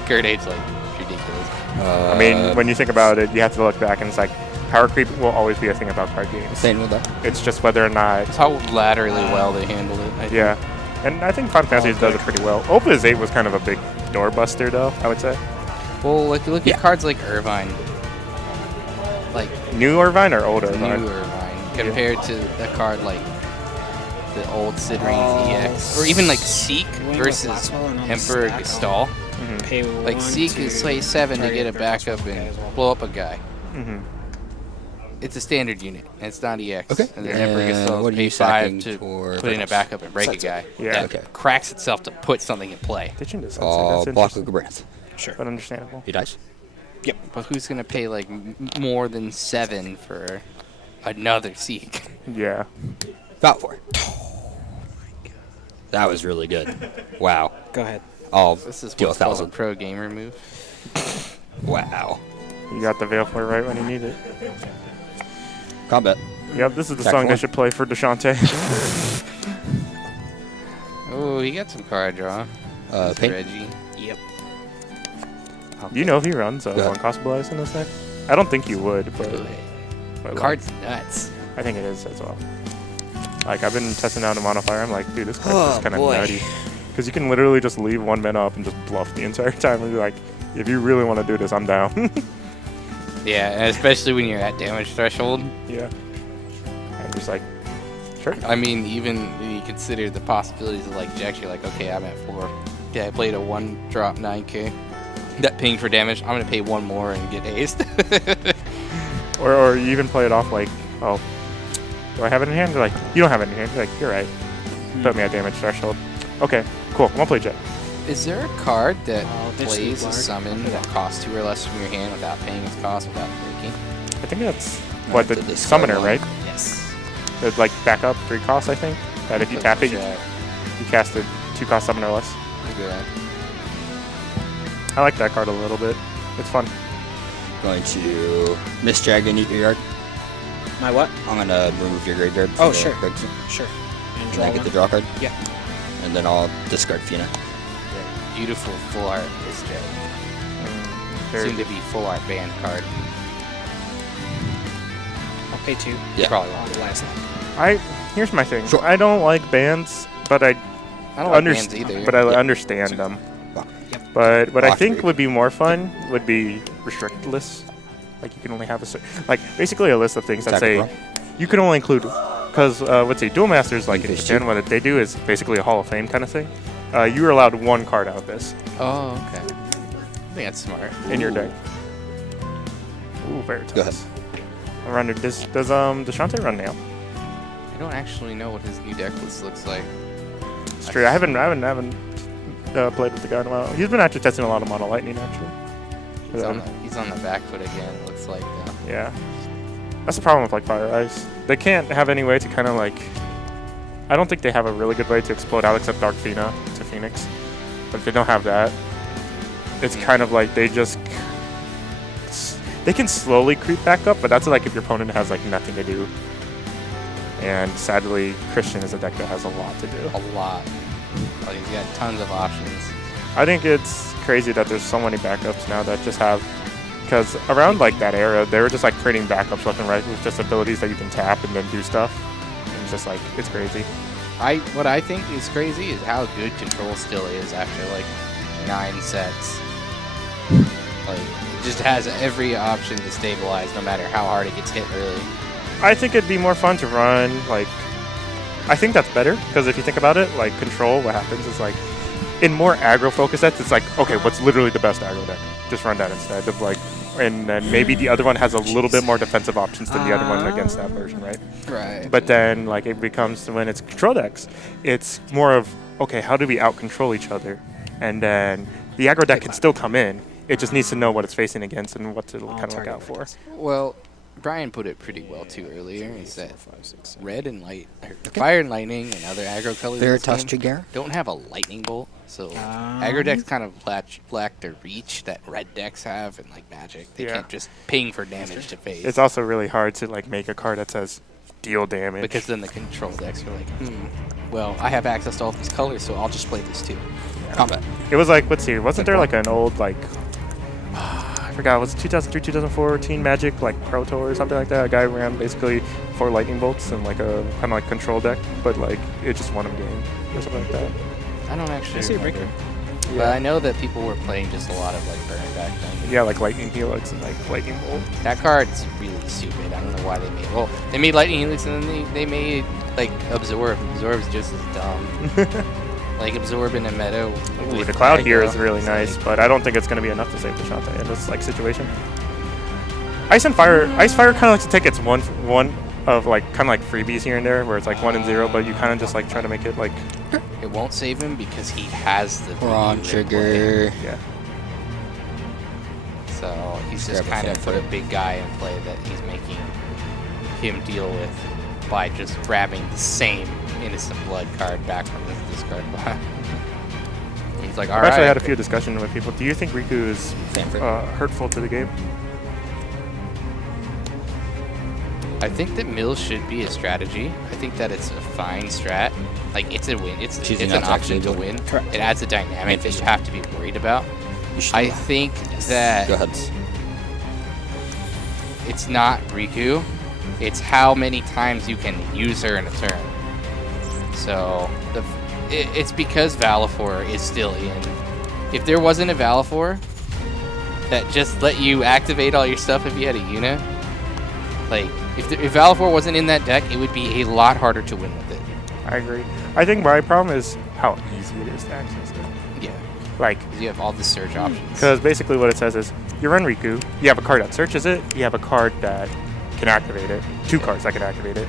Curd 8's like ridiculous. I mean, when you think about it, you have to look back and it's like power creep will always be a thing about card games. Same with that. It's just whether or not. It's how laterally well they handle it. I Yeah. And I think Final Fantasy does it pretty well. Opus 8 was kind of a big doorbuster, though, I would say. Well, like look at cards like Irvine. Like New Irvine or old Irvine? New Irvine compared to a card like the old Sid Reigns EX, or even like Seek versus Emperor Gestal. Like Seek is play 7 to get a backup and blow up a guy. It's a standard unit, and it's not EX. Okay. And then Emperor Gestal what are pay you 5 sacking to for put in a backup and break a guy. Yeah. That cracks itself to put something in play. Ditching to Oh, Sensei, block that's Luca Brands. Sure. But understandable. He dies. Yep. But who's gonna pay like more than 7 for another Seek? Yeah. About 4. That was really good. Wow. Go ahead. I'll This is deal what's called a 1,000. pro gamer move. Wow. You got the veil for it right when you need it. Combat. Yep, this is the Attack song they 1. should play for Deshante. Oh, he got some card draw. Paint. Reggie. Yep. You know if he runs Go ahead. one cost Blast in this deck? I don't think you would, but like, Card's nuts. I think it is as well. Like, I've been testing out a Monofire. I'm like, dude, this card's just kind of nutty. Because you can literally just leave 1 mana up and just bluff the entire time. And be like, if you really want to do this, I'm down. Yeah, and especially when you're at damage threshold. Yeah. I'm just like, sure. I mean, even when you consider the possibilities of like Jack, you're like, okay, I'm at 4. Okay, I played a 1-drop 9k. That paying for damage, I'm gonna pay 1 more and get aced. Or you even play it off like, oh, do I have it in hand? You're like, you don't have it in hand. You're like, you're right. Put me at damage threshold. Okay, cool. I'm gonna play Jet. Is there a card that ditch plays the a Blarg. summon that costs 2 or less from your hand without paying its cost without breaking? I think that's what the discard summoner, one. right? Yes. It's like backup 3 costs, I think. That if you tap it, you cast a 2 cost summon or less. Yeah. I like that card a little bit. It's fun. Going to Miss Dragon, eat your yard. My what? I'm going to remove your graveyard. Oh, from the sure. graveyard. Sure. And Can I get one. the draw card? Yeah. And then I'll discard Fina. Beautiful full art this Jack. Very Soon to be full art band card. I'll pay 2. Yeah. Probably won't. Last one. Here's my thing. Sure. I don't like bands, but I don't like bands either. But I Yeah. understand them. Yep. But what I Block think three. would be more fun would be restricted lists. Like you can only have a like basically a list of things that Attack say and you can only include because let's see, Duel Masters like in Fish Japan, too. what they do is basically a Hall of Fame kind of thing. You are allowed 1 card out of this Oh, okay. I think that's smart. in your deck. Ooh, very tough. Go ahead. Does Deshante run now? I don't actually know what his new deck list looks like. It's true. I haven't played with the guy in a while. He's been actually testing a lot of Mono Lightning actually. He's on the back foot again, it looks like, though. Yeah. That's the problem with like Fire Ice. They can't have any way to kind of like. I don't think they have a really good way to explode out except Dark Fina to Phoenix. But if they don't have that, it's kind of like they just. They can slowly creep back up, but that's like if your opponent has like nothing to do. And sadly, Christian is a deck that has a lot to do. A lot. Like, he's got tons of options. I think it's crazy that there's so many backups now that just have. Because around like that era, they were just like creating backups left and right with just abilities that you can tap and then do stuff. And it's just like, it's crazy. What I think is crazy is how good Control still is after like 9 sets. Like, it just has every option to stabilize no matter how hard it gets hit early. I think it'd be more fun to run, like, I think that's better, because if you think about it, like, Control, what happens is, like, in more aggro-focused sets, it's like, okay, what's literally the best aggro deck? Just run that instead of, like, and then maybe the other one has a little bit more defensive options than the other one against that version, right? Right. But then, like, it becomes, when it's Control decks, it's more of, okay, how do we out-control each other? And then the aggro deck can still come in. It just needs to know what it's facing against and what to kind of look out for. Well, Brian put it pretty well too earlier. Is that red and fire and lightning and other aggro colors Veritas Trigger don't have a lightning bolt, so aggro decks kind of lack the reach that red decks have, and like Magic, they can't just ping for damage to face. It's also really hard to like make a card that says deal damage, because then the control decks are like, well, I have access to all these colors, so I'll just play this too. Combat. It was like, let's see, wasn't there like an old like I forgot, was it 2003, 2014 Magic like Pro Tour or something like that? A guy ran basically 4 lightning bolts and like a kind of like control deck, but like it just won him game or something like that. I don't actually remember. Yeah. But I know that people were playing just a lot of like burn back then. Yeah, like Lightning Helix and like Lightning Bolt. That card's really stupid. I don't know why they made. Well, they made Lightning Helix and then they made like Absorb. Absorb's just as dumb. Like Absorb in a meta. Ooh, the cloud here is really nice, but I don't think it's going to be enough to save the Shantae in this like situation. Ice Fire kind of likes to take its one of like kind of like freebies here and there, where it's like 1 and 0, but you kind of just like try to make it like. It won't save him because he has the wrong trigger. Yeah. So he's just kind of put a big guy in play that he's making him deal with by just grabbing the same Innocent Blood card back from his discard pile. He's like, all right. I've actually had a few discussions with people. Do you think Riku is hurtful to the game? I think that Mills should be a strategy. I think that it's a fine strat. Like, it's a win. It's an option to win. Correct. It adds a dynamic that you have to be worried about. I think that it's not Riku. It's how many times you can use her in a turn. So it's because Valifor is still in. If there wasn't a Valifor that just let you activate all your stuff if you had a Yuna, like if Valifor wasn't in that deck, it would be a lot harder to win with it. I agree. I think my problem is how easy it is to access it. Yeah. Like, you have all the search options. Because basically what it says is, you run Riku, you have a card that searches it, you have a card that can activate it, 2 cards that can activate it,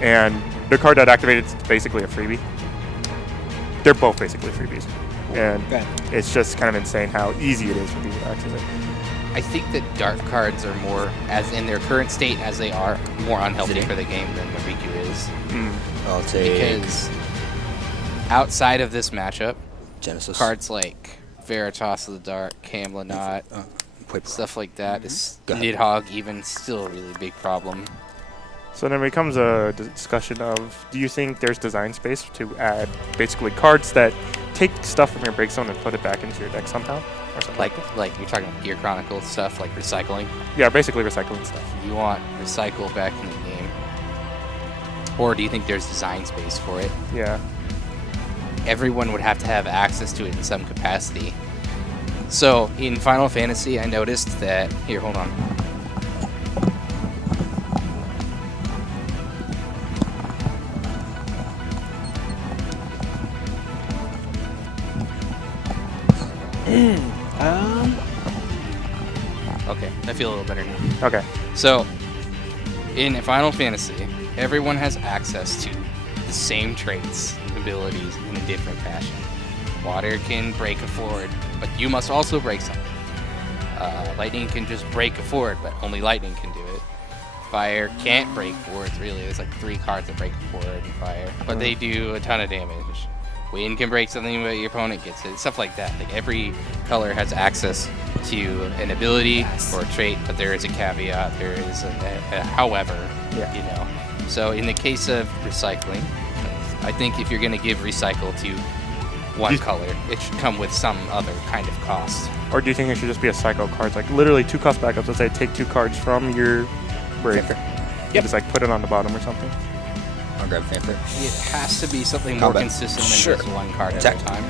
and the card that activated is basically a freebie. They're both basically freebies. And it's just kind of insane how easy it is for people to access it. I think that dark cards are more, as in their current state as they are, more unhealthy for the game than the Riku is. I'll take because outside of this matchup, Genesis. Cards like Veritas of the Dark, Camelot, stuff like that is Nidhogg even still a really big problem. So then becomes a discussion of, do you think there's design space to add basically cards that take stuff from your break zone and put it back into your deck somehow? Or something like you're talking about Gear Chronicle stuff, like recycling? Yeah, basically recycling stuff. You want recycle back in the game. Or do you think there's design space for it? Yeah. Everyone would have to have access to it in some capacity. So in Final Fantasy, I noticed that... Here, hold on. Okay, I feel a little better now. Okay. So, in Final Fantasy, everyone has access to the same traits, abilities in a different fashion. Water can break a forward, but you must also break something. Lightning can just break a forward, but only lightning can do it. Fire can't break forwards, really. There's like 3 cards that break a forward in fire, but they do a ton of damage. Wind can break something, but your opponent gets it. Stuff like that. Like every color has access to an ability or a trait, but there is a caveat. There is a however, you know. So in the case of recycling, I think if you're going to give recycle to one color, it should come with some other kind of cost. Or do you think it should just be a cycle of cards? Like literally 2 cost backups. Let's say take 2 cards from your break. Just like put it on the bottom or something. I'll grab Fanfare. It has to be something more consistent than just one card at a time.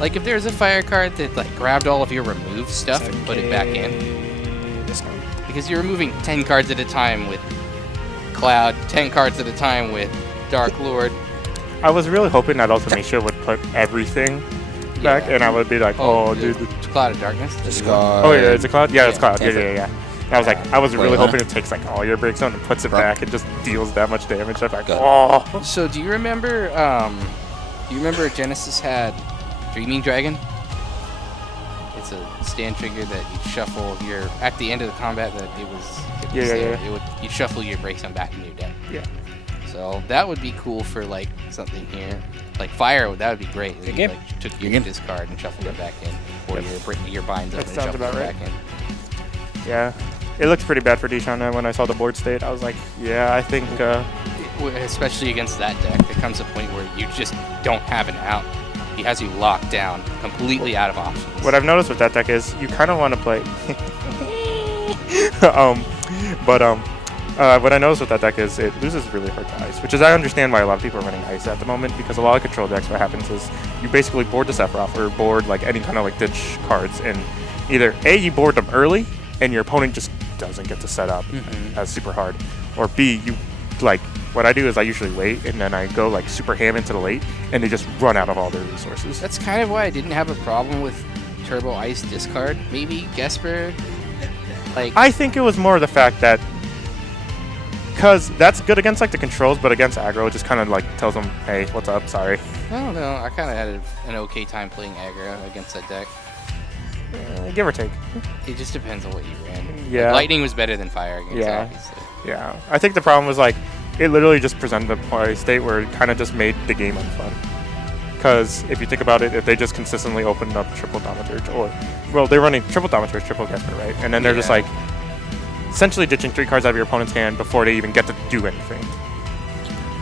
Like if there's a fire card that like grabbed all of your removed stuff and put it back in. Because you're removing 10 cards at a time with Cloud, 10 cards at a time with Dark Lord. I was really hoping that Ultimacia would put everything back, and I would be like, oh dude. Cloud of Darkness? Oh yeah, it's a Cloud? Yeah, it's Cloud. Yeah. And I was like, I was really hoping it takes like all your break zone and puts it back and just deals that much damage. I'm like, oh. So do you remember Do you remember Genesis had Dreaming Dragon? It's a stand trigger that you shuffle at the end of the combat that it was there. You'd shuffle your breakstone back in your deck. Yeah. So that would be cool for like something here. Like fire, that would be great. You like, took your discard and shuffled it back in. Or your binds up and shuffled it back in. Yeah. It looked pretty bad for Deshaun when I saw the board state. I was like, yeah, I think... especially against that deck, there comes a point where you just don't have an out. He has you locked down, completely out of options. What I've noticed with that deck is you kind of want to play... what I noticed with that deck is it loses really hard to ice, which is I understand why a lot of people are running ice at the moment, because a lot of control decks, what happens is you basically board the Sephiroth or board like any kind of like ditch cards, and either A, you board them early, and your opponent just doesn't get to set up as super hard, or B, you like... What I do is I usually wait, and then I go like super ham into the late, and they just run out of all their resources. That's kind of why I didn't have a problem with Turbo Ice discard. Maybe Gesper. Like I think it was more the fact that because that's good against like the controls, but against aggro, it just kind of like tells them, "Hey, what's up? Sorry." I don't know. I kind of had an okay time playing aggro against that deck. Give or take. It just depends on what you ran. Yeah. Like, lightning was better than fire against, obviously. Yeah. I think the problem was like. It literally just presented a play state where it kind of just made the game unfun. Because if you think about it, if they just consistently opened up triple Thaumaturge, they're running triple Thaumaturge, triple Gesper, right? And then they're just like essentially ditching 3 cards out of your opponent's hand before they even get to do anything.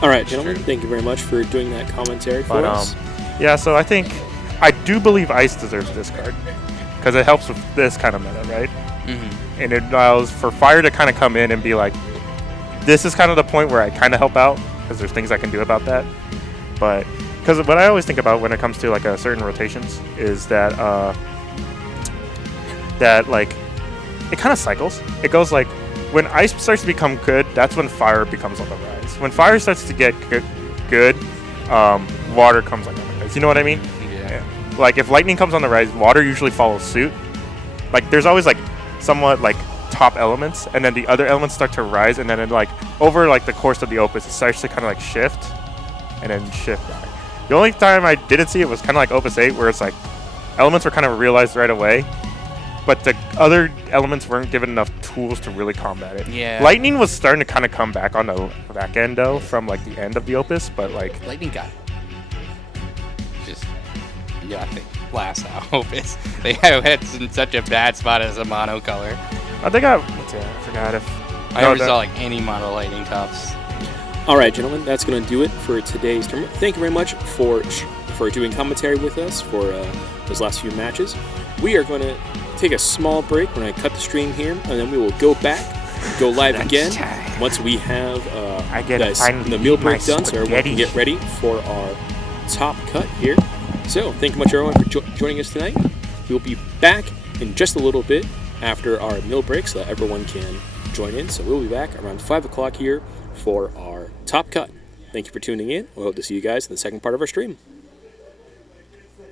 All right, gentlemen, thank you very much for doing that commentary for us. Yeah, so I do believe Ice deserves this card because it helps with this kind of meta, right? Mm-hmm. And it allows for Fire to kind of come in and be like, this is kind of the point where I kind of help out because there's things I can do about that. But because what I always think about when it comes to like a certain rotations is that like it kind of cycles. It goes like when Ice starts to become good, that's when Fire becomes on the rise. When Fire starts to get good, Water comes on the rise. You know what I mean? Yeah. Like if Lightning comes on the rise, Water usually follows suit. Like there's always like somewhat like top elements, and then the other elements start to rise, and then it like over like the course of the Opus, it starts to kind of like shift and then shift back. The only time I didn't see it was kind of like Opus 8, where it's like elements were kind of realized right away, but the other elements weren't given enough tools to really combat it. Yeah. Lightning was starting to kind of come back on the back end though, from like the end of the Opus, but like Lightning got just nothing last Opus. They had in such a bad spot as a mono color. I think I forgot if I never saw like any mono lightning tops. All right, gentlemen, that's going to do it for today's tournament. Thank you very much for doing commentary with us for those last few matches. We are going to take a small break when I cut the stream here, and then we will go back, go live again once we have the meal break done, so everyone can get ready for our top cut here. So, thank you much, everyone, for joining us tonight. We'll be back in just a little bit after our meal break so that everyone can join in. So we'll be back around 5 o'clock here for our top cut. Thank you for tuning in. We hope to see you guys in the second part of our stream.